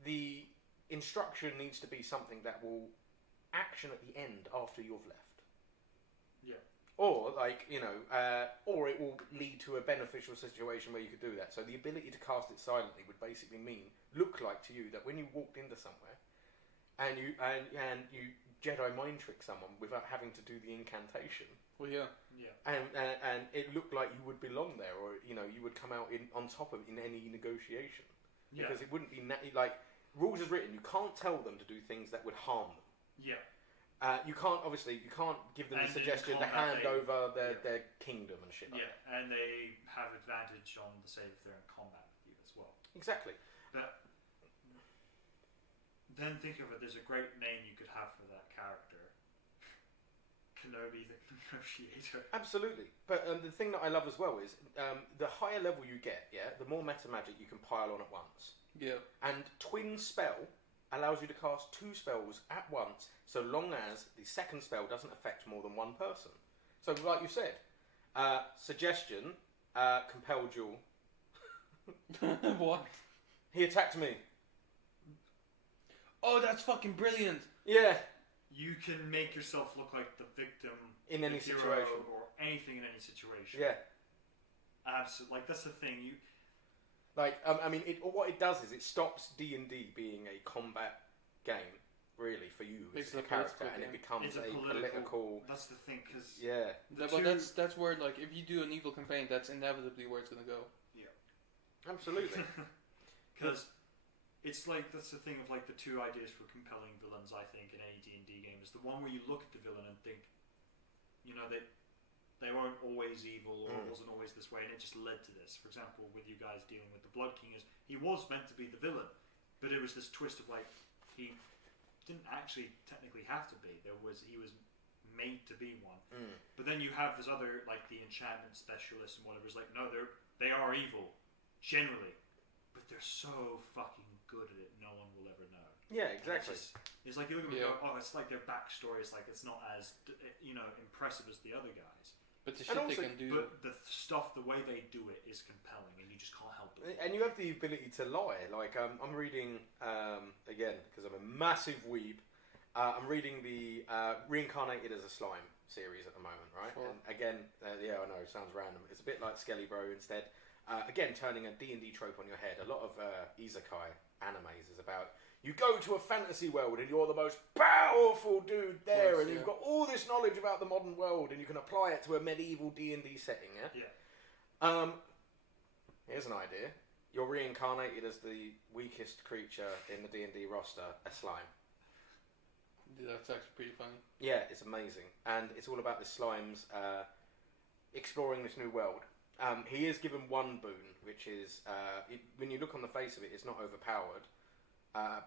the instruction needs to be something that will action at the end after you've left. Yeah. Or, or it will lead to a beneficial situation where you could do that. So the ability to cast it silently would basically look like to you that when you walked into somewhere and you Jedi mind trick someone without having to do the incantation. Well, yeah. And it looked like you would belong there, or you would come out on top of it in any negotiation, because it wouldn't be rules as written. You can't tell them to do things that would harm them. Yeah. You can't give them the suggestion to hand over their kingdom and shit. Yeah, and they have advantage on the save if they're in combat with you as well. Exactly. But then think of it. There's a great name you could have for that character. Kenobi the Negotiator. Absolutely. But the thing that I love as well is the higher level you get, the more meta magic you can pile on at once. Yeah. And twin spell allows you to cast 2 spells at once, so long as the second spell doesn't affect more than one person. So, like you said, suggestion, compel duel. What? He attacked me. Oh, that's fucking brilliant. Yeah. You can make yourself look like the victim in any situation, or anything in any situation. Yeah, absolutely. That's the thing. What it does is it stops D&D being a combat game, really, for you as a character, and it becomes a political. That's the thing, because but that's where if you do an evil campaign, that's inevitably where it's going to go. Yeah, absolutely. Because. It's that's the thing of the two ideas for compelling villains, I think, in any D&D game is the one where you look at the villain and think, they weren't always evil or it wasn't always this way, and it just led to this. For example, with you guys dealing with the Blood King, he was meant to be the villain, but it was this twist of he didn't actually technically have to be. He was made to be one. But then you have this other, like the enchantment specialists and whatever. It's like, no, they are evil generally, but they're so fucking good at it, no one will ever know. Yeah, exactly. It's like you look at them and go, oh, it's like their backstory is like it's not as impressive as the other guys. But the shit they can do. But the stuff, the way they do it, is compelling, and you just can't help it. And you have the ability to lie. Like I'm reading again because I'm a massive weeb. I'm reading the Reincarnated as a Slime series at the moment, right? Sure. And again, yeah, I know, it sounds random. It's a bit like Skelly Bro instead. Again, turning a D&D trope on your head. A lot of isekai animes is about you go to a fantasy world and you're the most powerful dude there, and you've got all this knowledge about the modern world and you can apply it to a medieval D&D setting. Yeah. Here's an idea. You're reincarnated as the weakest creature in the D&D roster, a slime. That's actually pretty funny. Yeah, it's amazing, and it's all about the slimes exploring this new world. He is given one boon, which is when you look on the face of it, it's not overpowered,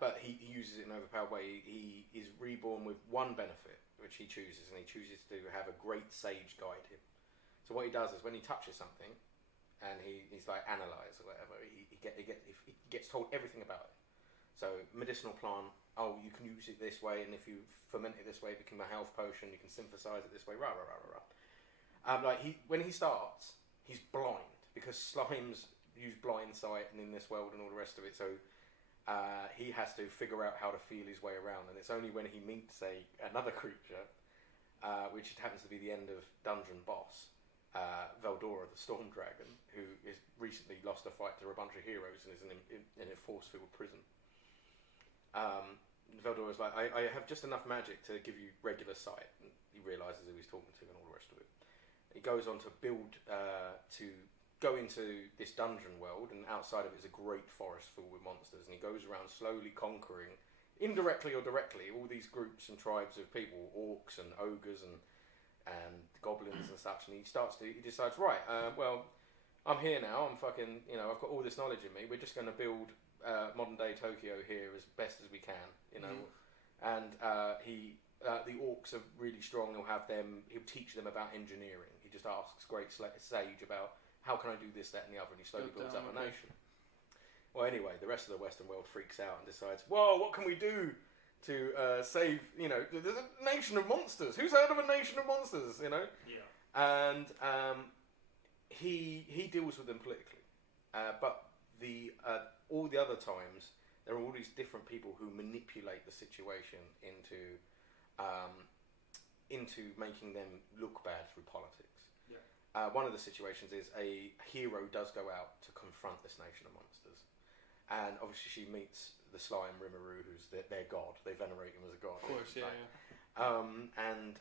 but he uses it in an overpowered way. He is reborn with one benefit, which he chooses, and he chooses to have a great sage guide him. So what he does is when he touches something, and he's like analyze or whatever, he gets told everything about it. So medicinal plant. Oh, you can use it this way, and if you ferment it this way, it becomes a health potion. You can synthesize it this way. Rah rah rah rah rah. When he starts, he's blind because slimes use blind sight, and in this world and all the rest of it. So he has to figure out how to feel his way around, and it's only when he meets another creature, which happens to be the end of dungeon boss, Veldora, the Storm Dragon, who has recently lost a fight to a bunch of heroes and is in a force-filled prison. Veldora's like, I have just enough magic to give you regular sight. And he realises who he's talking to and all the rest of it. He goes on to build, to go into this dungeon world, and outside of it is a great forest filled with monsters. And he goes around slowly conquering, indirectly or directly, all these groups and tribes of people, orcs and ogres and goblins and such. And he decides, right, well, I'm here now. I'm fucking, I've got all this knowledge in me. We're just going to build modern day Tokyo here as best as we can, and the orcs are really strong. He'll teach them about engineering. He just asks great sage about how can I do this, that and the other, and he slowly builds up a nation. Well, anyway, the rest of the Western world freaks out and decides, whoa, what can we do to save, there's a nation of monsters. Who's heard of a nation of monsters, Yeah. And he deals with them politically, but all the other times there are all these different people who manipulate the situation into making them look bad through politics. Yeah. One of the situations is a hero does go out to confront this nation of monsters, and obviously she meets the slime Rimuru, who's their god. They venerate him as a god. Of course, yeah. And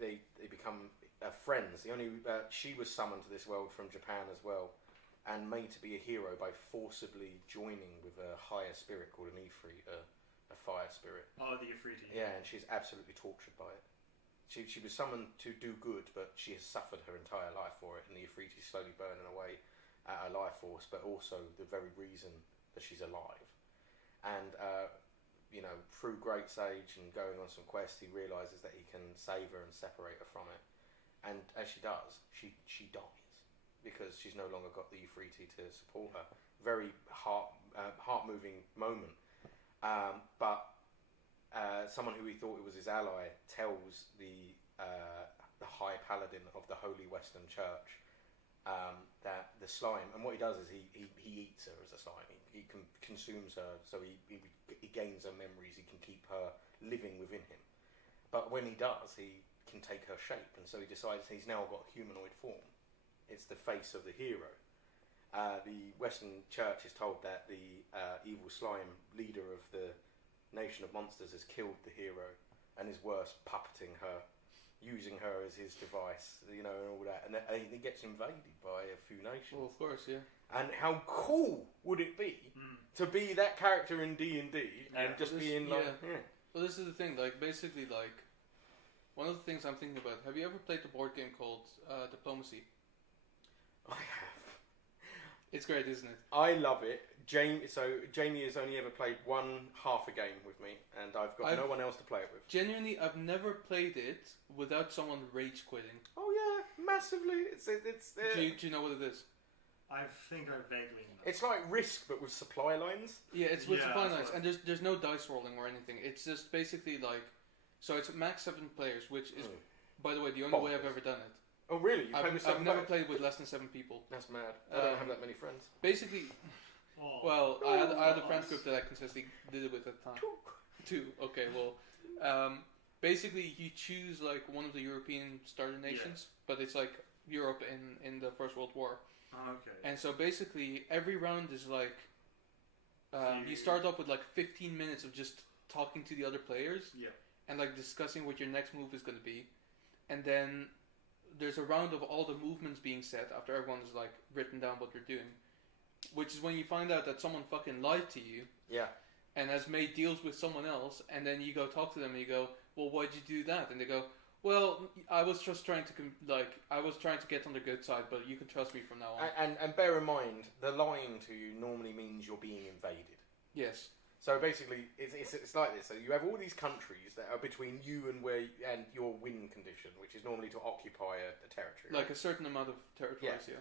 they become friends. She was summoned to this world from Japan as well, and made to be a hero by forcibly joining with a higher spirit called an Ifrit, a fire spirit. Oh, the Ifriti. Yeah, and she's absolutely tortured by it. She was summoned to do good, but she has suffered her entire life for it, and the Ifrit is slowly burning away at her life force, but also the very reason that she's alive. And through great sage and going on some quests, he realises that he can save her and separate her from it. And as she does, she dies, because she's no longer got the Ifriti to support her. Very heart-moving moment. But someone who he thought was his ally tells the High Paladin of the Holy Western Church that the slime, and what he does is he eats her as a slime. He consumes her, so he gains her memories. He can keep her living within him. But when he does, he can take her shape, and so he decides he's now got humanoid form. It's the face of the hero. The Western Church is told that the evil slime leader of the nation of monsters has killed the hero, and is worse, puppeting her, using her as his device, and all that. And he gets invaded by a few nations. Well, of course, yeah. And how cool would it be to be that character in D&D and just be in like... Yeah. Well, this is the thing, basically, one of the things I'm thinking about, have you ever played the board game called Diplomacy? I have. It's great, isn't it? I love it Jamie has only ever played one half a game with me, and I've got no one else to play it with. Genuinely, I've never played it without someone rage quitting. Oh yeah, massively. It's. Do you know what it is? I think I vaguely know. It's like Risk, but with supply lines. Yeah, it's with supply lines, and there's no dice rolling or anything. It's just basically like, so it's max 7 players, which is, by the way, the only way I've ever done it. Oh really? I've never played with less than 7 people. That's mad. I don't have that many friends. Basically, well, I had a friend group that I consistently did it with at the time. 2. Okay, well, basically you choose like one of the European starter nations, but it's like Europe in the First World War. Okay. And so basically every round is like you start off with like 15 minutes of just talking to the other players and like discussing what your next move is going to be, and then there's a round of all the movements being set after everyone's like written down what they're doing, which is when you find out that someone fucking lied to you and has made deals with someone else, and then you go talk to them and you go, well, why'd you do that? And they go, well, I was just trying to get on the good side, but you can trust me from now on. And bear in mind, the lying to you normally means you're being invaded. Yes. So basically, it's like this. So you have all these countries that are between you and your win condition, which is normally to occupy a territory. Like a certain amount of territories, yeah.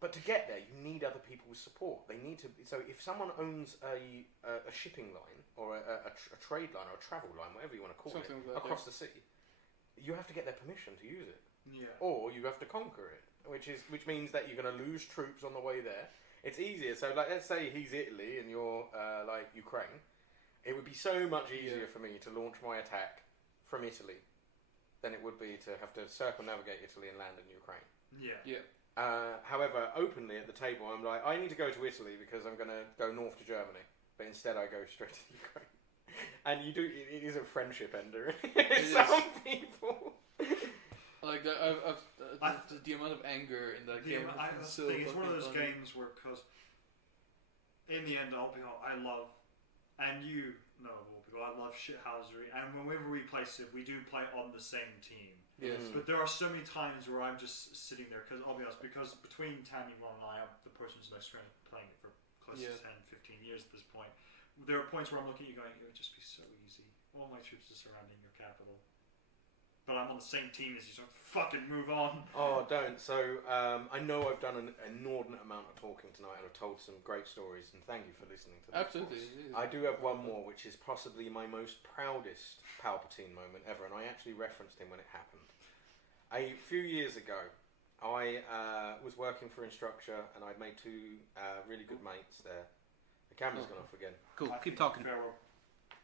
But to get there, you need other people's support. They need to. So if someone owns a shipping line or a trade line or a travel line, whatever you want to call it, across the sea, you have to get their permission to use it. Yeah. Or you have to conquer it, which means that you're going to lose troops on the way there. It's easier. So, like, let's say he's Italy and you're like Ukraine. It would be so much easier for me to launch my attack from Italy than it would be to have to circumnavigate Italy and land in Ukraine. Yeah. Yeah. However, openly at the table, I'm like, I need to go to Italy because I'm going to go north to Germany, but instead I go straight to Ukraine. And you do. It is a friendship ender. Some people. I Like the amount of anger in that game. It's one of those games where, because in the end, I love, and you know, I love shithousery, and whenever we play Civ, we do play on the same team. Yes. But there are so many times where I'm just sitting there, because I'll be honest, because between Tammy, Ron, and I, I'm the person who's most friend playing it for close to 10, 15 years at this point. There are points where I'm looking at you going, it would just be so easy. All my troops are surrounding your capital. But I'm on the same team as you, so fucking move on. Oh, don't. So, I know I've done an inordinate amount of talking tonight and I've told some great stories, and thank you for listening to them. Absolutely. I do have one more, which is possibly my most proudest Palpatine moment ever, and I actually referenced him when it happened. A few years ago, I was working for Instructure, and I'd made 2 really good mates there. The camera's gone off again. Cool, keep talking.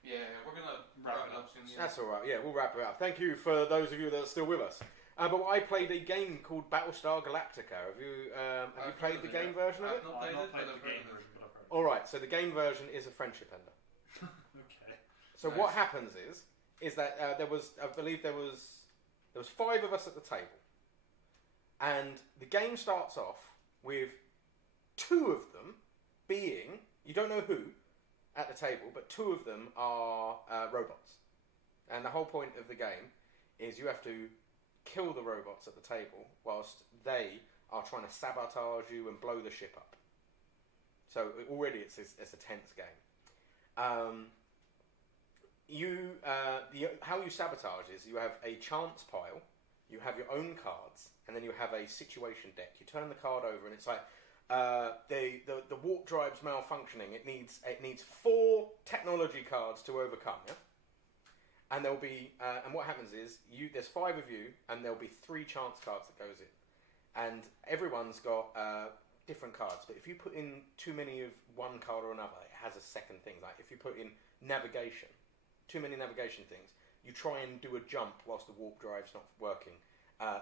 Yeah, we're going to wrap it up soon. Yeah. That's alright, yeah, we'll wrap it up. Thank you for those of you that are still with us. But I played a game called Battlestar Galactica. Have you played the game version of it? I've not played the game version, but I've heard of it. Alright, so the game version is a friendship ender. Okay. So what happens is that I believe there was 5 of us at the table. And the game starts off with 2 of them being, you don't know who, at the table, but 2 of them are robots. And the whole point of the game is you have to kill the robots at the table whilst they are trying to sabotage you and blow the ship up. So already it's a tense game. How you sabotage is you have a chance pile, you have your own cards, and then you have a situation deck. You turn the card over and it's like, the warp drive's malfunctioning. It needs 4 technology cards to overcome. Yeah? And there'll be and what happens is there's 5 of you, and there'll be 3 chance cards that goes in, and everyone's got different cards. But if you put in too many of one card or another, it has a second thing. Like if you put in navigation, too many navigation things, you try and do a jump whilst the warp drive's not working.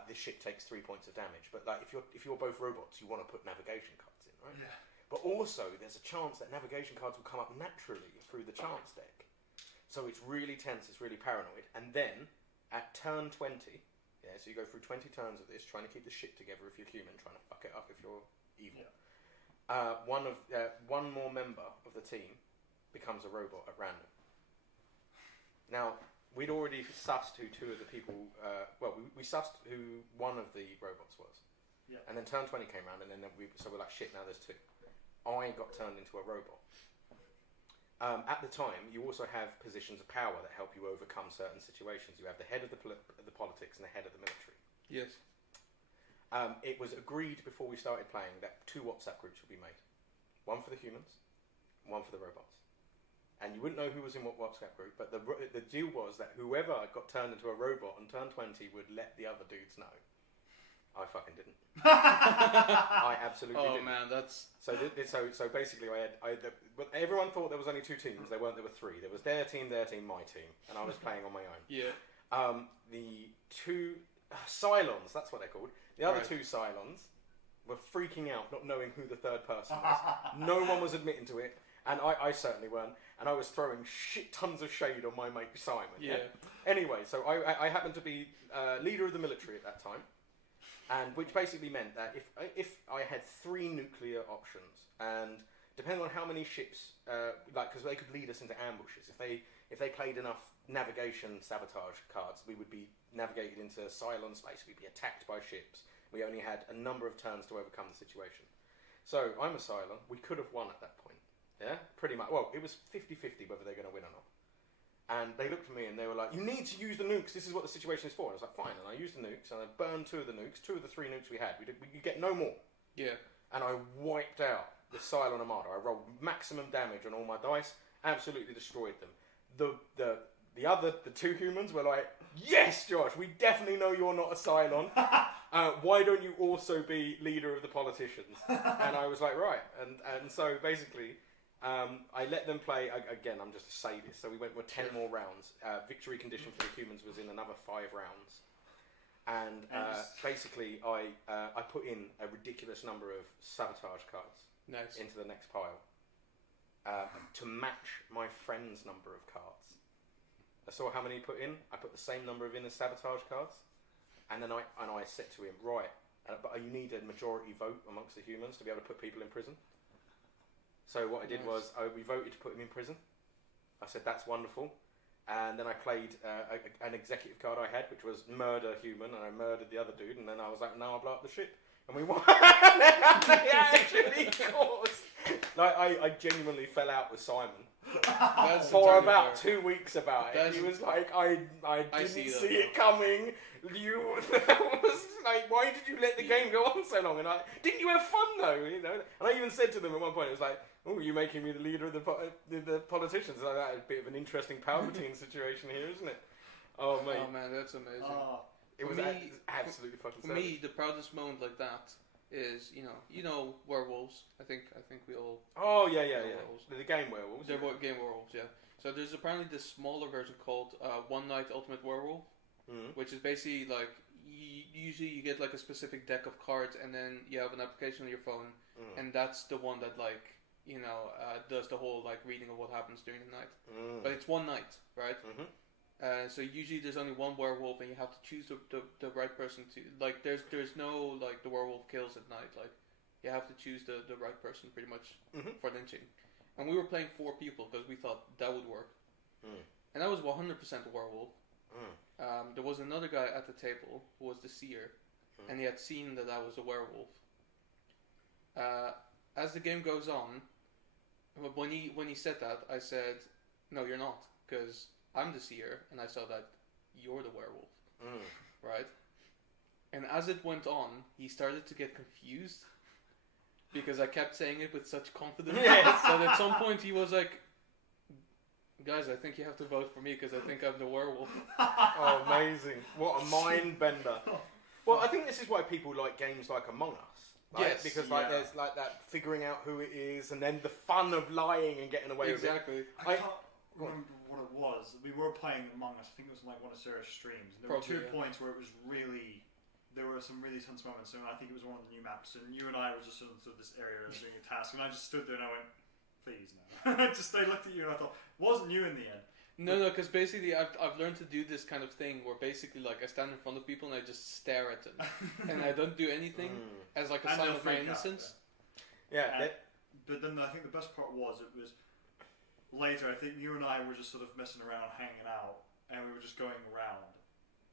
This shit takes 3 points of damage. But like if you're both robots, you want to put navigation cards in, right? Yeah. But also, there's a chance that navigation cards will come up naturally through the chance deck. So it's really tense. It's really paranoid. And then at turn 20, so you go through 20 turns of this, trying to keep the shit together if you're human, trying to fuck it up if you're evil. Yeah. One more member of the team becomes a robot at random. Now, we'd already sussed who 2 of the people. We sussed who one of the robots was. Yeah. And then turn 20 came around, and then we're like, shit. Now there's 2. I got turned into a robot. At the time, you also have positions of power that help you overcome certain situations. You have the head of the politics and the head of the military. Yes. It was agreed before we started playing that 2 WhatsApp groups would be made. One for the humans, one for the robots. And you wouldn't know who was in what WhatsApp group, but the deal was that whoever got turned into a robot and turned 20 would let the other dudes know. I fucking didn't. I absolutely didn't. Oh man, that's... So basically everyone thought there was only 2 teams. There weren't, there were 3. There was their team, my team. And I was playing on my own. Yeah. The 2 Cylons, that's what they're called. The other Right. 2 Cylons were freaking out, not knowing who the third person was. No one was admitting to it. And I certainly weren't. And I was throwing shit tons of shade on my mate Simon. Yeah. Anyway, so I happened to be leader of the military at that time. And which basically meant that if I had 3 nuclear options, and depending on how many ships, because they could lead us into ambushes, if they played enough navigation sabotage cards, we would be navigated into Cylon space. We'd be attacked by ships. We only had a number of turns to overcome the situation. So I'm a Cylon. We could have won at that point. Yeah, pretty much. Well, it was 50-50 whether they're going to win or not. And they looked at me and they were like, "You need to use the nukes. This is what the situation is for." And I was like, "Fine." And I used the nukes and I burned 2 of the nukes. 2 of the 3 nukes we had. You get no more. Yeah. And I wiped out the Cylon Armada. I rolled maximum damage on all my dice. Absolutely destroyed them. The 2 humans were like, "Yes, Josh, we definitely know you're not a Cylon. Why don't you also be leader of the politicians?" And I was like, "Right." And so basically, I let them play. Again, I'm just a sadist. So we went with 10 more rounds. Victory condition for the humans was in another 5 rounds. And basically, I put in a ridiculous number of sabotage cards Nice. into the next pile to match my friend's number of cards. I saw how many he put in. I put the same number of in as sabotage cards, and then I said to him, "Right, but you need a majority vote amongst the humans to be able to put people in prison." So what I did was we voted to put him in prison. I said, "That's wonderful." And then I played an executive card I had, which was murder human, and I murdered the other dude. And then I was like, "Now I'll blow up the ship." And we won. They actually caused. Like I genuinely fell out with Simon for about 2 weeks about it. He was like, I didn't see it coming. You was like, "Why did you let the game go on so long?" And didn't you have fun though? You know. And I even said to them at one point, it was like, "Oh, you're making me the leader of the politicians." Like, that's a bit of an interesting Palpatine situation here, isn't it? Oh mate. Oh man, that's amazing. It was absolutely fucking. For me, the proudest moment like that is you know werewolves. I think we all. Oh yeah. Werewolves. The game werewolves. They're game werewolves, yeah. So there's apparently this smaller version called One Night Ultimate Werewolf, which is basically like usually you get like a specific deck of cards, and then you have an application on your phone, and that's the one that like does the whole like reading of what happens during the night. But it's one night, right? So usually there's only one werewolf, and you have to choose the right person to like. There's no like the werewolf kills at night. Like you have to choose the right person pretty much for lynching. And we were playing 4 people because we thought that would work. And that was 100% a werewolf. There was another guy at the table who was the seer, and he had seen that I was a werewolf. As the game goes on, when he said that, I said, "No, you're not, because I'm the seer, and I saw that you're the werewolf." Right? And as it went on, he started to get confused because I kept saying it with such confidence. Yes. So at some point he was like, "Guys, I think you have to vote for me because I think I'm the werewolf." Oh, amazing. What a mind bender. Well, I think this is why people like games like Among Us. Right? Yes. Because there's like that figuring out who it is, and then the fun of lying and getting away with it. Exactly. I can't remember what it was. We were playing Among Us. I think it was like one of Sarah's streams. And there were 2 points where it was really... There were some really tense moments, and I think it was one of the new maps, and you and I were just in sort of this area and doing a task, and I just stood there and I went, "Please, no." I looked at you and I thought, it wasn't you in the end. No, because basically I've learned to do this kind of thing where basically like I stand in front of people and I just stare at them, and I don't do anything as like a sign of my innocence. But then I think the best part was, it was later, I think you and I were just sort of messing around, hanging out, and we were just going around,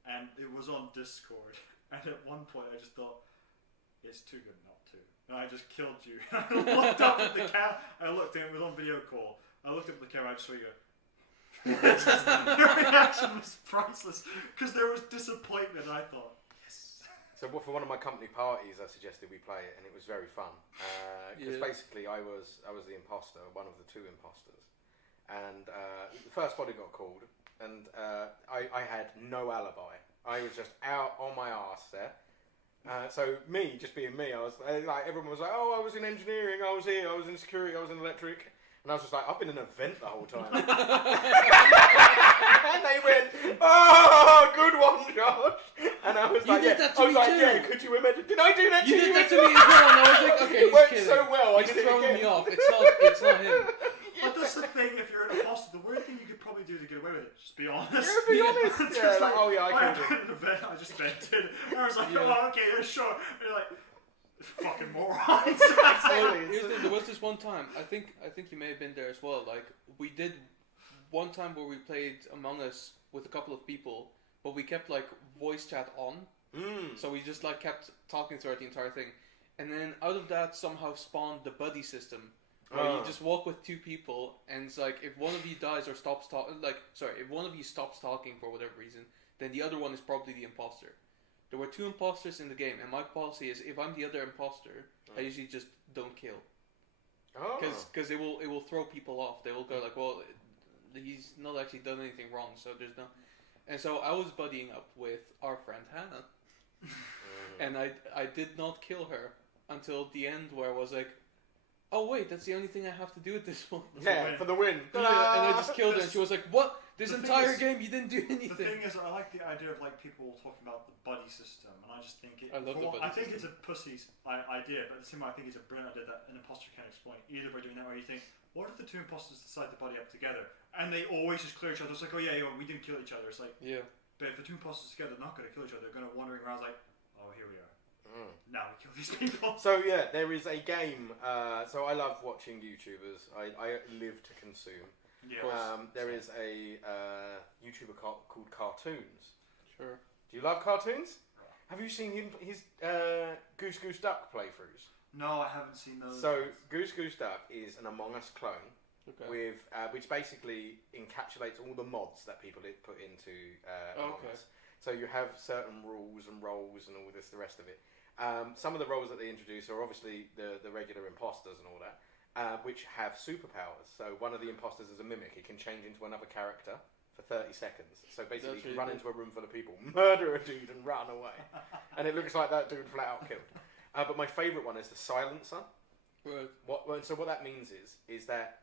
and it was on Discord. And at one point I just thought, it's too good not to. and I just killed you. I looked up at the camera. I looked in. It was on video call. I looked up at the camera. I just saw you. Your reaction was priceless because there was disappointment. I thought, yes. So for one of my company parties, I suggested we play it, and it was very fun. Because basically, I was the imposter, one of the two imposters, and the first body got called, and I had no alibi. I was just out on my arse there. So me, just being me, I was like, everyone was like, oh, I was in engineering, I was here, I was in security, I was in electric. And I was just like, I've been in an event the whole time. And they went, oh, good one, Josh. And I was like, yeah, could you imagine? Did I do that to you? You did that to me as well, and I was like, okay, it went so well, I he's did it throwing again. me off. It's not him. But that's the thing, if you're an imposter, the weird thing you could probably do to get away with it, just be honest. Yeah, be honest. Just like, oh yeah, I killed an event, I just vented. And I was like, Yeah. oh, okay, yeah, sure. And you're like, fucking morons. There was this one time. I think you may have been there as well. Like we did one time where we played Among Us with a couple of people, but we kept like voice chat on. So we just like kept talking throughout the entire thing, and then out of that somehow spawned the buddy system, where you just walk with two people, and it's like if one of you dies or stops talking, if one of you stops talking for whatever reason, then the other one is probably the imposter. There were two imposters in the game, and my policy is if I'm the other imposter, I usually just don't kill. Because it will throw people off. They will go like, well, he's not actually done anything wrong, so there's no... And so I was buddying up with our friend Hannah, and I did not kill her until the end, where I was like, oh wait, that's the only thing I have to do at this point. Yeah, for the win. Yeah, and I just killed her, and she was like, what? This entire game you didn't do anything. The thing is, I like the idea of like people talking about the buddy system, and I just think it. I love the buddy I think system. it's a pussy idea, but at the same time, I think it's a brilliant idea that an imposter can exploit. Either by doing that, where you think, what if the two imposters decide to buddy up together, and they always just clear each other? It's like, oh yeah, we didn't kill each other. It's like, yeah. But if the two imposters together, they're not going to kill each other. They're going to wandering around like, oh, here we are. Now we kill these people. So yeah, there is a game. So I love watching YouTubers. I live to consume. Yeah. There is a YouTuber called Cartoons. Sure. Do you love cartoons? Have you seen his Goose Goose Duck playthroughs? No, I haven't seen those. So Goose Goose Duck is an Among Us clone, Okay. with which basically encapsulates all the mods that people put into Among Us. So you have certain rules and roles and all this, the rest of it. Some of the roles that they introduce are obviously the regular imposters and all that, which have superpowers. So one of the imposters is a mimic. It can change into another character for 30 seconds. So basically you can run into a room full of people, murder a dude and run away. And it looks like that dude flat out killed. But my favourite one is the silencer. Right. So what that means is that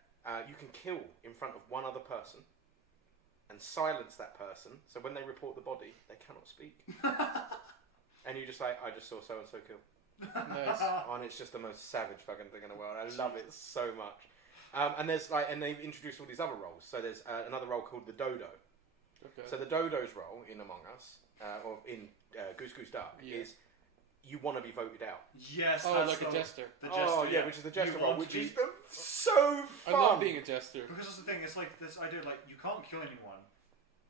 you can kill in front of one other person and silence that person, so when they report the body, they cannot speak. And you just like, I just saw so-and-so kill. Nice. And it's just the most savage fucking thing in the world. I love it so much. And they've introduced all these other roles. So there's another role called the Dodo. Okay. So the Dodo's role in Among Us, or in Goose Goose Duck, is you want to be voted out. Yes. Oh, like a jester. The jester, yeah, which is the jester You role, want which to is so fun. I love being a jester. Because that's the thing, it's like this idea, like, you can't kill anyone.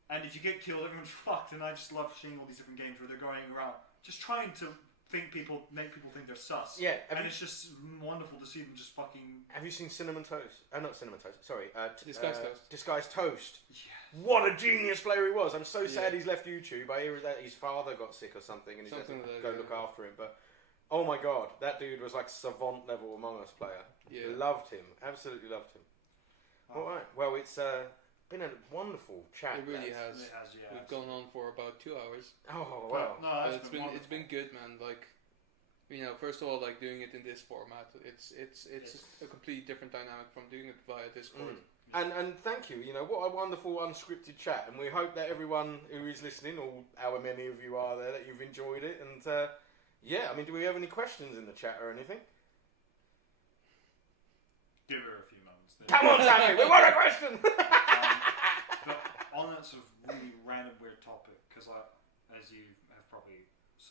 And if you get killed, everyone's fucked. And I just love seeing all these different games where they're going around just trying to make people think they're sus. Yeah. It's just wonderful to see them just fucking... Have you seen Cinnamon Toast? Not Cinnamon Toast, sorry. Disguised Toast. Disguised Toast. Yeah. What a genius player he was. I'm so sad he's left YouTube. I hear that his father got sick or something and he doesn't go look after him. But, oh my god, that dude was like savant level Among Us player. Yeah. Loved him. Absolutely loved him. Alright, well it's been a wonderful chat. It really has. It has, yeah. We've gone on for about 2 hours. Oh wow. No, It's been good, man. Like, you know, first of all, like doing it in this format, it's a completely different dynamic from doing it via Discord. And thank you. You know, what a wonderful unscripted chat. And we hope that everyone who is listening, or however many of you are there, that you've enjoyed it. And yeah, I mean, do we have any questions in the chat or anything? Give her a few moments. Come on, Sammy, we want a question. But on that sort of really random weird topic, because as you have probably,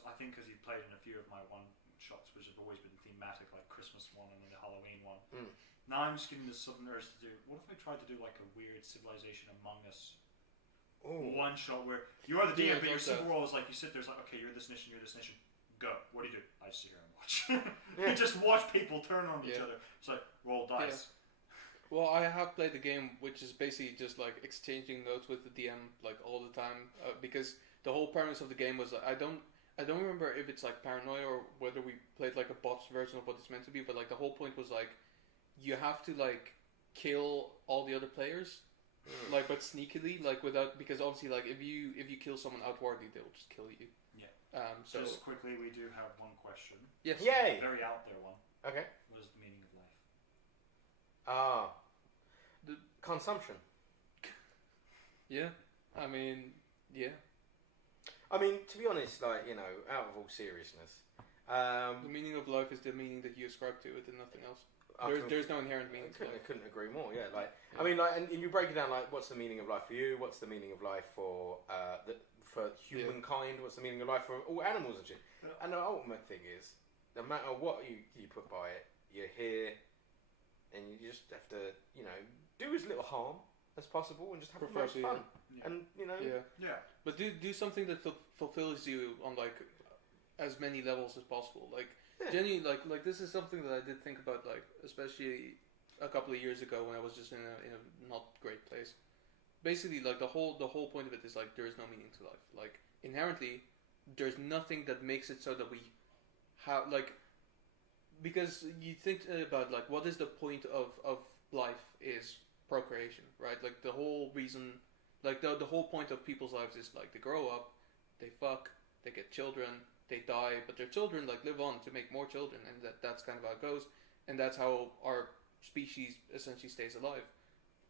I think because you've played in a few of my one-shots, which have always been thematic, like Christmas one and then the Halloween one. Now I'm just getting the Southern urge to do, what if I tried to do like a weird Civilization Among Us one-shot where you are the DM, but your simple role is like, you sit there, it's like, okay, you're this nation, Go. What do? I just sit here and watch. You just watch people turn on each other. It's like, roll dice. Yeah. Well, I have played the game, which is basically just like exchanging notes with the DM like all the time, because the whole premise of the game was I don't remember if it's like paranoia or whether we played like a botched version of what it's meant to be, but like the whole point was like you have to like kill all the other players, like but sneakily, like without, because obviously like if you kill someone outwardly, they'll just kill you. Yeah. So just quickly, we do have one question. Yes. Yay. Very out there one. Okay. What is the meaning of life? The consumption. Yeah. I mean, yeah. I mean, to be honest, like, you know, out of all seriousness, the meaning of life is the meaning that you ascribe to it and nothing else. There's no inherent meaning to life. I couldn't agree more. Yeah, like I mean, like, and you break it down, like, what's the meaning of life for you? What's the meaning of life for for humankind? What's the meaning of life for all animals and shit? And the ultimate thing is, no matter what you put by it, you're here, and you just have to, you know, do as little harm as possible and just have the most fun. Yeah. And you know, But do something that fulfills you on like as many levels as possible. Like genuinely, like this is something that I did think about, like especially a couple of years ago when I was just in a not great place. Basically, like the whole point of it is like there is no meaning to life. Like inherently, there's nothing that makes it so that we have like, because you think about like what is the point of life is procreation, right? Like the whole reason. Like, the whole point of people's lives is, like, they grow up, they fuck, they get children, they die, but their children, like, live on to make more children, and that's kind of how it goes, and that's how our species essentially stays alive.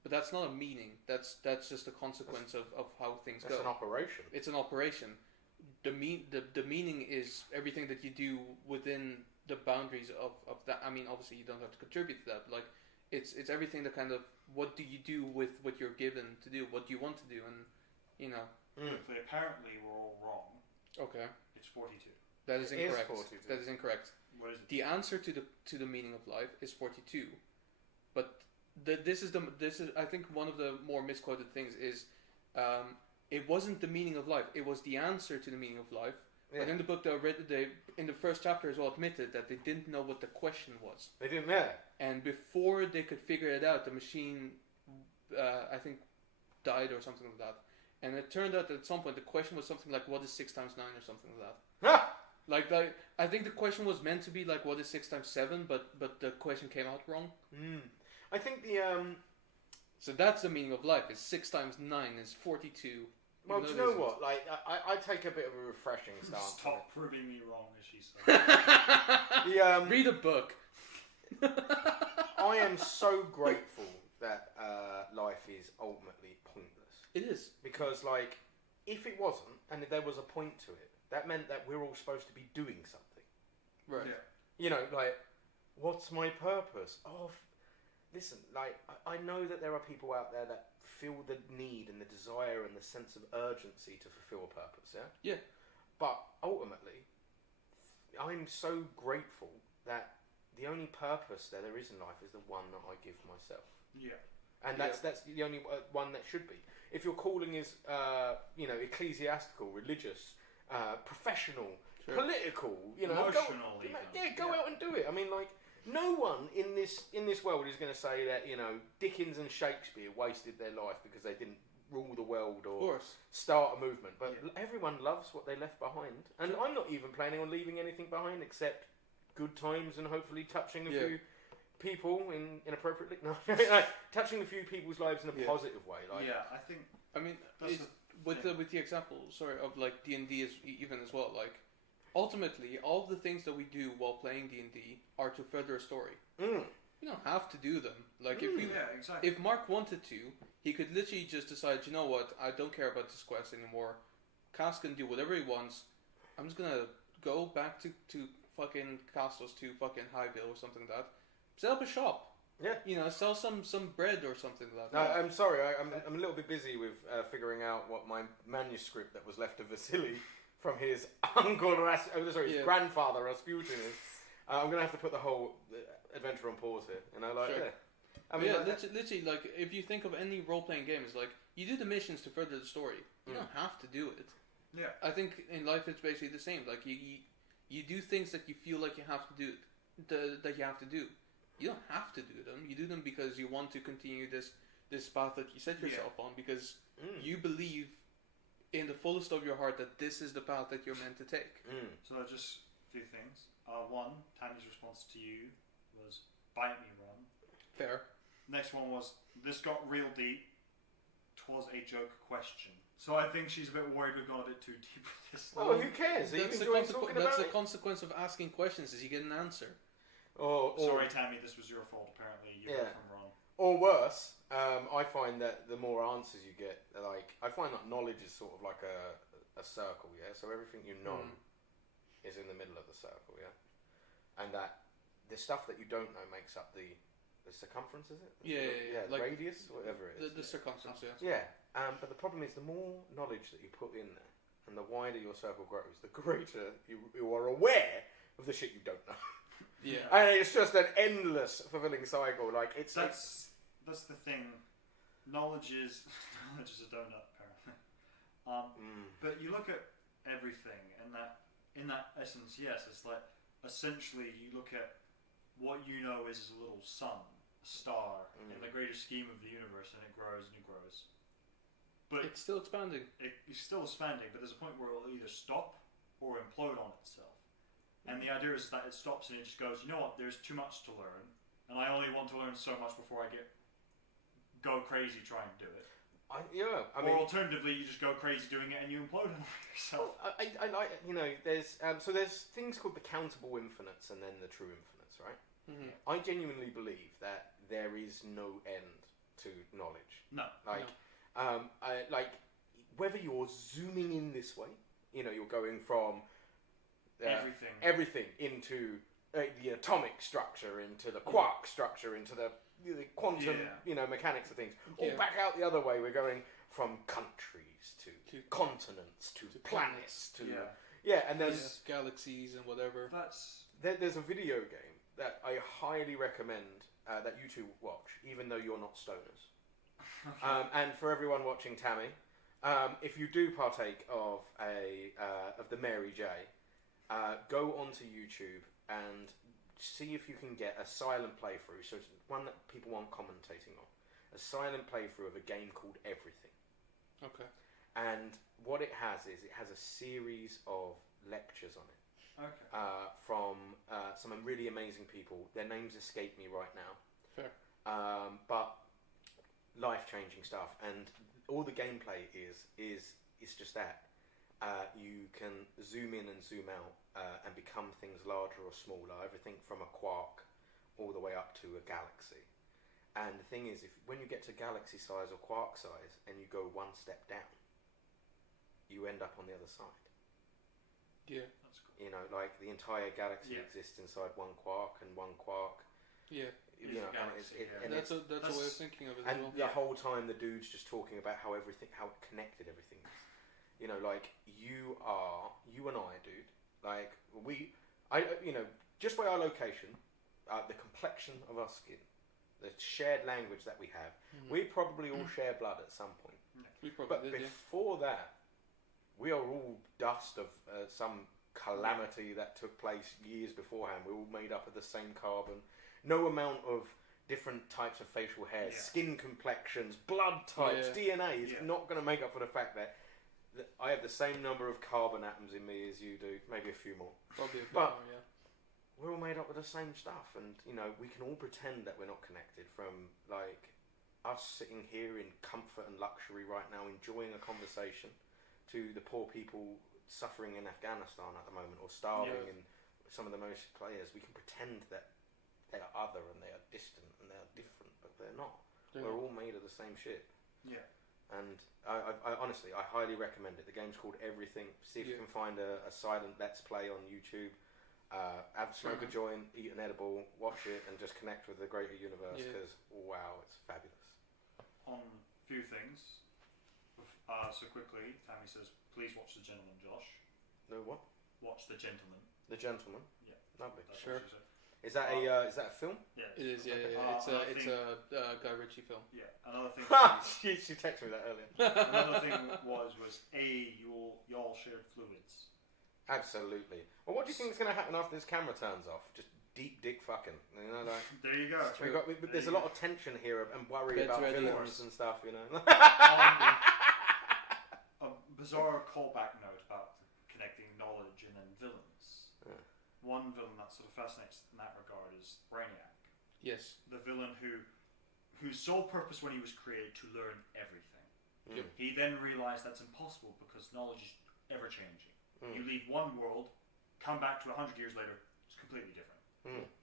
But that's not a meaning. That's just a consequence of how things go. It's an operation. It's an operation. The meaning is everything that you do within the boundaries of that. I mean, obviously, you don't have to contribute to that, but, like, it's everything that kind of, what do you do with what you're given to do? What do you want to do? And, you know. Apparently we're all wrong. Okay. It's 42. That is incorrect. 42. That is incorrect. What is it? The answer to the meaning of life is 42. But this is I think one of the more misquoted things is it wasn't the meaning of life. It was the answer to the meaning of life. Yeah. But in the book, they in the first chapter as well admitted that they didn't know what the question was. They didn't know. And before they could figure it out, the machine, I think, died or something like that. And it turned out that at some point the question was something like, "What is 6 times 9?" or something like that. Like I think the question was meant to be like, "What is 6 times 7?" But the question came out wrong. I think the So that's the meaning of life. Is 6 times 9 is 42. Well, do you know what? Like, I take a bit of a refreshing stance. Stop proving me wrong, as she said. Read a book. I am so grateful that life is ultimately pointless. It is. Because, like, if it wasn't, and if there was a point to it, that meant that we're all supposed to be doing something. Right. Yeah. You know, like, what's my purpose? Listen, like, I know that there are people out there that feel the need and the desire and the sense of urgency to fulfill a purpose, yeah? Yeah. But ultimately, I'm so grateful that the only purpose that there is in life is the one that I give myself. Yeah. And that's the only one that should be. If your calling is, ecclesiastical, religious, professional, political, emotional, go out and do it. I mean, like, no one in this world is going to say that, Dickens and Shakespeare wasted their life because they didn't rule the world or start a movement. But everyone loves what they left behind. And I'm not even planning on leaving anything behind except good times and hopefully touching a few people inappropriately. No, touching a few people's lives in a positive way. Like, I think. I mean, with the example, of like D&D is even as well. Like, ultimately, all the things that we do while playing D&D are to further a story. You don't have to do them. Like, if Mark wanted to, he could literally just decide, you know what, I don't care about this quest anymore. Cass can do whatever he wants. I'm just gonna go back to fucking Castles to fucking Highville or something like that. Set up a shop. Yeah. Sell some bread or something like that. I'm sorry, I'm a little bit busy with figuring out what my manuscript that was left to Vasily from his uncle, his grandfather Rasputin is. I'm going to have to put the whole adventure on pause here. I mean, literally, like, if you think of any role-playing game, it's like, you do the missions to further the story. You don't have to do it. Yeah. I think in life it's basically the same. Like, You do things that you feel like you have to do. That you have to do. You don't have to do them. You do them because you want to continue this path that you set yourself on, because you believe in the fullest of your heart that this is the path that you're meant to take. So just a few things. One, Tammy's response to you was, "Bite me, Ron." Fair. Next one was, "This got real deep. 'Twas a joke question." So I think she's a bit worried we've gone a bit too deep with this. Oh, who cares? That's the consequence of asking questions, is you get an answer. Sorry, Tammy, this was your fault. Apparently, you got them wrong. Or worse, I find that the more answers you get, I find that knowledge is sort of like a circle, yeah? So everything you know is in the middle of the circle, yeah? And that the stuff that you don't know makes up the circumference, is it? Yeah, like radius, whatever it is. The circumference, yeah. But the problem is, the more knowledge that you put in there, and the wider your circle grows, the greater you are aware of the shit you don't know. Yeah. And it's just an endless fulfilling cycle. Like that's the thing. Knowledge is a donut, apparently. But you look at everything, and in that essence, yes, it's like essentially you look at what you know is a little sun, a star, in the greater scheme of the universe, and it grows and it grows. But it's still expanding. It's still expanding, but there's a point where it'll either stop or implode on itself. And the idea is that it stops and it just goes, you know what, there's too much to learn, and I only want to learn so much before I go crazy trying to do it. Or alternatively, you just go crazy doing it and you implode on yourself. I like, there's things called the countable infinites and then the true infinites, right? Mm-hmm. I genuinely believe that there is no end to knowledge. No. Whether you're zooming in this way, you're going from everything into the atomic structure, into the quark structure, into the quantum, mechanics of things. Or back out the other way, we're going from countries to continents to planets to and there's galaxies and whatever. There's a video game that I highly recommend that you two watch, even though you're not stoners. And for everyone watching Tammy, if you do partake of the Mary J, go onto YouTube and see if you can get a silent playthrough. So it's one that people aren't commentating on. A silent playthrough of a game called Everything. Okay. And what it has is it has a series of lectures on it. Okay. From some really amazing people. Their names escape me right now. Fair. But life-changing stuff, and all the gameplay is just that. You can zoom in and zoom out and become things larger or smaller, everything from a quark all the way up to a galaxy. And the thing is, when you get to galaxy size or quark size and you go one step down, you end up on the other side. Yeah, that's cool. Like the entire galaxy exists inside one quark, and one quark. Yeah. That's a way of thinking of it. And as well. the whole time, the dude's just talking about how connected everything is. Like you and I, dude. Like just by our location, the complexion of our skin, the shared language that we have, we probably all share blood at some point. We probably did, before that, we are all dust of some calamity that took place years beforehand. We're all made up of the same carbon. No amount of different types of facial hair, skin complexions, blood types, DNA is not going to make up for the fact that I have the same number of carbon atoms in me as you do, maybe a few more. Probably a few more, yeah. We're all made up of the same stuff, and we can all pretend that we're not connected. From like us sitting here in comfort and luxury right now, enjoying a conversation, to the poor people suffering in Afghanistan at the moment, or starving in some of the most players. We can pretend that they are other and they are distant and they are different, but they're not. We're all made of the same shit. Yeah. And I honestly, I highly recommend it. The game's called Everything. See if you can find a silent Let's Play on YouTube. Smoke a joint, eat an edible, watch it, and just connect with the greater universe, because wow, it's fabulous. On a few things. So quickly, Tammy says, please watch The Gentleman, Josh. No, what? Watch The Gentleman. The Gentleman? Yeah. Lovely. That's sure. Is that a film? Yeah. It is, yeah. It's a Guy Ritchie film. Yeah. Another thing. She texted me that earlier. Another thing was y'all shared fluids. Absolutely. Well, what do you think is going to happen after this camera turns off? Just deep dick fucking. You know, like, there you go. there's a lot of tension here and worry about villains and stuff, you know. A bizarre callback note about connecting knowledge and then villains. Yeah. One villain that sort of fascinates in that regard is Brainiac. Yes. The villain whose sole purpose when he was created to learn everything. Yep. He then realized that's impossible because knowledge is ever changing. You leave one world, come back to 100 years later, it's completely different.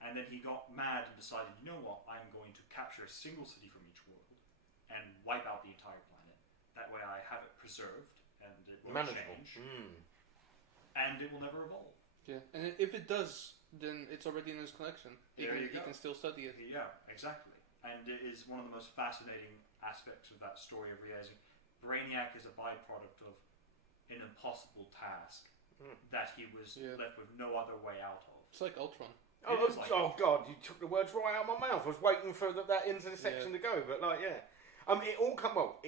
And then he got mad and decided, you know what, I'm going to capture a single city from each world and wipe out the entire planet. That way I have it preserved and it will change. And it will never evolve. Yeah, and if it does, then it's already in his collection. He can still study it. Yeah, exactly. And it is one of the most fascinating aspects of that story of realizing Brainiac is a byproduct of an impossible task that he was left with no other way out of. It's like Ultron. Oh God! You took the words right out of my mouth. I was waiting for that intersection to go, but like, yeah, it all come well.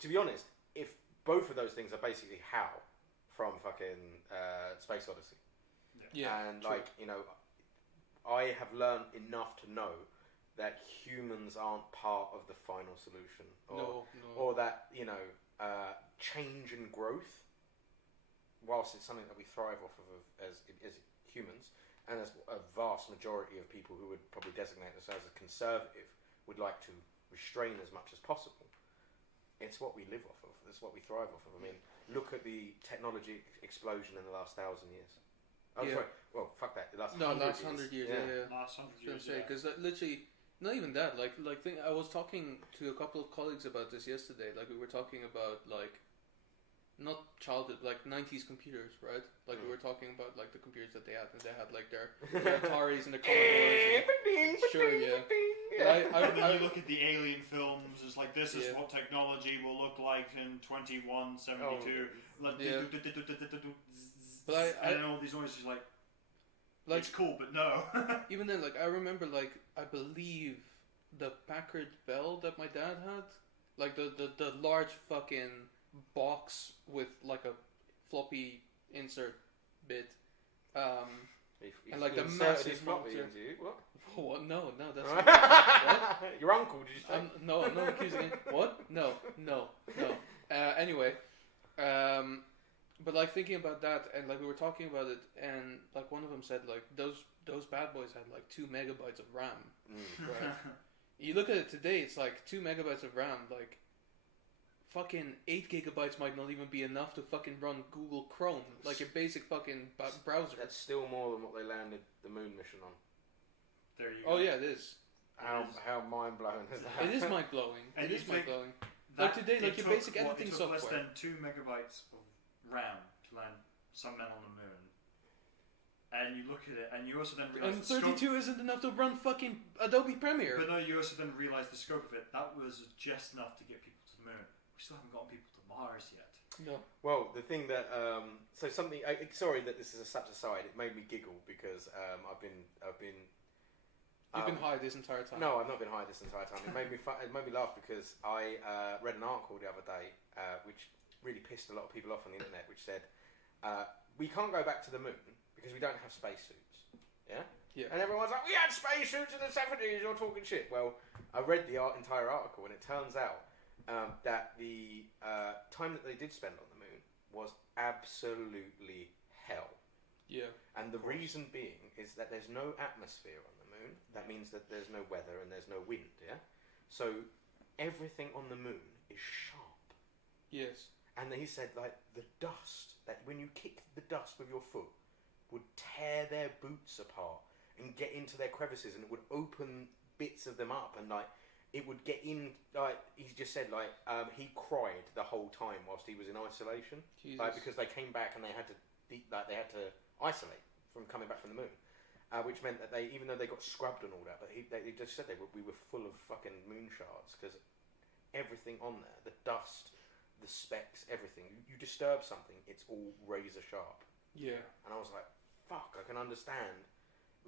To be honest, if both of those things are basically Hal from fucking Space Odyssey, and true. Like, you know, I have learned enough to know that humans aren't part of the final solution, or that, you know, change and growth, whilst it's something that we thrive off of as humans. And as a vast majority of people who would probably designate themselves as conservative would like to restrain as much as possible. It's what we live off of. It's what we thrive off of. I mean, look at the technology explosion in the last 1,000 years. Oh, sorry. Well, fuck that. The last 100 years. Yeah. Last 100 years, because literally, not even that. I was talking to a couple of colleagues about this yesterday. Like, we were talking about, like, not childhood, like 90s computers, right? Like we were talking about like the computers that they had, and they had like their Ataris and their Commodores. Sure, yeah. And then you look at the Alien films, it's like, this is what technology will look like in 2172. But and all these noises, like it's cool, but no. Even then, like, I remember, like, I believe the Packard Bell that my dad had, like the large fucking box with like a floppy insert bit, and like the massive floppy into you. What? No, that's what? Your uncle? Did you say? No, I'm not accusing him. What? No. Anyway, but like thinking about that, and like we were talking about it, and like one of them said like those bad boys had like 2 megabytes of RAM. Right? You look at it today, it's like 2 megabytes of RAM, like. Fucking 8 gigabytes might not even be enough to fucking run Google Chrome, like a basic fucking browser. That's still more than what they landed the moon mission on. There you go. Oh yeah, it is. How mind blowing is that? It is mind blowing. It is mind blowing. Like today, like your basic editing software. It took less than 2 megabytes of RAM to land some men on the moon. And you look at it, and you also then realize and 32 isn't enough to run fucking Adobe Premiere. But no, you also then realize the scope of it. That was just enough to get people to the moon. We still haven't gotten people to Mars yet. No. Well, the thing that sorry that this is such a side. It made me giggle because I've been. You've been high this entire time. No, I've not been high this entire time. It made me laugh because I read an article the other day which really pissed a lot of people off on the internet, which said we can't go back to the moon because we don't have spacesuits. Yeah. Yeah. And everyone's like, we had spacesuits in the 70s. You're talking shit. Well, I read the entire article, and it turns out. That the time that they did spend on the moon was absolutely hell. Yeah. And the reason being is that there's no atmosphere on the moon. That means that there's no weather and there's no wind, yeah? So everything on the moon is sharp. Yes. And he said, like, the dust, that when you kick the dust with your foot, would tear their boots apart and get into their crevices, and it would open bits of them up, and, like, it would get in, like, he just said, like, he cried the whole time whilst he was in isolation. Jesus. Like, because they came back and they had to isolate from coming back from the moon. Which meant that they, even though they got scrubbed and all that, but they just said we were full of fucking moon shards, because everything on there, the dust, the specks, everything, you disturb something, it's all razor sharp. Yeah. And I was like, fuck, I can understand.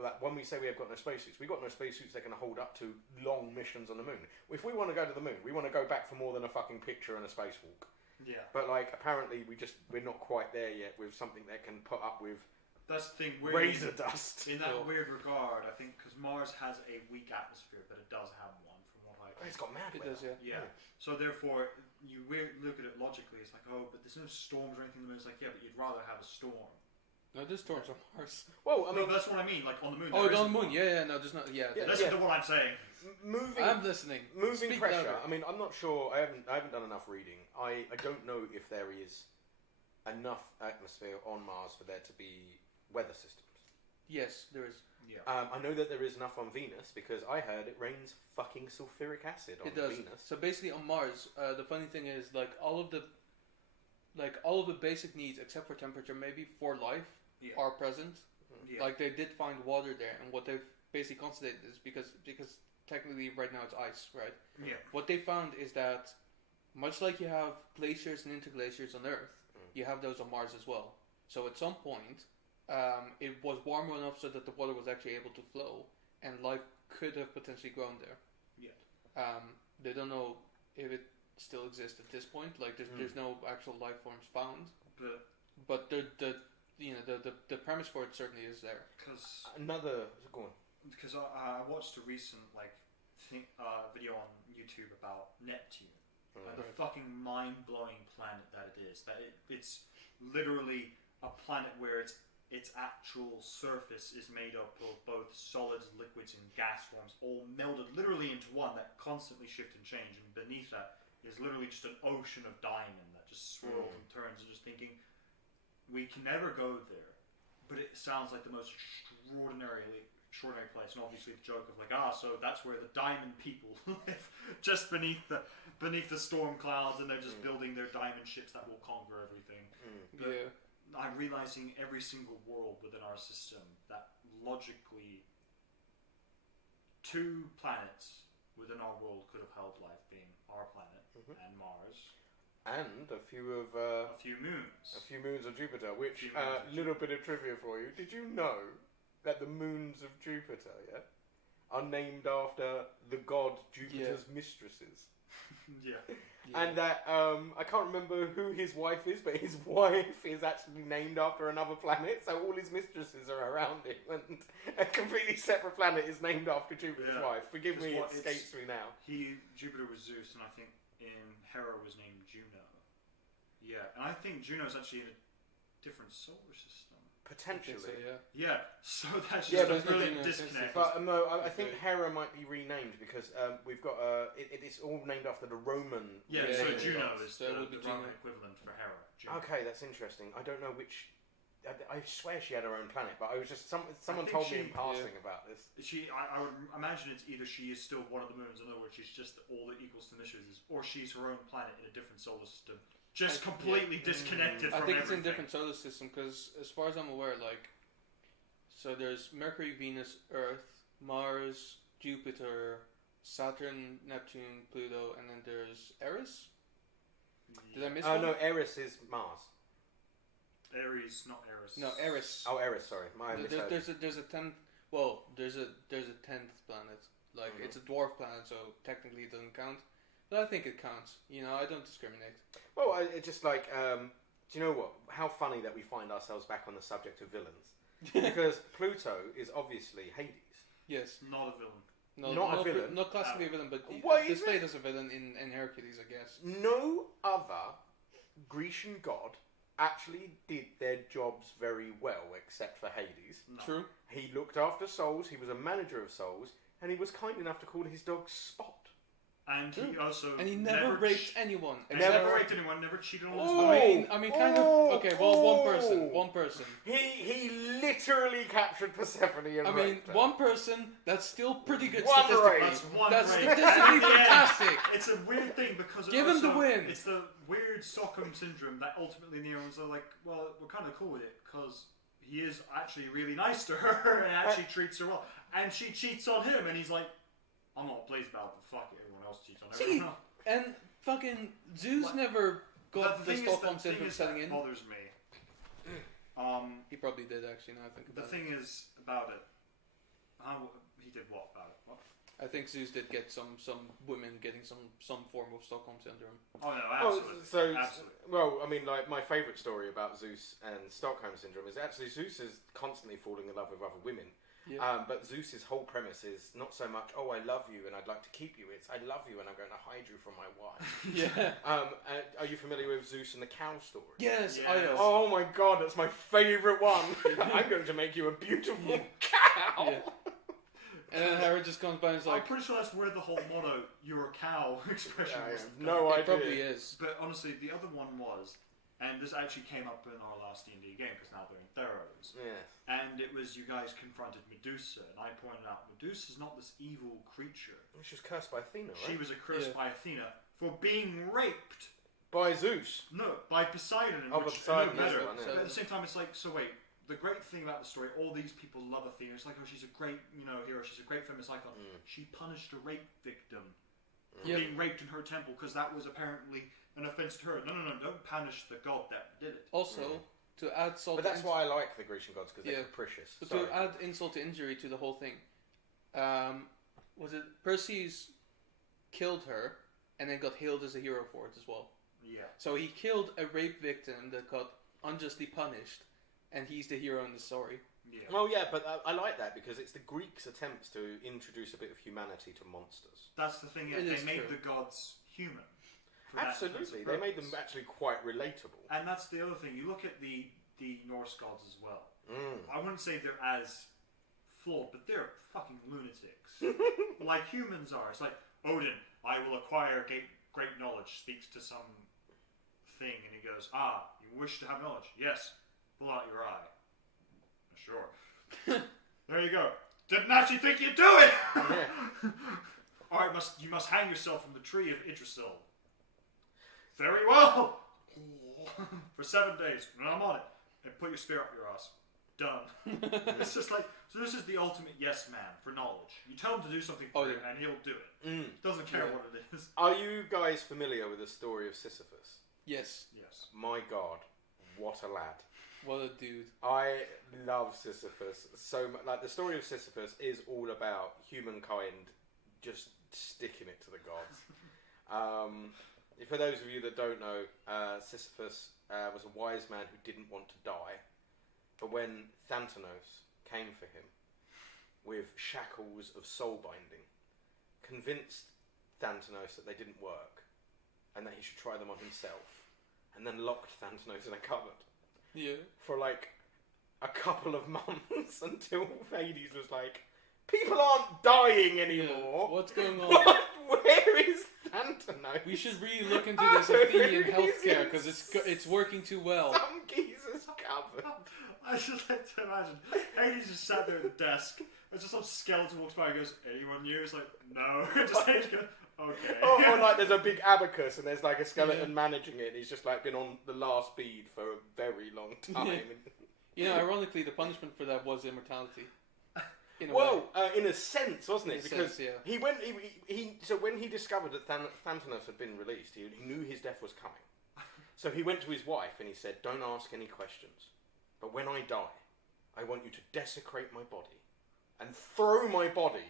Like, when we say we have got no spacesuits, we've got no spacesuits that can hold up to long missions on the moon. If we want to go to the moon, we want to go back for more than a fucking picture and a spacewalk. Yeah. But like, apparently we're not quite there yet with something that can put up with That's the thing. razor dust. In that weird regard, I think, because Mars has a weak atmosphere, but it does have one, from what I. It's got mad It weather. does, yeah. Yeah. So therefore, you look at it logically. It's like, oh, but there's no storms or anything on the moon. It's like, yeah, but you'd rather have a storm. No, there's storms on Mars. Well, I mean, No, that's what I mean. Like on the moon. Oh, there on the isn't moon. one. Yeah, no, there's not. Yeah. Yeah, Listen to what I'm saying. moving. I'm listening. Moving Speak pressure. louder. I mean, I'm not sure. I haven't done enough reading. I don't know if there is enough atmosphere on Mars for there to be weather systems. Yes, there is. Yeah. I know that there is enough on Venus because I heard it rains fucking sulfuric acid on It does. Venus. So basically, on Mars, the funny thing is, like all of the basic needs, except for temperature, maybe for life, Yeah. are present. Yeah. Like they did find water there, and what they've basically constated is because technically right now it's ice, right? Yeah. What they found is that much like you have glaciers and interglaciers on Earth, you have those on Mars as well. So at some point, it was warm enough so that the water was actually able to flow, and life could have potentially grown there. Yeah. They don't know if it still exists at this point. Like there's no actual life forms found, but the premise for it certainly is there. Because Go on. Because I watched a recent video on YouTube about Neptune, and the fucking mind-blowing planet that it is. That it's literally a planet where its actual surface is made up of both solids, liquids, and gas forms, all melded literally into one that constantly shift and change. And beneath that is literally just an ocean of diamond that just swirls and turns. And just thinking, we can never go there, but it sounds like the most extraordinary place. And obviously the joke of like, so that's where the diamond people live, just beneath the storm clouds, and they're just building their diamond ships that will conquer everything. But Yeah. I'm realizing every single world within our system that logically 2 planets within our world could have held life, being our planet and Mars. And a few moons of Jupiter, which little bit of trivia for you. Did you know that the moons of Jupiter, are named after the god Jupiter's mistresses? Yeah. And that I can't remember who his wife is, but his wife is actually named after another planet, so all his mistresses are around him, and a completely separate planet is named after Jupiter's wife. Forgive me, it escapes me now. Jupiter was Zeus, and I think in Hera was named Juno. Yeah, and I think Juno's actually in a different solar system. Potentially. So that's just a brilliant no disconnect. But no, I think Hera might be renamed because we've got it's all named after the Roman. So Juno is so the Roman equivalent for Hera. Juno. Okay, that's interesting. I don't know which. I swear she had her own planet, but I was just someone told me in passing about this. I would imagine it's either she is still one of the moons, in other words, she's just all that equals to the mistresses, or she's her own planet in a different solar system. Just completely disconnected from everything. I think it's in a different solar system because, as far as I'm aware, so there's Mercury, Venus, Earth, Mars, Jupiter, Saturn, Neptune, Pluto, and then there's Eris. Did I miss one? No, Eris is Mars. Aries, not Eris. No, Eris. Oh, Eris. Sorry, my misheard. There's a 10th. Well, there's a 10th planet. It's a dwarf planet, so technically it doesn't count. But I think it counts. I don't discriminate. Well, it's just like, do you know what? How funny that we find ourselves back on the subject of villains. Because Pluto is obviously Hades. Yes. Not a villain. Not a villain? Not classically a villain, but displayed as a villain in Hercules, I guess. No other Grecian god actually did their jobs very well, except for Hades. No. True. He looked after souls, he was a manager of souls, and he was kind enough to call his dog Spot. And he also never raped anyone. Never raped anyone. Never cheated on his wife. I mean, kind of. Okay, well, one person. He literally captured Persephone and raped her. One person. That's still pretty good One statistically. rape. That's statistically fantastic. It's a weird thing because give him the win. It's the weird Stockholm syndrome that ultimately in the end are like, well, we're kind of cool with it because he is actually really nice to her and actually treats her well, and she cheats on him, and he's like, I'm not pleased about it, but fuck it, everyone else cheats on everyone else. And fucking Zeus never got the Stockholm syndrome setting in. Bothers me. He probably did actually. Now I think about the thing is about it. He did what about it? What? I think Zeus did get some women getting some form of Stockholm syndrome. Oh no, absolutely. Absolutely. Well, I mean, like my favourite story about Zeus and Stockholm syndrome is actually Zeus is constantly falling in love with other women. Yeah. But Zeus's whole premise is not so much, oh, I love you and I'd like to keep you. It's, I love you and I'm going to hide you from my wife. Yeah. Are you familiar with Zeus and the cow story? Yes. Oh my god, that's my favourite one. I'm going to make you a beautiful cow. Yeah. And then Herod just comes by and is like... I'm pretty sure that's where the whole motto, you're a cow expression was. No idea. It probably is. But honestly, the other one was, and this actually came up in our last D&D game, because now they're in Theros. Yeah. And it was you guys confronted Medusa, and I pointed out, Medusa's not this evil creature. She was cursed by Athena, right? She was cursed by Athena for being raped. By Zeus? No, by Poseidon. Poseidon. But at the same time, it's like, so wait, the great thing about the story, all these people love Athena. It's like, oh, she's a great, hero. She's a great feminist icon. She punished a rape victim for being raped in her temple because that was apparently an offense to her. No, don't punish the god that did it. Also, to add salt. But that's why I like the Grecian gods, because they're capricious. But to add insult to injury to the whole thing, was it Perseus killed her and then got hailed as a hero for it as well? Yeah. So he killed a rape victim that got unjustly punished. And he's the hero in the story. Yeah. Well, yeah, but I like that because it's the Greeks' attempts to introduce a bit of humanity to monsters. That's the thing. They made the gods human. Absolutely, they made them actually quite relatable. And that's the other thing. You look at the Norse gods as well. I wouldn't say they're as flawed, but they're fucking lunatics, like humans are. It's like Odin. I will acquire great knowledge. Speaks to some thing, and he goes, you wish to have knowledge? Yes. Pull out your eye. Sure. There you go. Didn't actually think you'd do it! Yeah. Alright, you must hang yourself from the tree of Yggdrasil. Very well! For 7 days. When I'm on it. And put your spear up your ass. Done. It's just like, so this is the ultimate yes man for knowledge. You tell him to do something for you and he'll do it. Doesn't care what it is. Are you guys familiar with the story of Sisyphus? Yes. My god, what a lad. What a dude. I love Sisyphus so much. Like, the story of Sisyphus is all about humankind just sticking it to the gods. For those of you that don't know, Sisyphus was a wise man who didn't want to die. But when Thanatos came for him with shackles of soul binding, convinced Thanatos that they didn't work and that he should try them on himself, and then locked Thanatos in a cupboard. Yeah. For like a couple of months until Hades was like, people aren't dying anymore. Yeah. What's going on? Where is Thanatos? We should really look into this Athenian healthcare because it's working too well. Some geezer's cupboard. I just like to imagine Hades just sat there at the desk. There's just some skeleton walks by and goes, "Anyone new?" It's like, "No." Just Hades goes, "Okay." Or like there's a big abacus and there's like a skeleton managing it. And he's just like been on the last bead for a very long time. Yeah. Ironically, the punishment for that was immortality. In a sense, wasn't it? Because he went. So when he discovered that Thanatos had been released, he knew his death was coming. So he went to his wife and he said, "Don't ask any questions. But when I die, I want you to desecrate my body and throw my body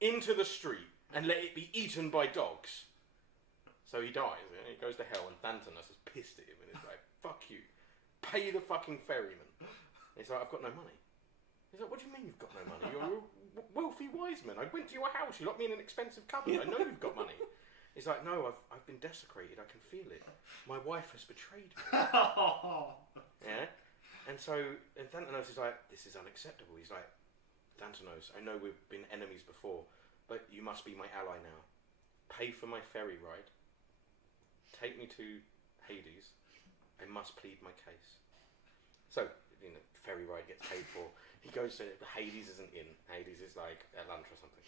into the street and let it be eaten by dogs." So he dies, and he goes to hell, and Thanatos is pissed at him, and he's like, "Fuck you. Pay the fucking ferryman." And he's like, "I've got no money." He's like, "What do you mean you've got no money? You're a wealthy wise man. I went to your house, you locked me in an expensive cupboard. I know you've got money." He's like, "No, I've been desecrated. I can feel it. My wife has betrayed me." Yeah? And so Thanatos is like, "This is unacceptable." He's like, "Thanatos, I know we've been enemies before, but you must be my ally now. Pay for my ferry ride. Take me to Hades. I must plead my case." So, ferry ride gets paid for. He goes to Hades isn't in. Hades is like at lunch or something.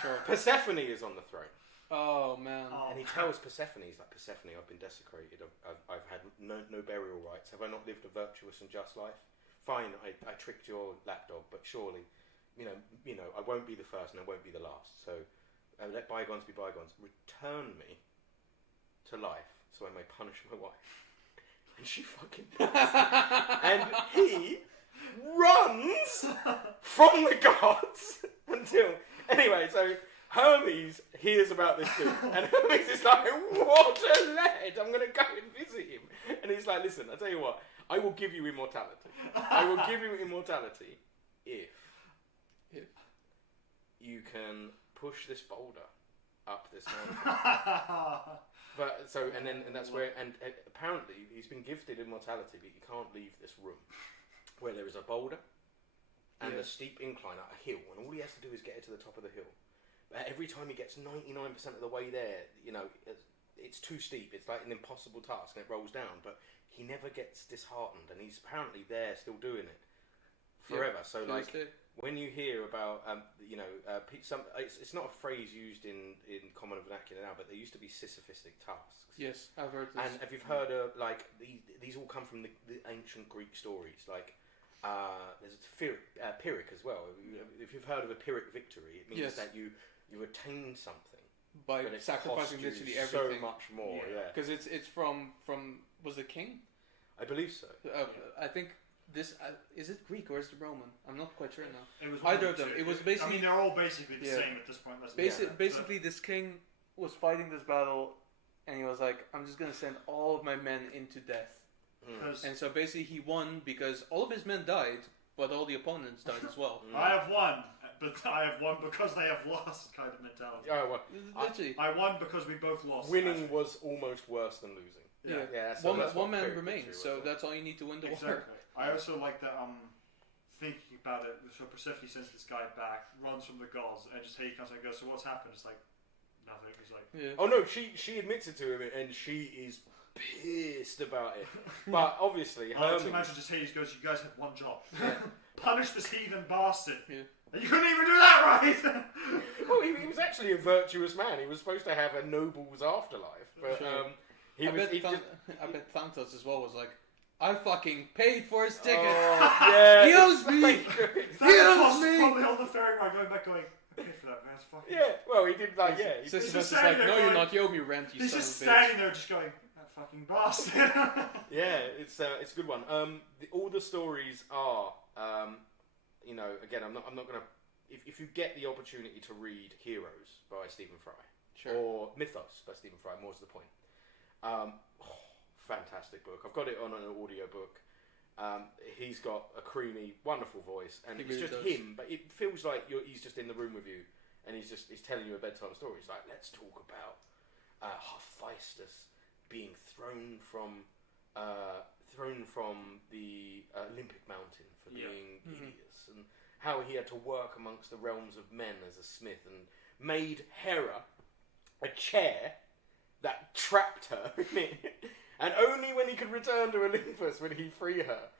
Sure. Persephone is on the throne. Oh man! And he tells Persephone, he's like, "Persephone, I've been desecrated. I've had no burial rights. Have I not lived a virtuous and just life? Fine, I tricked your lapdog, but surely, I won't be the first and I won't be the last. So let bygones be bygones. Return me to life so I may punish my wife." And she fucking does. And he runs from the gods until... Anyway, so Hermes hears about this dude, and Hermes is like, what a lad, I'm going to go and visit him. And he's like, listen, I'll tell you what, I will give you immortality. I will give you immortality if you can push this boulder up this mountain. But so, and that's where, and apparently he's been gifted immortality, but you can't leave this room where there is a boulder and a steep incline up a hill, and all he has to do is get it to the top of the hill. But every time he gets 99% of the way there, you know, it's too steep. It's like an impossible task, and it rolls down. But he never gets disheartened, and he's apparently there, still doing it forever. So like. When you hear about, it's not a phrase used in common vernacular now, but there used to be Sisyphistic tasks. Yes, I've heard this. And if you've heard of, like, these all come from the ancient Greek stories. Like, there's a Pyrrhic as well. If you've heard of a Pyrrhic victory, it means that you attain something. By sacrificing literally everything. So much more, Because it's from, was it king? I believe so. I think... This is it Greek or is it Roman? I'm not quite sure now. It was either of them. It was basically. I mean, they're all basically the same at this point. Basically, this king was fighting this battle, and he was like, "I'm just gonna send all of my men into death." And so basically, he won because all of his men died, but all the opponents died as well. I have won, but I have won because they have lost, kind of mentality. Literally, I won because we both lost. Winning was almost worse than losing. One man remains, so that's all you need to win the war. I also like that. Thinking about it, so Persephone sends this guy back, runs from the gods, and just he comes and goes. So what's happened? It's like nothing. It's like oh no, she admits it to him, and she is pissed about it. But obviously, imagine just Hades goes. You guys had one job: punish this heathen bastard. And you couldn't even do that right. Well, he was actually a virtuous man. He was supposed to have a noble's afterlife, but I bet Thanatos as well was like, I fucking paid for his ticket. He owes me. He owes me. Probably all the ferry ride going back, going, I paid for that man's fucking. Well, he did like Sisyphus is like, no, you're not. You owe me rent. You he's son just of a bitch. standing there, just going, that fucking bastard. It's a good one. All the stories are, again, I'm not gonna. If you get the opportunity to read Heroes by Stephen Fry or Mythos by Stephen Fry, more's the point. Fantastic book. I've got it on an audio book. He's got a creamy, wonderful voice, and it's just him. But it feels like he's just in the room with you, and he's telling you a bedtime story. He's like, let's talk about Hephaestus being thrown from the Olympic mountain for being hideous, and how he had to work amongst the realms of men as a smith, and made Hera a chair that trapped her in it, and only when he could return to Olympus would he free her,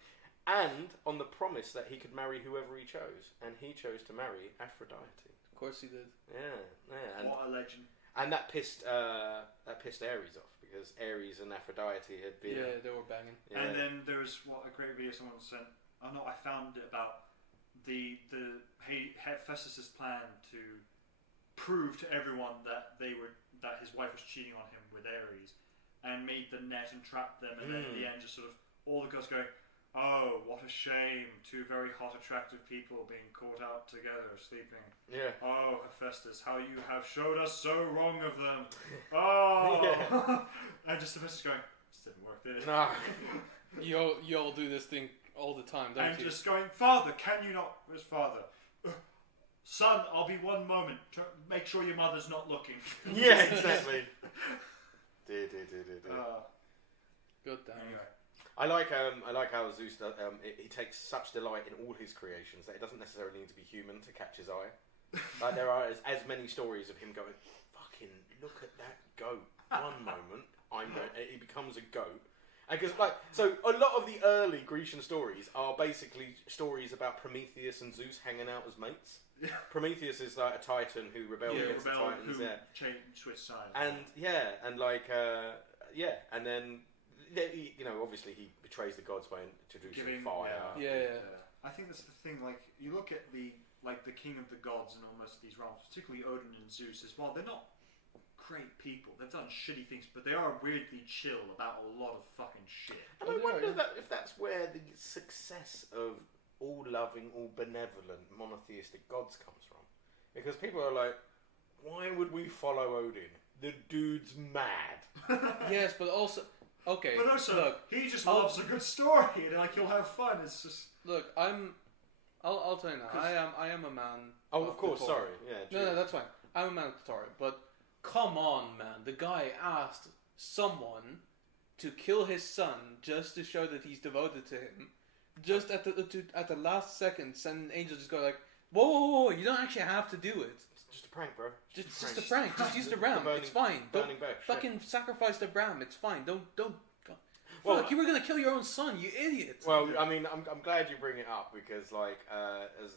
and on the promise that he could marry whoever he chose, and he chose to marry Aphrodite. Of course he did. And what a legend! And that pissed Ares off, because Ares and Aphrodite had been they were banging. And then there was a great video someone sent. I found it about the Hephaestus' plan to prove to everyone that his wife was cheating on him with Ares, and made the net and trapped them, and then in the end just sort of all the girls going, oh, what a shame, two very hot attractive people being caught out together sleeping. Oh, Hephaestus, how you have showed us so wrong of them. Oh. And just Hephaestus going, this didn't work, did it? No. You all do this thing all the time, don't you? And just going, Father, can you not? Where's Father? Son, I'll be one moment. Make sure your mother's not looking. Exactly. Good damn. Anyway. I like how Zeus does, he takes such delight in all his creations that it doesn't necessarily need to be human to catch his eye. Like there are as many stories of him going, fucking look at that goat. One moment, he becomes a goat. Because so a lot of the early Grecian stories are basically stories about Prometheus and Zeus hanging out as mates. Prometheus is like a titan who rebelled against the Titans. Switched sides. And and then obviously he betrays the gods by introducing fire. I think that's the thing. Like you look at the king of the gods and almost these realms, particularly Odin and Zeus as well. They're not great people. They've done shitty things, but they are weirdly chill about a lot of fucking shit. And I wonder if that's where the success of all-loving, all-benevolent, monotheistic gods comes from. Because people are like, Why would we follow Odin? The dude's mad. Yes, but also okay. But also, look, he just loves a good story, and like you'll have fun. It's just look. I'll tell you now. I am a man. Oh, of course. Thor. Sorry. Yeah. No, that's fine. I'm a man of Thor, but come on, man. The guy asked someone to kill his son just to show that he's devoted to him. Just at the last second, send an angel just go like, whoa, you don't actually have to do it. It's just a prank, bro. Just a prank. Just use the ram. It's fine. Don't fucking sacrifice the ram. It's fine. Don't. Well, look, you were gonna kill your own son, you idiot. Well, I mean, I'm glad you bring it up because, like, as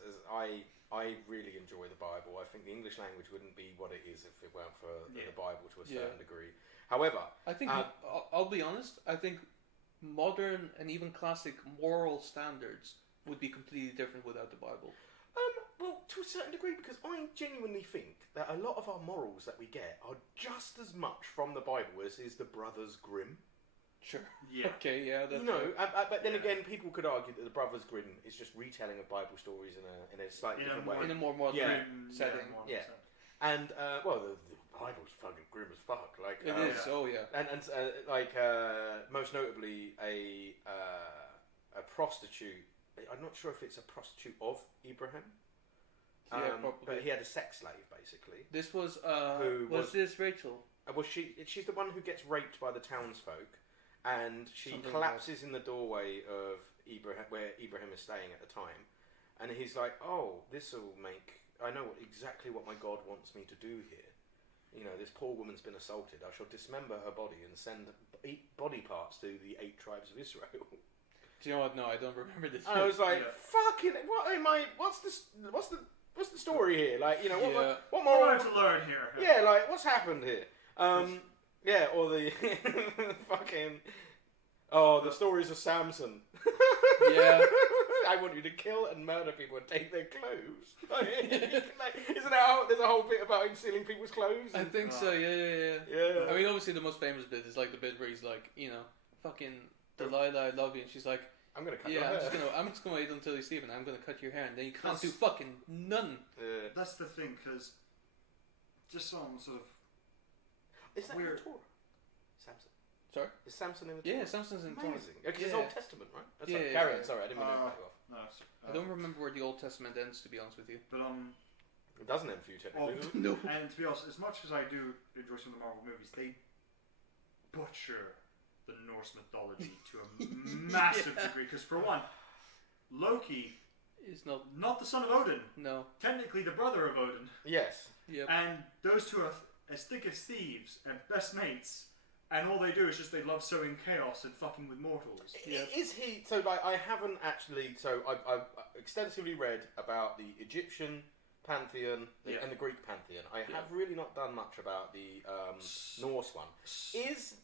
I really enjoy the Bible. I think the English language wouldn't be what it is if it weren't for the Bible to a certain degree. However, I think I'll be honest. I think modern and even classic moral standards would be completely different without the Bible. Well, to a certain degree, because I genuinely think that a lot of our morals that we get are just as much from the Bible as is the Brothers Grimm. Sure. Yeah. Okay. Yeah. That's but then again, people could argue that the Brothers Grimm is just retelling of Bible stories in a slightly different way. In a more modern setting. Yeah. And well, the Bible's fucking grim as fuck. Like it is. Oh yeah. And most notably a prostitute. I'm not sure if it's a prostitute of Abraham. Yeah, probably. But he had a sex slave basically. This was this Rachel? Well, she's the one who gets raped by the townsfolk, and she Something collapses in the doorway of Abraham, where Abraham is staying at the time, and he's like, "Oh, this will make. I know exactly what my God wants me to do here. You know, this poor woman's been assaulted. I shall dismember her body and send body parts to the 8 tribes of Israel." Do you know what? No, I don't remember this. I was like, "Fucking, what am I? What's the story here? Like, you know, what more What to learn here? Yeah, like, what's happened here?" Yeah, or the fucking the stories of Samson. Yeah. I want you to kill and murder people and take their clothes. Isn't that how there's a whole bit about him stealing people's clothes? I think so. Yeah. I mean, obviously, the most famous bit is like the bit where he's like, you know, fucking Delilah, I love you, and she's like, I'm gonna cut your hair. I'm just gonna wait until you sleep, and I'm gonna cut your hair, and then you can't do fucking none. That's the thing, because just some sort of. Is that weird. in the Torah? Samson. Sorry? Is Samson in the Torah? Yeah, Samson's in the Torah. Amazing. Because it's Old Testament, right? Carry on. Sorry, I didn't mean to cut you off. No, I don't remember where the Old Testament ends, to be honest with you. But it doesn't end for you technically. No. And to be honest, as much as I do enjoy some of the Marvel movies, they butcher the Norse mythology to a massive degree. Because for one, Loki is not the son of Odin. No. Technically the brother of Odin. Yes. Yep. And those two are as thick as thieves and best mates. And all they do is just they love sowing chaos and fucking with mortals. Yep. Is he? So like, I haven't actually. So I've extensively read about the Egyptian pantheon and the Greek pantheon. I have really not done much about the Norse one. Is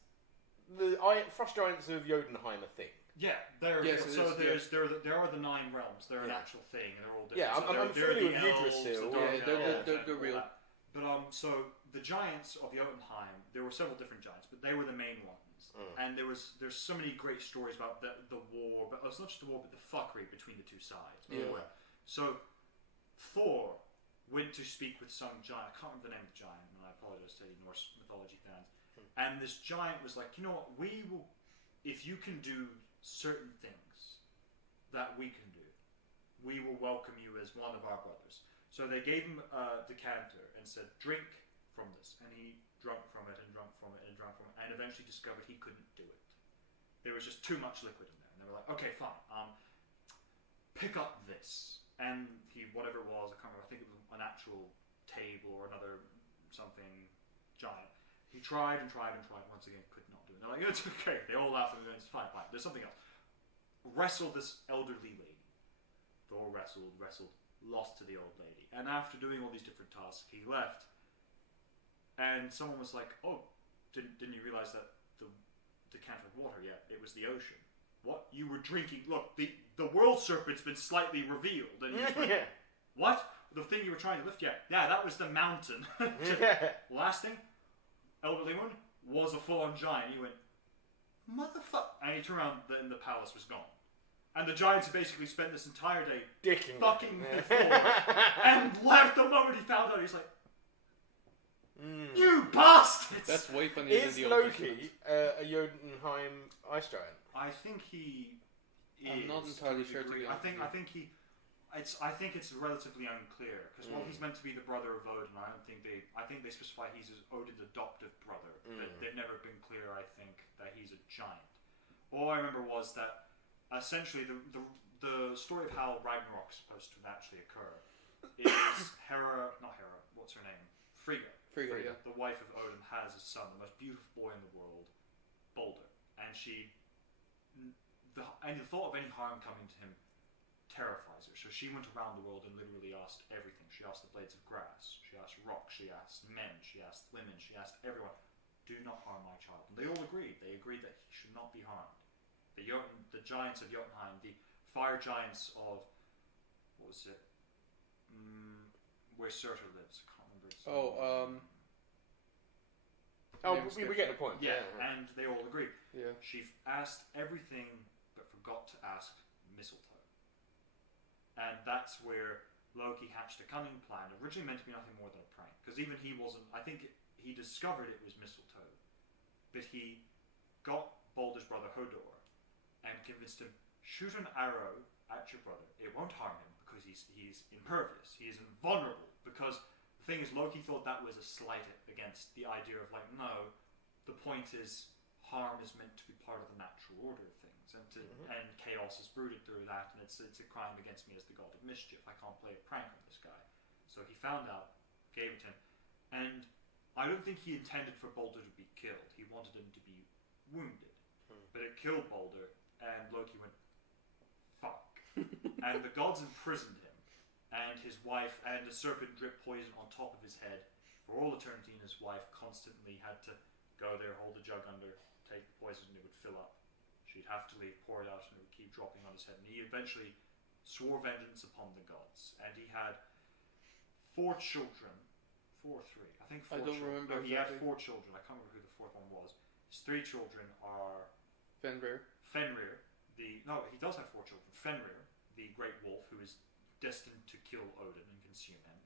the Frost Giants of Jotunheim a thing? Yeah, there are the 9 realms. They're an actual thing, and they're all different. Yeah, I'm familiar with Yggdrasil. They're real. But so the giants of Jotunheim, there were several different giants, but they were the main ones. And there's so many great stories about the war, but it's not just the war, but the fuckery between the two sides. Yeah. So Thor went to speak with some giant. I can't remember the name of the giant, and I apologize to any Norse mythology fans. And this giant was like, you know what, we will, if you can do certain things that we can do, we will welcome you as one of our brothers. So they gave him a decanter and said, drink from this. And he drank from it and drank from it and drank from it, and eventually discovered he couldn't do it. There was just too much liquid in there. And they were like, okay, fine, pick up this. And he, whatever it was, I can't remember, I think it was an actual table or another something giant. He tried and tried and tried, once again could not do it. They're like, it's okay. They all laughed and went, it's fine, there's something else. Wrestled this elderly lady. Thor wrestled, lost to the old lady. And after doing all these different tasks, he left. And someone was like, oh, didn't you realize that the decanter of water, it was the ocean. What? You were drinking, look, the world serpent's been slightly revealed. And you went, what? The thing you were trying to lift, that was the mountain. Last thing, elderly one was a full-on giant. He went, motherfucker. And he turned around and the palace was gone. And the giants had basically spent this entire day dicking fucking with Thor and left the moment he found out. He's like, You bastards! That's way funnier than Is the Old Loki Testament. a Jotunheim ice giant? I think he I'm is. not entirely to a sure, to degree. be I think honest. he. I think it's relatively unclear because while he's meant to be the brother of Odin, I think they specify he's Odin's adoptive brother, but they've never been clear. I think that he's a giant. All I remember was that essentially the story of how Ragnarok is supposed to actually occur is not Hera, what's her name? Frigga, Yeah. the wife of Odin, has a son, the most beautiful boy in the world, Balder, and the thought of any harm coming to him terrifies her. So she went around the world and literally asked everything. She asked the blades of grass, she asked rocks, she asked men, she asked women, she asked everyone, do not harm my child. And they all agreed. They agreed that he should not be harmed. The giants of Jotunheim, the fire giants of, what was it? Where Surtur lives. I can't remember his name. We get the point. Yeah, and they all agreed. Yeah. She asked everything but forgot to ask mistletoe. And that's where Loki hatched a cunning plan, originally meant to be nothing more than a prank. Because even he wasn't, I think he discovered it was mistletoe. But he got Balder's brother Hodor and convinced him, shoot an arrow at your brother. It won't harm him because he's impervious. He is invulnerable. Because the thing is, Loki thought that was a slight against the idea of like, no, the point is harm is meant to be part of the natural order of things. And chaos is brooded through that, and it's a crime against me as the god of mischief. I can't play a prank on this guy. So he found out, gave it to him, and I don't think he intended for Balder to be killed. He wanted him to be wounded. But it killed Balder, and Loki went, fuck. And the gods imprisoned him, and his wife, and a serpent dripped poison on top of his head for all eternity, and his wife constantly had to go there, hold the jug under, take the poison, and it would fill up. She'd have to leave, pour it out, and it would keep dropping on his head. And he eventually swore vengeance upon the gods. And he had 4 children. 4 or 3? I think 4 I don't children. remember. No, he had 4 children. I can't remember who the 4th one was. His 3 children are Fenrir. He does have 4 children. Fenrir, the great wolf, who is destined to kill Odin and consume him.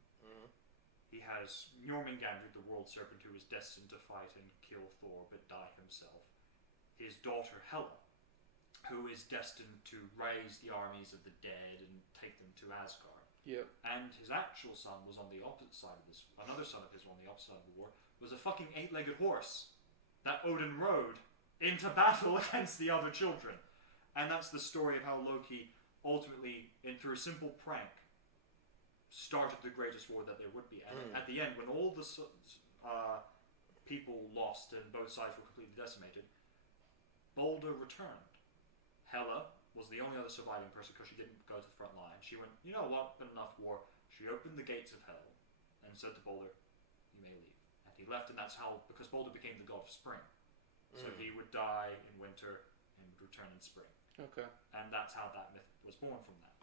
He has Jormungandr, the world serpent, who is destined to fight and kill Thor, but die himself. His daughter Hela, who is destined to raise the armies of the dead and take them to Asgard. Yep. And his actual son was on the opposite side of this. Another son of his on the opposite side of the war was a fucking 8-legged horse that Odin rode into battle against the other children. And that's the story of how Loki ultimately, through a simple prank, started the greatest war that there would be. And at the end, when all the people lost and both sides were completely decimated, Balder returned. Hela was the only other surviving person because she didn't go to the front line. She went, you know what, been enough war. She opened the gates of hell and said to Balder, you may leave. And he left, and that's how, because Balder became the god of spring. So he would die in winter and would return in spring. Okay. And that's how that myth was born from that.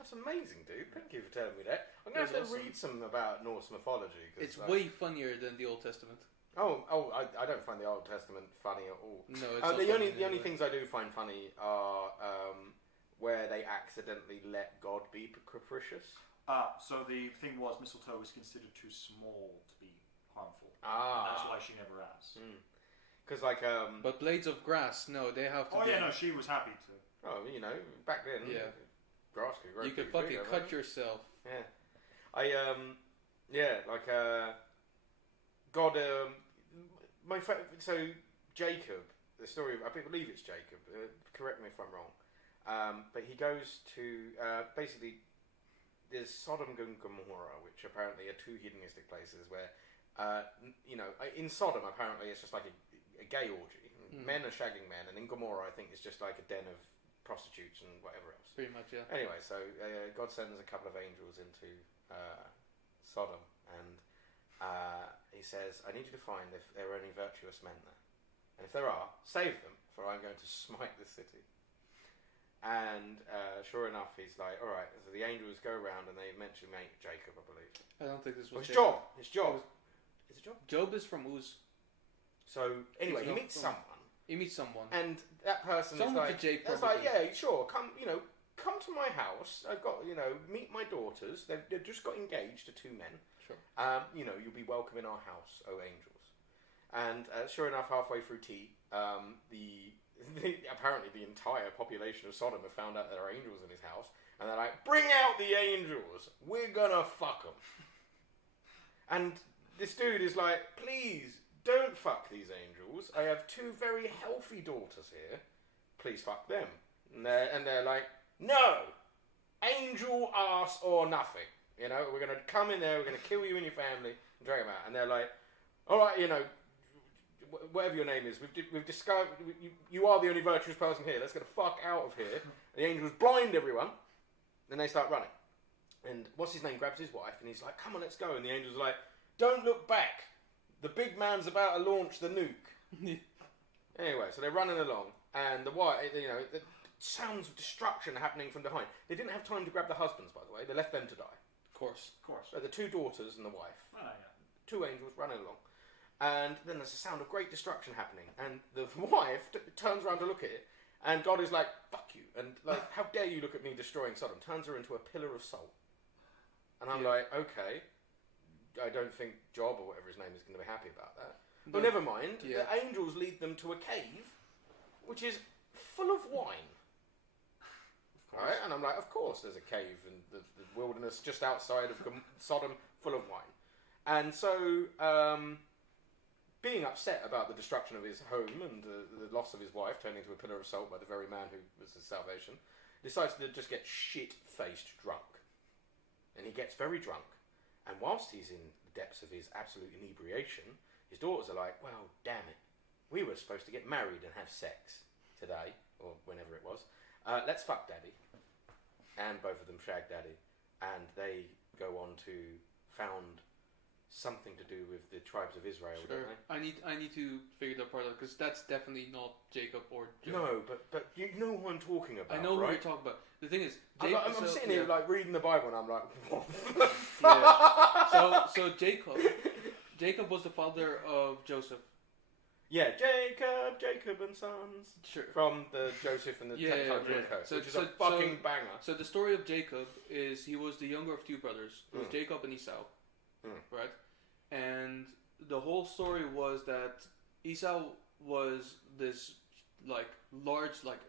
That's amazing, dude. Thank you for telling me that. I'm going to have to read some about Norse mythology. It's way funnier than the Old Testament. I don't find the Old Testament funny at all. No, it's the only things I do find funny are where they accidentally let God be capricious. So the thing was, mistletoe was considered too small to be harmful. And that's why she never asked. Because But blades of grass, no, they have to. She was happy to. Oh, back then, grass could grow. You could fucking cut yourself. Yeah, God. So Jacob, the story of, I believe it's Jacob. Correct me if I'm wrong. But he goes to basically. There's Sodom and Gomorrah, which apparently are 2 hedonistic places where, in Sodom apparently it's just like a gay orgy. Men are shagging men, and in Gomorrah I think it's just like a den of prostitutes and whatever else. Pretty much, yeah. Anyway, so God sends a couple of angels into Sodom, and he says, I need you to find if there are any virtuous men there. And if there are, save them, for I'm going to smite the city. And sure enough, he's like, alright, so the angels go around and they mention Jacob, I believe. I don't think this was his job. His job. Is it Job? Job is from Uz. So, anyway, he meets someone. He meets someone. And that person is like, that's like, yeah, sure, come to my house. I've got, meet my daughters. They've just got engaged to 2 men. Sure. You'll be welcome in our house, O angels. And sure enough, halfway through tea, apparently the entire population of Sodom have found out there are angels in his house, and they're like, bring out the angels, we're gonna fuck them. And this dude is like, please, don't fuck these angels. I have 2 very healthy daughters here. Please fuck them. And they're like, no, angel ass or nothing. You know, we're gonna come in there, we're gonna kill you and your family, and drag them out. And they're like, all right, whatever your name is, we've discovered you are the only virtuous person here. Let's get the fuck out of here. And the angels blind everyone. Then they start running. And what's his name grabs his wife, and he's like, come on, let's go. And the angels are like, don't look back. The big man's about to launch the nuke. Anyway, so they're running along, and the wife, the sounds of destruction happening from behind. They didn't have time to grab the husbands, by the way. They left them to die. Of course. So the 2 daughters and the wife. Oh, yeah. 2 angels running along. And then there's a sound of great destruction happening. And the wife turns around to look at it. And God is like, fuck you. And like, how dare you look at me destroying Sodom? Turns her into a pillar of salt. And I'm like, okay. I don't think Job or whatever his name is going to be happy about that. But never mind. Yeah. The angels lead them to a cave, which is full of wine. Right? And I'm like, of course there's a cave in the wilderness just outside of Sodom full of wine. And so, being upset about the destruction of his home and the loss of his wife, turning into a pillar of salt by the very man who was his salvation, decides to just get shit-faced drunk. And he gets very drunk. And whilst he's in the depths of his absolute inebriation, his daughters are like, well, damn it. We were supposed to get married and have sex today, or whenever it was. Let's fuck Daddy. And both of them shag Daddy. And they go on to found something to do with the tribes of Israel, Sure. don't they? I need to figure that part out, because that's definitely not Jacob or Job. No, but you know who I'm talking about, I know right? who you're talking about. The thing is, I'm sitting here like reading the Bible and I'm like, what? Yeah. So Jacob was the father of Joseph. Yeah, Jacob and Sons. Sure. From the Joseph and the Technicolor Dreamcoat, which is a fucking banger. So the story of Jacob is he was the younger of 2 brothers. It was Jacob and Esau, right? And the whole story was that Esau was this like large, like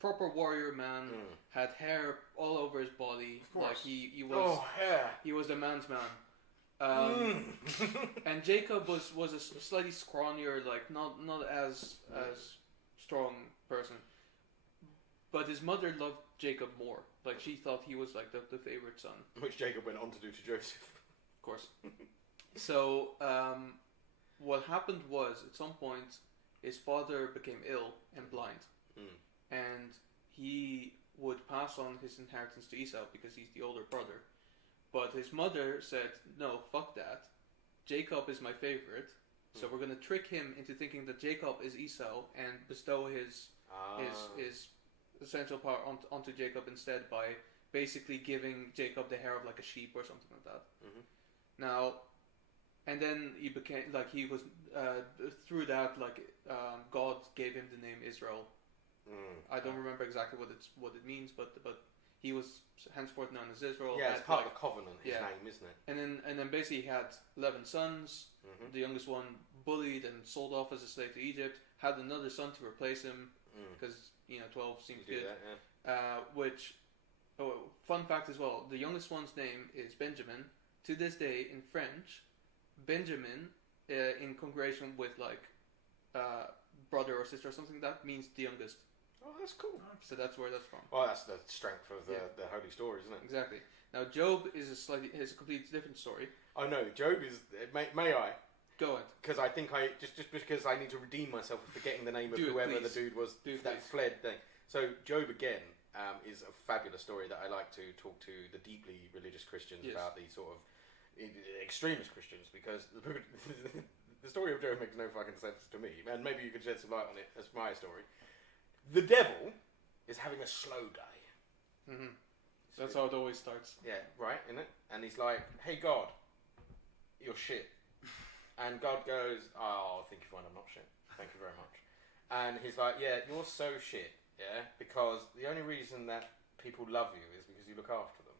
proper warrior man, had hair all over his body, like he was he was the man's man. And Jacob was a slightly scrawnier, like not as strong person, but his mother loved Jacob more. Like she thought he was like the favorite son, which Jacob went on to do to Joseph, of course. So what happened was, at some point, his father became ill and blind, and he would pass on his inheritance to Esau because he's the older brother. But his mother said, no, fuck that. Jacob is my favorite, so we're going to trick him into thinking that Jacob is Esau and bestow his essential power onto Jacob instead by basically giving Jacob the hair of like a sheep or something like that. Now, and then he became, like he was, through that, like God gave him the name Israel. I don't remember exactly what it means, but he was henceforth known as Israel. Yeah, it's part of the covenant, his name, isn't it? And then basically he had 11 sons. The youngest one bullied and sold off as a slave to Egypt. Had another son to replace him because 12 seems good. Which, fun fact as well, the youngest one's name is Benjamin. To this day, in French, Benjamin, in congregation with like brother or sister or something, that means the youngest. Oh, that's cool. So that's where that's from. Well, that's the strength of the holy story, isn't it? Exactly. Now, Job is a completely different story. Oh no, Job is. May I? Go ahead. Because I think just because I need to redeem myself for forgetting the name of whoever the dude was that fled thing. So Job again is a fabulous story that I like to talk to the deeply religious Christians about, the sort of extremist Christians, because the story of Job makes no fucking sense to me, and maybe you could shed some light on it as my story. The devil is having a slow day. That's how it always starts. Yeah, right, isn't it? And he's like, hey God, you're shit. And God goes, oh, think you're fine, I'm not shit. Thank you very much. And he's like, yeah, you're so shit, yeah, because the only reason that people love you is because you look after them.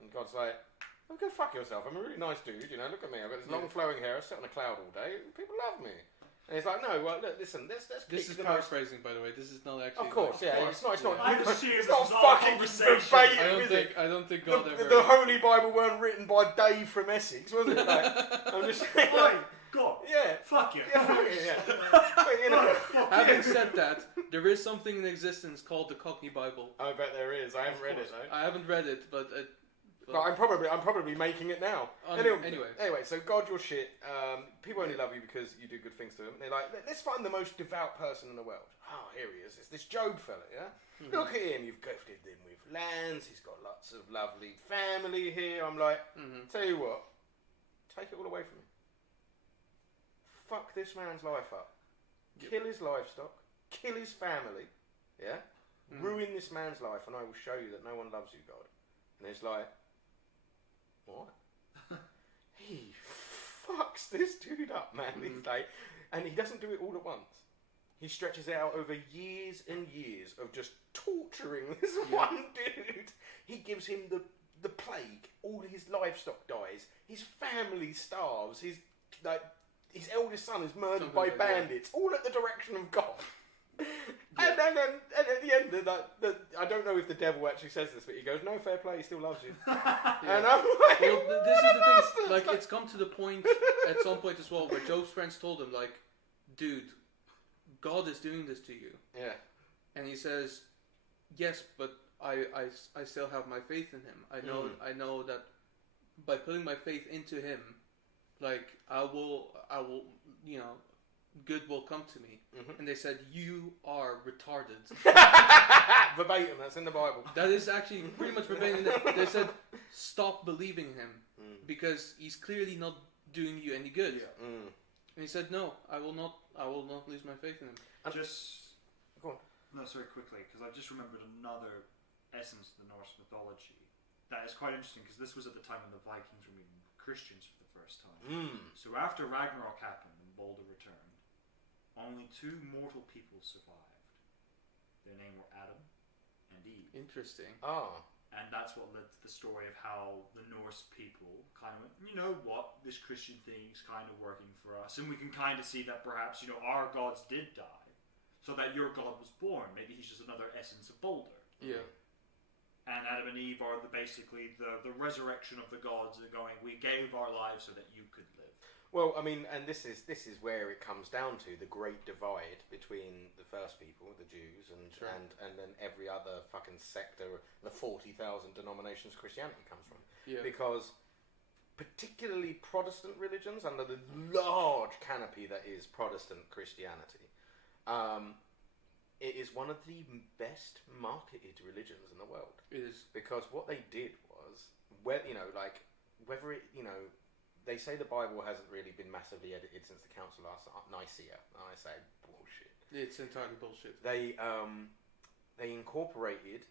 And God's like, I'm go fuck yourself. I'm a really nice dude, you know. Look at me. I've got this long flowing hair. I sit on a cloud all day. People love me. And he's like, no, well, look, listen, let's This is paraphrasing, by the way. This is not actually. Of course, like, yeah. It's not. I assume It's this not is not a fucking conversation. verbatim. I don't think God ever. The Holy Bible weren't written by Dave from Essex, was it? Like, I'm just saying. Oi, God. Yeah. Fuck you. Yeah, fuck it, yeah. But, you know, Having said that, there is something in existence called the Cockney Bible. I bet there is. I haven't read it though. I haven't read it, but I'm probably making it now. Anyway, so God, you're shit. People only love you because you do good things to them. They're like, let's find the most devout person in the world. Oh, here he is. It's this Job fella, yeah? Mm-hmm. Look at him. You've gifted him with lands. He's got lots of lovely family here. I'm like, tell you what, take it all away from me. Fuck this man's life up. Yep. Kill his livestock. Kill his family. Yeah? Ruin this man's life, and I will show you that no one loves you, God. And it's like, what? He fucks this dude up, man. He's like, and he doesn't do it all at once. He stretches it out over years and years of just torturing this one dude. He gives him the plague. All his livestock dies. His family starves. His eldest son is murdered by bandits. All at the direction of God. And then at the end, I don't know if the devil actually says this, but he goes, "No, fair play, he still loves you." And I'm like, well, this is the thing. Like, it's come to the point at some point as well where Job's friends told him, like, "Dude, God is doing this to you." Yeah. And he says, "Yes, but I still have my faith in him. I know that by putting my faith into him, like, I will, you know, good will come to me." And they said, "You are retarded." Verbatim, that's in the Bible. That is actually pretty much verbatim. They said, "Stop believing him because he's clearly not doing you any good." Yeah. And he said, "No, I will not lose my faith in him." And go on. No, sorry, quickly, because I just remembered another essence of the Norse mythology that is quite interesting, because this was at the time when the Vikings were meeting Christians for the first time. So after Ragnarok happened and Balder returned, only two mortal people survived. Their name were Adam and Eve. Interesting. Oh. And that's what led to the story of how the Norse people kind of went, you know what, this Christian thing's kind of working for us, and we can kind of see that perhaps, you know, our gods did die, so that your god was born. Maybe he's just another essence of Balder. Yeah. And Adam and Eve are basically the resurrection of the gods, and going, we gave our lives so that you could live. Well, I mean, and this is where it comes down to the great divide between the first people, the Jews, and then every other fucking sector, the 40,000 denominations Christianity comes from. Yeah. Because particularly Protestant religions, under the large canopy that is Protestant Christianity, it is one of the best marketed religions in the world. It is. Because what they did was, whether it, you know, they say the Bible hasn't really been massively edited since the Council of Nicaea. And I say bullshit. It's entirely bullshit. They incorporated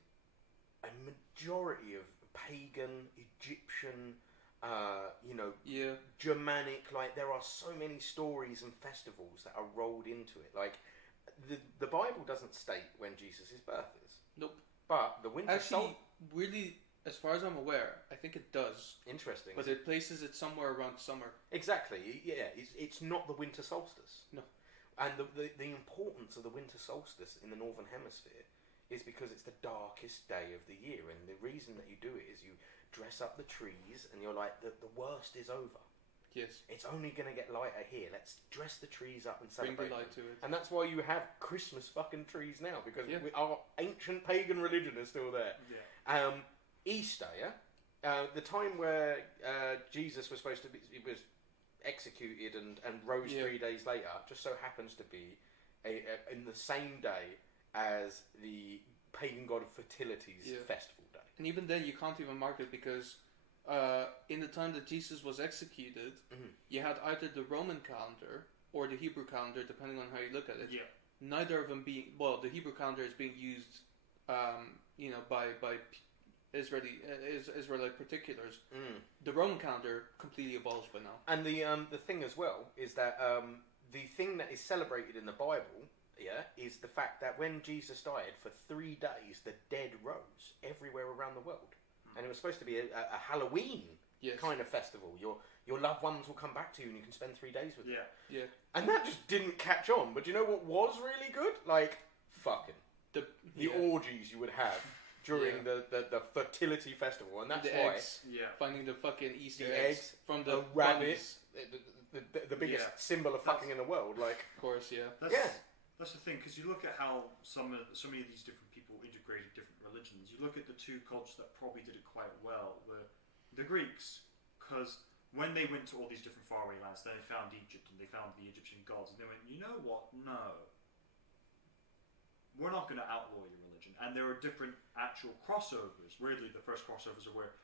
a majority of pagan, Egyptian, Germanic. Like, there are so many stories and festivals that are rolled into it. Like, the Bible doesn't state when Jesus' birth is. Nope. But the winter solstice, really, as far as I'm aware, I think it does. Interesting. But it places it somewhere around summer. Exactly. Yeah. It's not the winter solstice. No. And the importance of the winter solstice in the Northern Hemisphere is because it's the darkest day of the year, and the reason that you do it is you dress up the trees, and you're like, the worst is over. Yes. It's only going to get lighter here. Let's dress the trees up and celebrate. Bring the light to it. And that's why you have Christmas fucking trees now, because our ancient pagan religion is still there. Yeah. Easter, the time where Jesus was supposed to be, he was executed and rose 3 days later, just so happens to be in the same day as the pagan god of fertility's festival day. And even then, you can't even mark it because in the time that Jesus was executed, you had either the Roman calendar or the Hebrew calendar, depending on how you look at it. Yeah. Neither of them being, well, the Hebrew calendar is being used, by Israelite particulars. The Roman calendar completely abolished by now. And the thing as well is that the thing that is celebrated in the Bible, is the fact that when Jesus died, for 3 days the dead rose everywhere around the world, and it was supposed to be a Halloween kind of festival. Your loved ones will come back to you and you can spend 3 days with them. Yeah. And that just didn't catch on. But do you know what was really good? Like, fucking. The orgies you would have during the fertility festival. And that's why... Eggs. Yeah. Finding the fucking Easter eggs from the rabbits. The biggest symbol of fucking in the world. Like, of course, yeah. That's the thing, because you look at how so many of these different people integrated different religions. You look at the two cultures that probably did it quite well were the Greeks, because when they went to all these different faraway lands, then they found Egypt and they found the Egyptian gods, and they went, you know what? No. We're not going to outlaw your religion. And there are different actual crossovers. Weirdly, the first crossovers are where,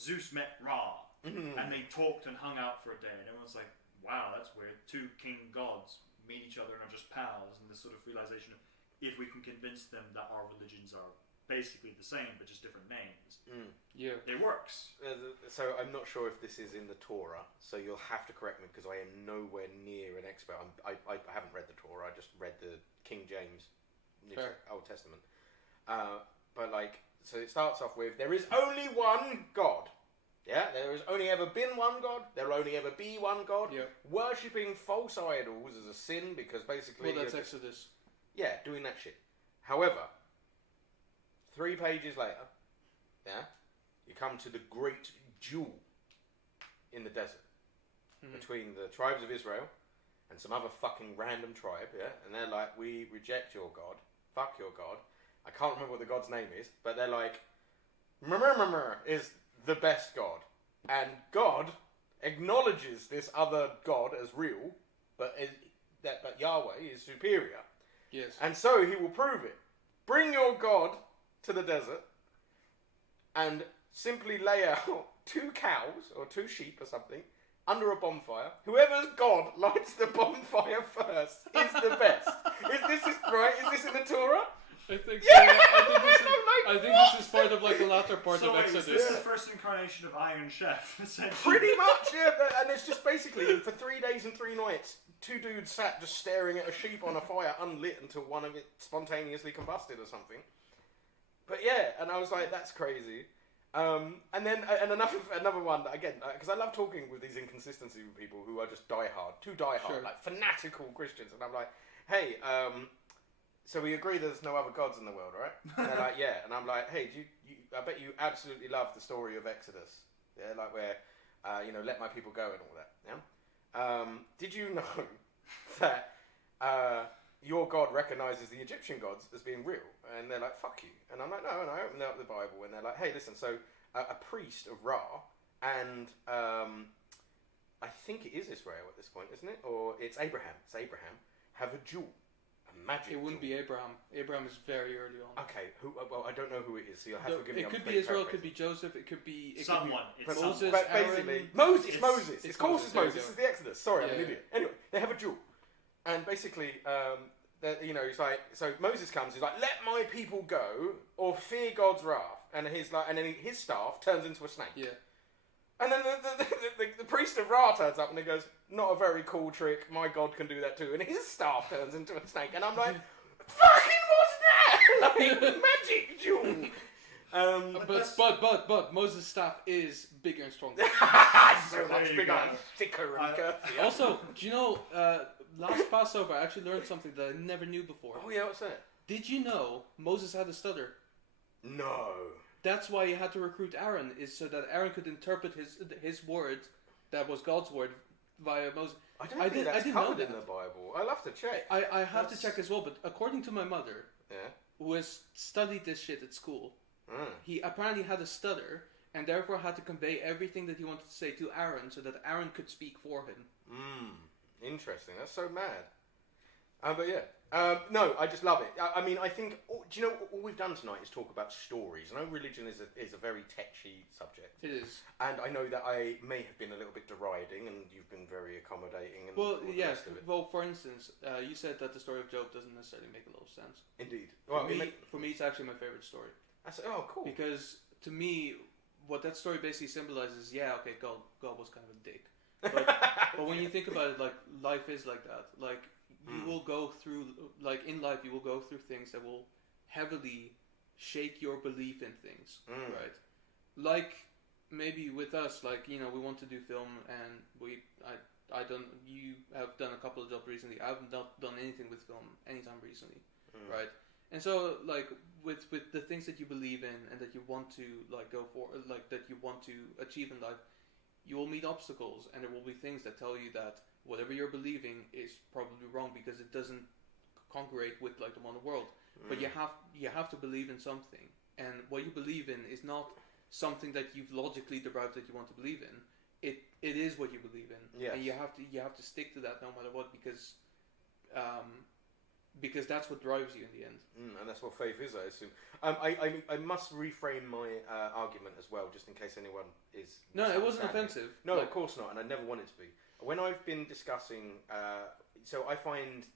Zeus met Ra, and they talked and hung out for a day, and everyone's like, wow, that's weird. Two king gods meet each other and are just pals, and this sort of realization of, if we can convince them that our religions are basically the same, but just different names, it works. So I'm not sure if this is in the Torah, so you'll have to correct me because I am nowhere near an expert. I haven't read the Torah, I just read the King James Old Testament. But so it starts off with, there is only one God. Yeah, there has only ever been one God. There will only ever be one God. Yeah. Worshipping false idols is a sin because basically... Well, that's Exodus. Yeah, doing that shit. However, 3 pages later, you come to the great duel in the desert between the tribes of Israel and some other fucking random tribe, and they're like, we reject your God. Fuck your God. I can't remember what the God's name is, but they're like, is the best God. And God acknowledges this other God as real, but that Yahweh is superior. Yes. And so he will prove it. Bring your God to the desert and simply lay out 2 cows or 2 sheep or something under a bonfire. Whoever's God lights the bonfire first is the best. Is this right? Is this in the Torah? I think so. I think this is part of the latter part of Exodus. This is the first incarnation of Iron Chef, essentially. Pretty much, yeah. And it's just basically, for 3 days and 3 nights, 2 dudes sat just staring at a sheep on a fire unlit until one of it spontaneously combusted or something. But yeah, and I was like, that's crazy. And then another one, again, because I love talking with these inconsistencies with people who are just too diehard, like fanatical Christians. And I'm like, hey, so we agree there's no other gods in the world, right? And they're like, yeah. And I'm like, hey, I bet you absolutely love the story of Exodus. Yeah, like where, let my people go and all that. Yeah. Did you know that your God recognizes the Egyptian gods as being real? And they're like, fuck you. And I'm like, no. And I open up the Bible and they're like, hey, listen, so a priest of Ra and I think it is Israel at this point, isn't it? Or it's Abraham. It's Abraham. Have a jewel. Magic. It wouldn't be Abraham. Abraham is very early on. Okay, well, I don't know who it is, so you'll have to give me. It could be Israel, it could be Joseph, it could be someone. Moses, but basically, Moses. It's Moses. Of course, it's Moses. This is the Exodus. Sorry, I'm an idiot. Anyway, they have a duel, and basically, he's like, so Moses comes. He's like, let my people go, or fear God's wrath, and then his staff turns into a snake. Yeah. And then the priest of Ra turns up and he goes, not a very cool trick, my God can do that too. And his staff turns into a snake. And I'm like, fucking what's that? Like, magic jewel. But Moses' staff is bigger and stronger. So much bigger and thicker and girthier. Also, do you know, last Passover I actually learned something that I never knew before. Oh yeah, what's that? Did you know Moses had a stutter? No. That's why he had to recruit Aaron, is so that Aaron could interpret his word, that was God's word, via Moses. I didn't know that in the Bible. I'll have to check. I have to check as well, but according to my mother, who has studied this shit at school, he apparently had a stutter, and therefore had to convey everything that he wanted to say to Aaron, so that Aaron could speak for him. Interesting. That's so mad. But yeah. No, I just love it. I mean, I think, do you know, all we've done tonight is talk about stories. I know religion is a very tetchy subject. It is. And I know that I may have been a little bit deriding, and you've been very accommodating. And well, yes. Well, for instance, you said that the story of Job doesn't necessarily make a lot of sense. Indeed. For me, it's actually my favorite story. Cool. Because, to me, what that story basically symbolizes, God was kind of a dick. But when you think about it, like, life is like that. Like, you will go through, in life, you will go through things that will heavily shake your belief in things, right? Like, maybe with us, like, you know, we want to do film, and I don't. You have done a couple of jobs recently. I have not done anything with film anytime recently, right? And so, like, with the things that you believe in and that you want to like go for, like that you want to achieve in life, you will meet obstacles, and there will be things that tell you that whatever you're believing is probably wrong because it doesn't congregate with like the modern world. But you have to believe in something, and what you believe in is not something that you've logically derived that you want to believe in. It is what you believe in, and you have to stick to that no matter what, because that's what drives you in the end. And that's what faith is, I assume. I must reframe my argument as well, just in case anyone is. No, it wasn't offensive. No, of course not, and I never want it to be. When I've been discussing, so I find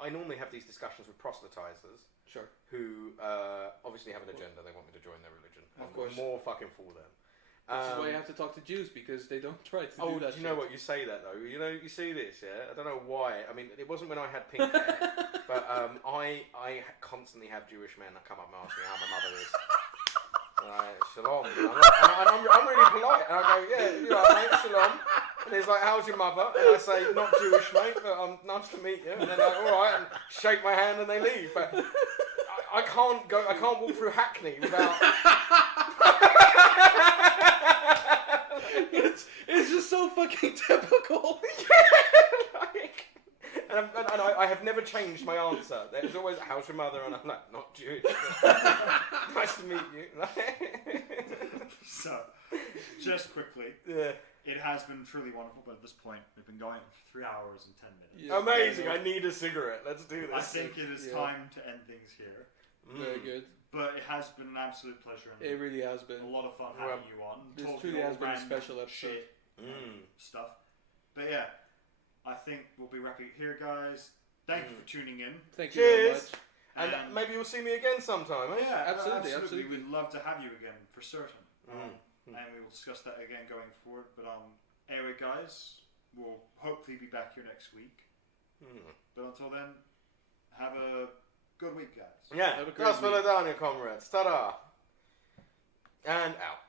I normally have these discussions with proselytizers. Sure. Who obviously have an agenda. They want me to join their religion. Of course. More fucking for them. Which is why you have to talk to Jews, because they don't try to do that. Do you know what? You say that though. You know, you see this, yeah? I don't know why. I mean, it wasn't when I had pink hair, but I constantly have Jewish men that come up and ask me how my mother is. Shalom. I'm really polite, and I go, yeah, you are, mate, shalom. And he's like, how's your mother? And I say, not Jewish, mate, but nice to meet you. And they're like, all right, and shake my hand, and they leave. But I can't walk through Hackney without. It's just so fucking typical. And I have never changed my answer. There's always, how's your mother? And I'm like, not Jewish. Nice to meet you. So, just quickly, it has been truly wonderful, but at this point, we've been going for 3 hours and 10 minutes. Yeah. Amazing, I need a cigarette. Let's do this. I think it is time to end things here. Very good. But it has been an absolute pleasure. And it really has been. A lot of fun having you on. This truly has been a special episode. Stuff. But yeah, I think we'll be wrapping it here, guys. Thank you for tuning in. Thank you very much. And maybe you'll see me again sometime, eh? Yeah, absolutely. We'd love to have you again, for certain. And we will discuss that again going forward. But anyway, guys, we'll hopefully be back here next week. But until then, have a good week, guys. Yeah, have a great week. Comrades. Ta-da. And out.